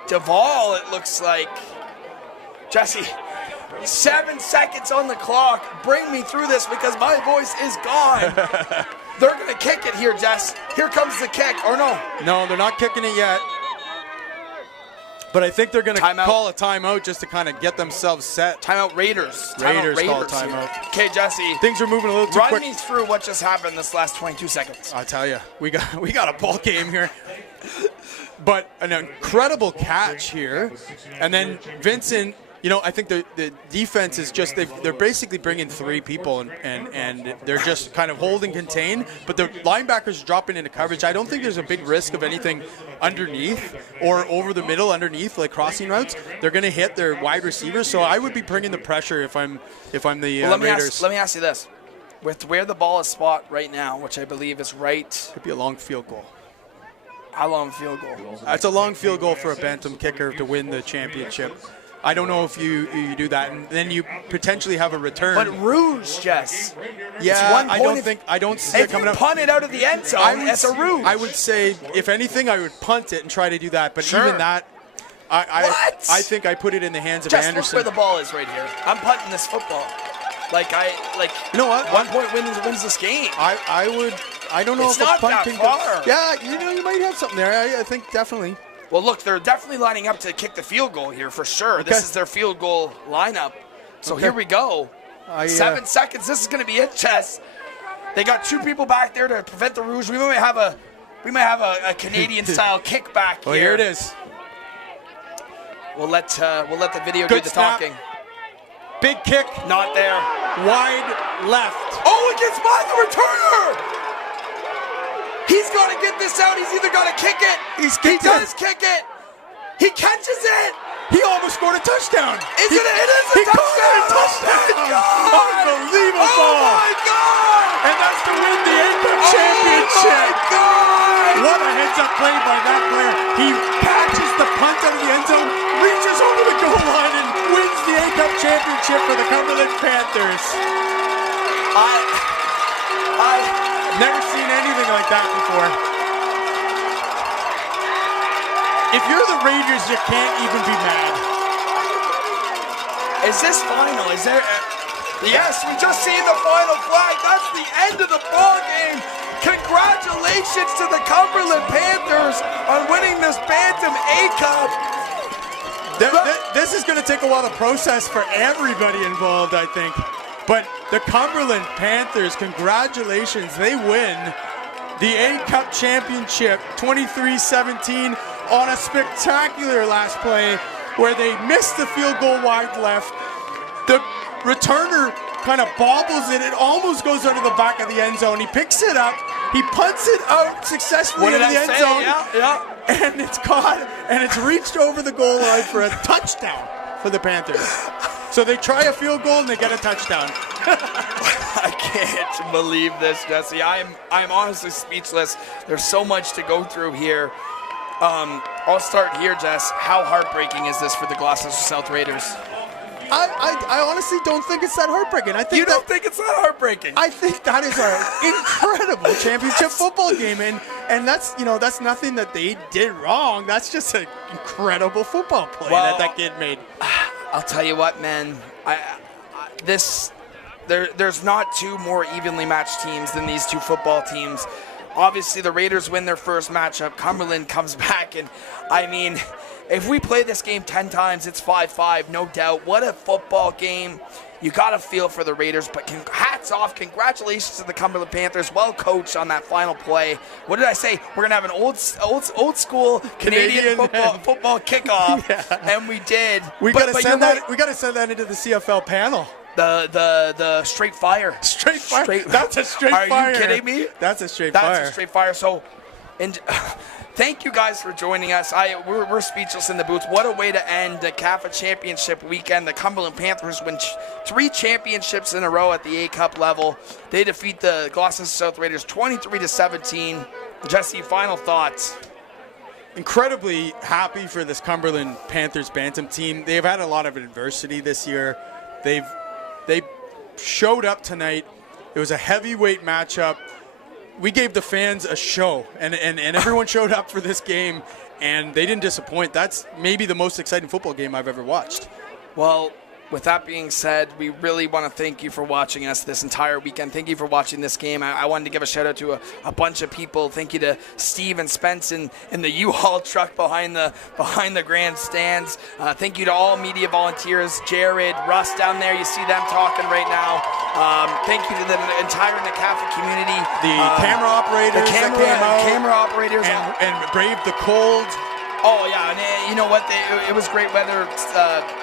Duvall, it looks like. Jesse, 7 seconds on the clock. Bring me through this because my voice is gone. They're going to kick it here, Jess. Here comes the kick, or no? No, they're not kicking it yet. But I think they're going to call a timeout just to kind of get themselves set. Timeout Raiders. Raiders call a timeout. Okay, Jesse. Things are moving a little too quick. Run me through what just happened this last 22 seconds. I'll tell you, we got a ball game here. But an incredible catch here. And then Vincent, you know, I think the defense is just, they're basically bringing 3 people and they're just kind of holding contain. But the linebackers dropping into coverage. I don't think there's a big risk of anything underneath or over the middle underneath, like crossing routes. They're going to hit their wide receivers. So I would be bringing the pressure if I'm the Raiders. Let me ask you this. With where the ball is spot right now, which I believe is right. Could be a long field goal. How long field goal? That's a long field goal for a bantam kicker to win the championship. I don't know if you do that, and then you potentially have a return. But Rouge, Jess. Yeah, I don't see it coming up. If you punt it out of the end zone, that's a Rouge. I would say, if anything, I would punt it and try to do that. But even that, I think I put it in the hands of Anderson. Just look where the ball is right here. I'm punting this football. You know what? 1 point wins this game. I don't know it's if not a punting. that far. Yeah, you might have something there. I think definitely. Well, look, they're definitely lining up to kick the field goal here for sure. Okay. This is their field goal lineup. So here we go. 7 seconds. This is going to be it, Chess. They got 2 people back there to prevent the Rouge. We might have a Canadian-style kickback here. Well, here it is. We'll let the video do the talking. Big kick. Not there. Wide left. Oh, it gets by the returner. He's got to get this out. He's either got to kick it. He does kick it. He catches it. He almost scored a touchdown. It is a touchdown. Unbelievable. Oh, my God. And that's to win the NCAFA championship. Oh, my God. What a heads-up play by that player. He catches the punt out of the end zone, reaches over the goal line, and wins the NCAFA championship for the Cumberland Panthers. I've never seen anything like that before. If you're the Raiders, you can't even be mad. Is this final? Is there? Yes, we just seen the final flag. That's the end of the ball game. Congratulations to the Cumberland Panthers on winning this Bantam A Cup. This is going to take a while to process for everybody involved, I think. But the Cumberland Panthers, congratulations. They win the A Cup championship 23-17 on a spectacular last play where they missed the field goal wide left. The returner kind of bobbles it. It almost goes under the back of the end zone. He picks it up. He punts it out successfully into the end zone. Yeah. And it's caught, and it's reached over the goal line for a touchdown for the Panthers. So they try a field goal, and they get a touchdown. I can't believe this, Jesse. I'm honestly speechless. There's so much to go through here. I'll start here, Jess. How heartbreaking is this for the Gloucester South Raiders? I honestly don't think it's that heartbreaking. You don't think it's that heartbreaking? I think that is an incredible championship football game, and that's nothing that they did wrong. That's just an incredible football play that kid made. I'll tell you what, man. There's not two more evenly matched teams than these two football teams. Obviously, the Raiders win their first matchup. Cumberland comes back, and I mean, if we play this game 10 times, it's 5-5, no doubt. What a football game. You got to feel for the Raiders, but hats off. Congratulations to the Cumberland Panthers. Well coached on that final play. What did I say? We're going to have an old school Canadian football kickoff, yeah. And we did. We got to send that into the CFL panel. The straight fire. Straight fire. That's a straight fire. Are you kidding me? That's a straight fire. That's a straight fire. So, thank you guys for joining us. We're speechless in the booth. What a way to end the NCAFA championship weekend. The Cumberland Panthers win 3 championships in a row at the A Cup level. They defeat the Gloucester South Raiders 23-17. Jesse, final thoughts. Incredibly happy for this Cumberland Panthers Bantam team. They've had a lot of adversity this year. They showed up tonight. It was a heavyweight matchup. We gave the fans a show, and everyone showed up for this game, and they didn't disappoint. That's maybe the most exciting football game I've ever watched. Well, with that being said, we really want to thank you for watching us this entire weekend. Thank you for watching this game. I wanted to give a shout out to a bunch of people. Thank you to Steve and Spence in the U-Haul truck behind the grandstands. Thank you to all media volunteers, Jared, Russ down there. You see them talking right now. Thank you to the entire NCAFA community. The camera operators that came out. Camera operators. And braved the cold. Oh, yeah, and you know what? It was great weather,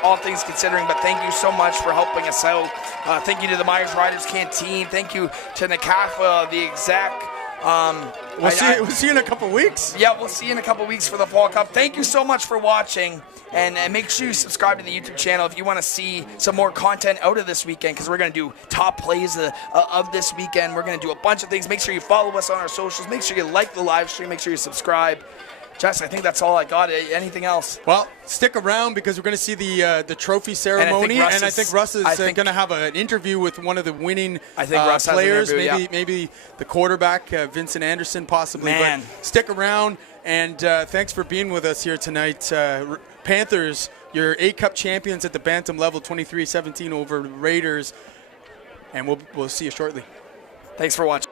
all things considering, but thank you so much for helping us out. Thank you to the Myers Riders Canteen. Thank you to NCAFA, the exec. We'll see you in a couple weeks. Yeah, we'll see you in a couple weeks for the Fall Cup. Thank you so much for watching, and make sure you subscribe to the YouTube channel if you want to see some more content out of this weekend, because we're going to do top plays of this weekend. We're going to do a bunch of things. Make sure you follow us on our socials. Make sure you like the live stream. Make sure you subscribe. Jess, I think that's all I got. Anything else? Well, stick around because we're going to see the trophy ceremony, and I think Russ is going to have an interview with one of the winning players, maybe the quarterback, Vincent Anderson, possibly. Man. But stick around, and thanks for being with us here tonight. Panthers, your A Cup champions at the Bantam level, 23-17 over Raiders, and we'll see you shortly. Thanks for watching.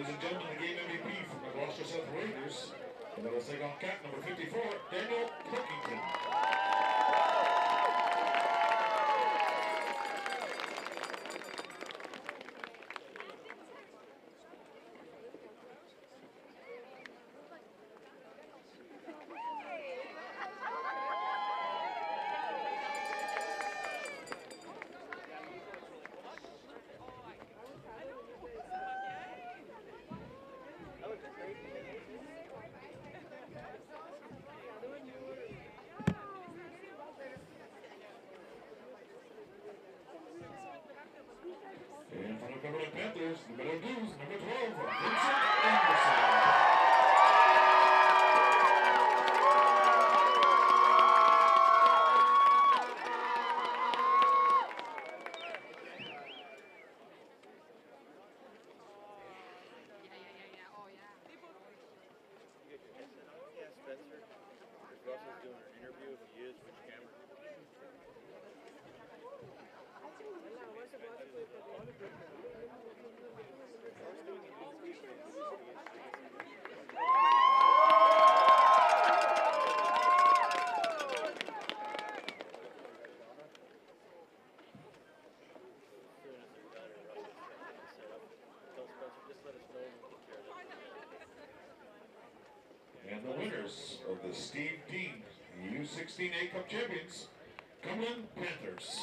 Ladies and gentlemen, the game MVP from the Gloucester South Rangers, the Little Saigon Cat, number 54, Daniel Pluckington. And for the Cumberland Panthers, the Meadow Goose, number 12, Vincent Anderson. And the winners of the Steve Dean U16 A Cup champions, Cumberland Panthers.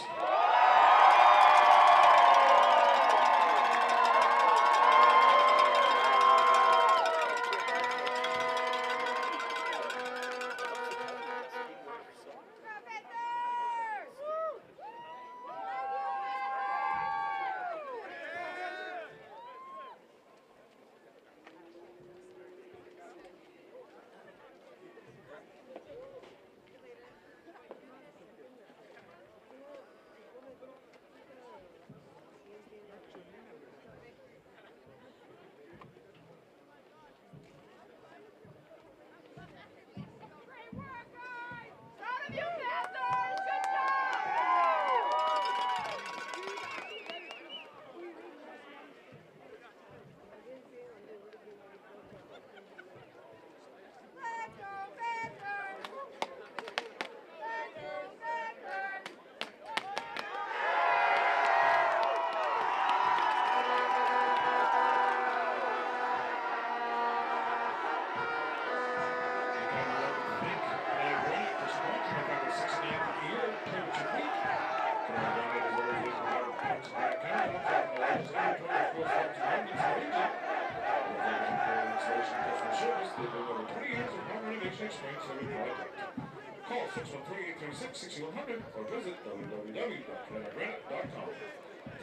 Call 613-836-6100 or visit www.canadagranite.com.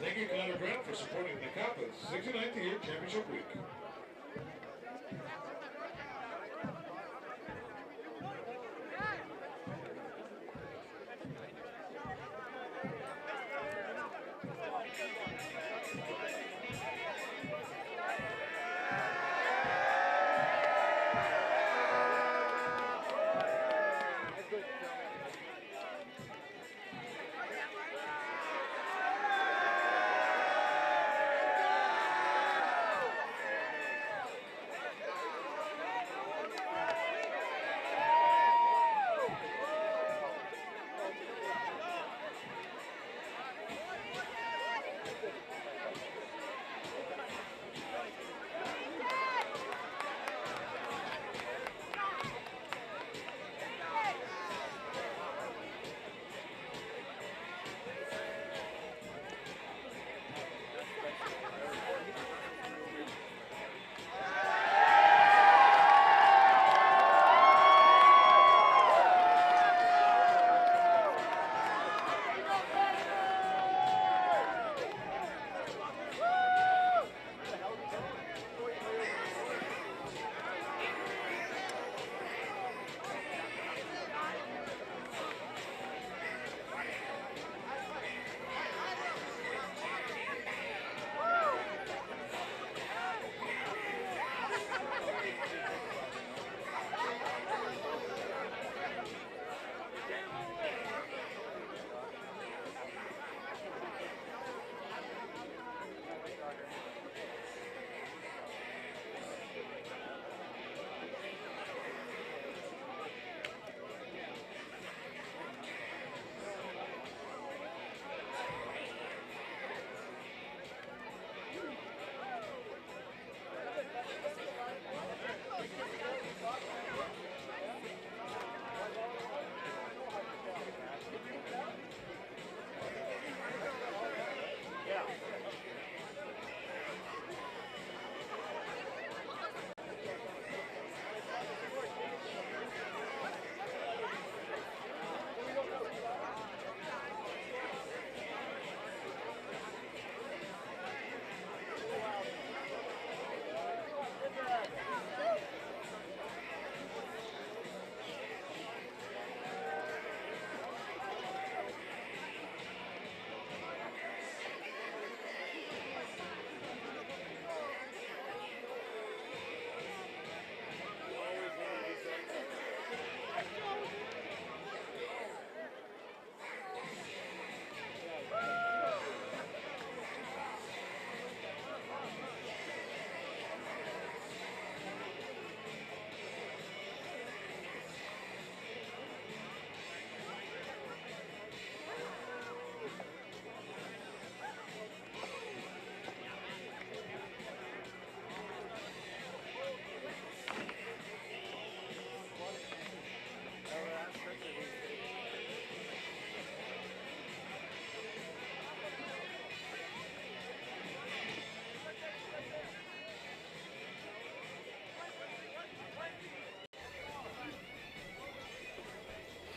Thank you, Canada Granite, for supporting the NCAFA's 69th year championship week.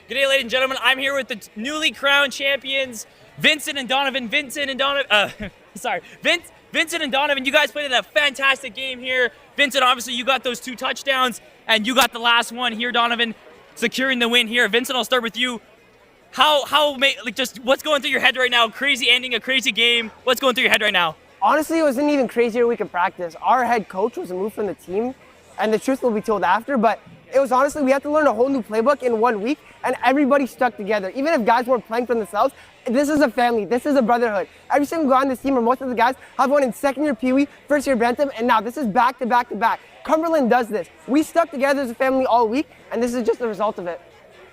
Good day, ladies and gentlemen. I'm here with the newly crowned champions, Vincent and Donovan. Vincent and Donovan, you guys played in a fantastic game here. Vincent, obviously, you got those 2 touchdowns, and you got the last one here, Donovan, securing the win here. Vincent, I'll start with you. Just what's going through your head right now? Crazy ending, a crazy game. What's going through your head right now? Honestly, it was an even crazier week of practice. Our head coach was removed from the team, and the truth will be told after, but it was honestly, we had to learn a whole new playbook in 1 week, and everybody stuck together. Even if guys weren't playing for themselves, this is a family, this is a brotherhood. Every single guy on this team, or most of the guys, have won in second-year Pee Wee, first-year Bantam, and now this is back to back to back. Cumberland does this. We stuck together as a family all week, and this is just the result of it.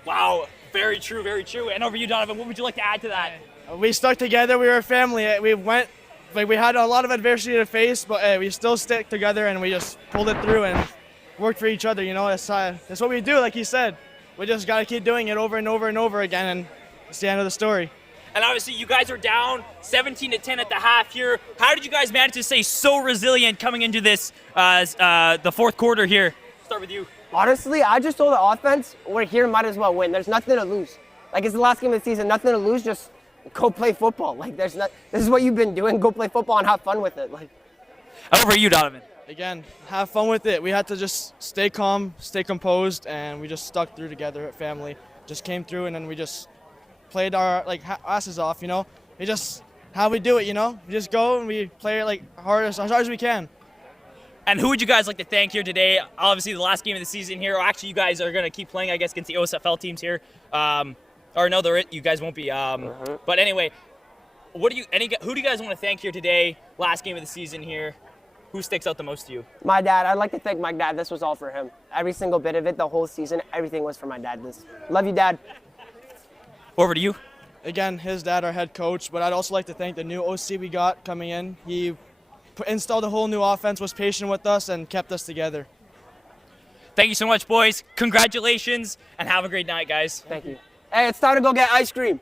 Wow, very true, very true. And over you, Donovan, what would you like to add to that? We stuck together, we were a family. We had a lot of adversity to face, but we still stick together and we just pulled it through and worked for each other, you know. That's what we do, like he said. We just got to keep doing it over and over and over again, and it's the end of the story. And obviously, you guys are down 17-10 at the half here. How did you guys manage to stay so resilient coming into this, the fourth quarter here? Start with you. Honestly, I just told the offense, we're here, might as well win. There's nothing to lose. Like, it's the last game of the season, nothing to lose, just go play football. Like, this is what you've been doing, go play football and have fun with it. Like. Over to you, Donovan. Again, have fun with it. We had to just stay calm, stay composed, and we just stuck through together at family. Just came through, and then we just played our asses off, you know. We just, how we do it, you know. We just go and we play it as hard as we can. And who would you guys like to thank here today? Obviously, the last game of the season here. Actually, you guys are going to keep playing, I guess, against the OSFL teams here. Or no, you guys won't be. But anyway, who do you guys want to thank here today? Last game of the season here. Who sticks out the most to you? My dad. I'd like to thank my dad. This was all for him. Every single bit of it, the whole season, everything was for my dad. Love you, Dad. Over to you. Again, his dad, our head coach, but I'd also like to thank the new OC we got coming in. He installed a whole new offense, was patient with us, and kept us together. Thank you so much, boys. Congratulations, and have a great night, guys. Thank you. Hey, it's time to go get ice cream.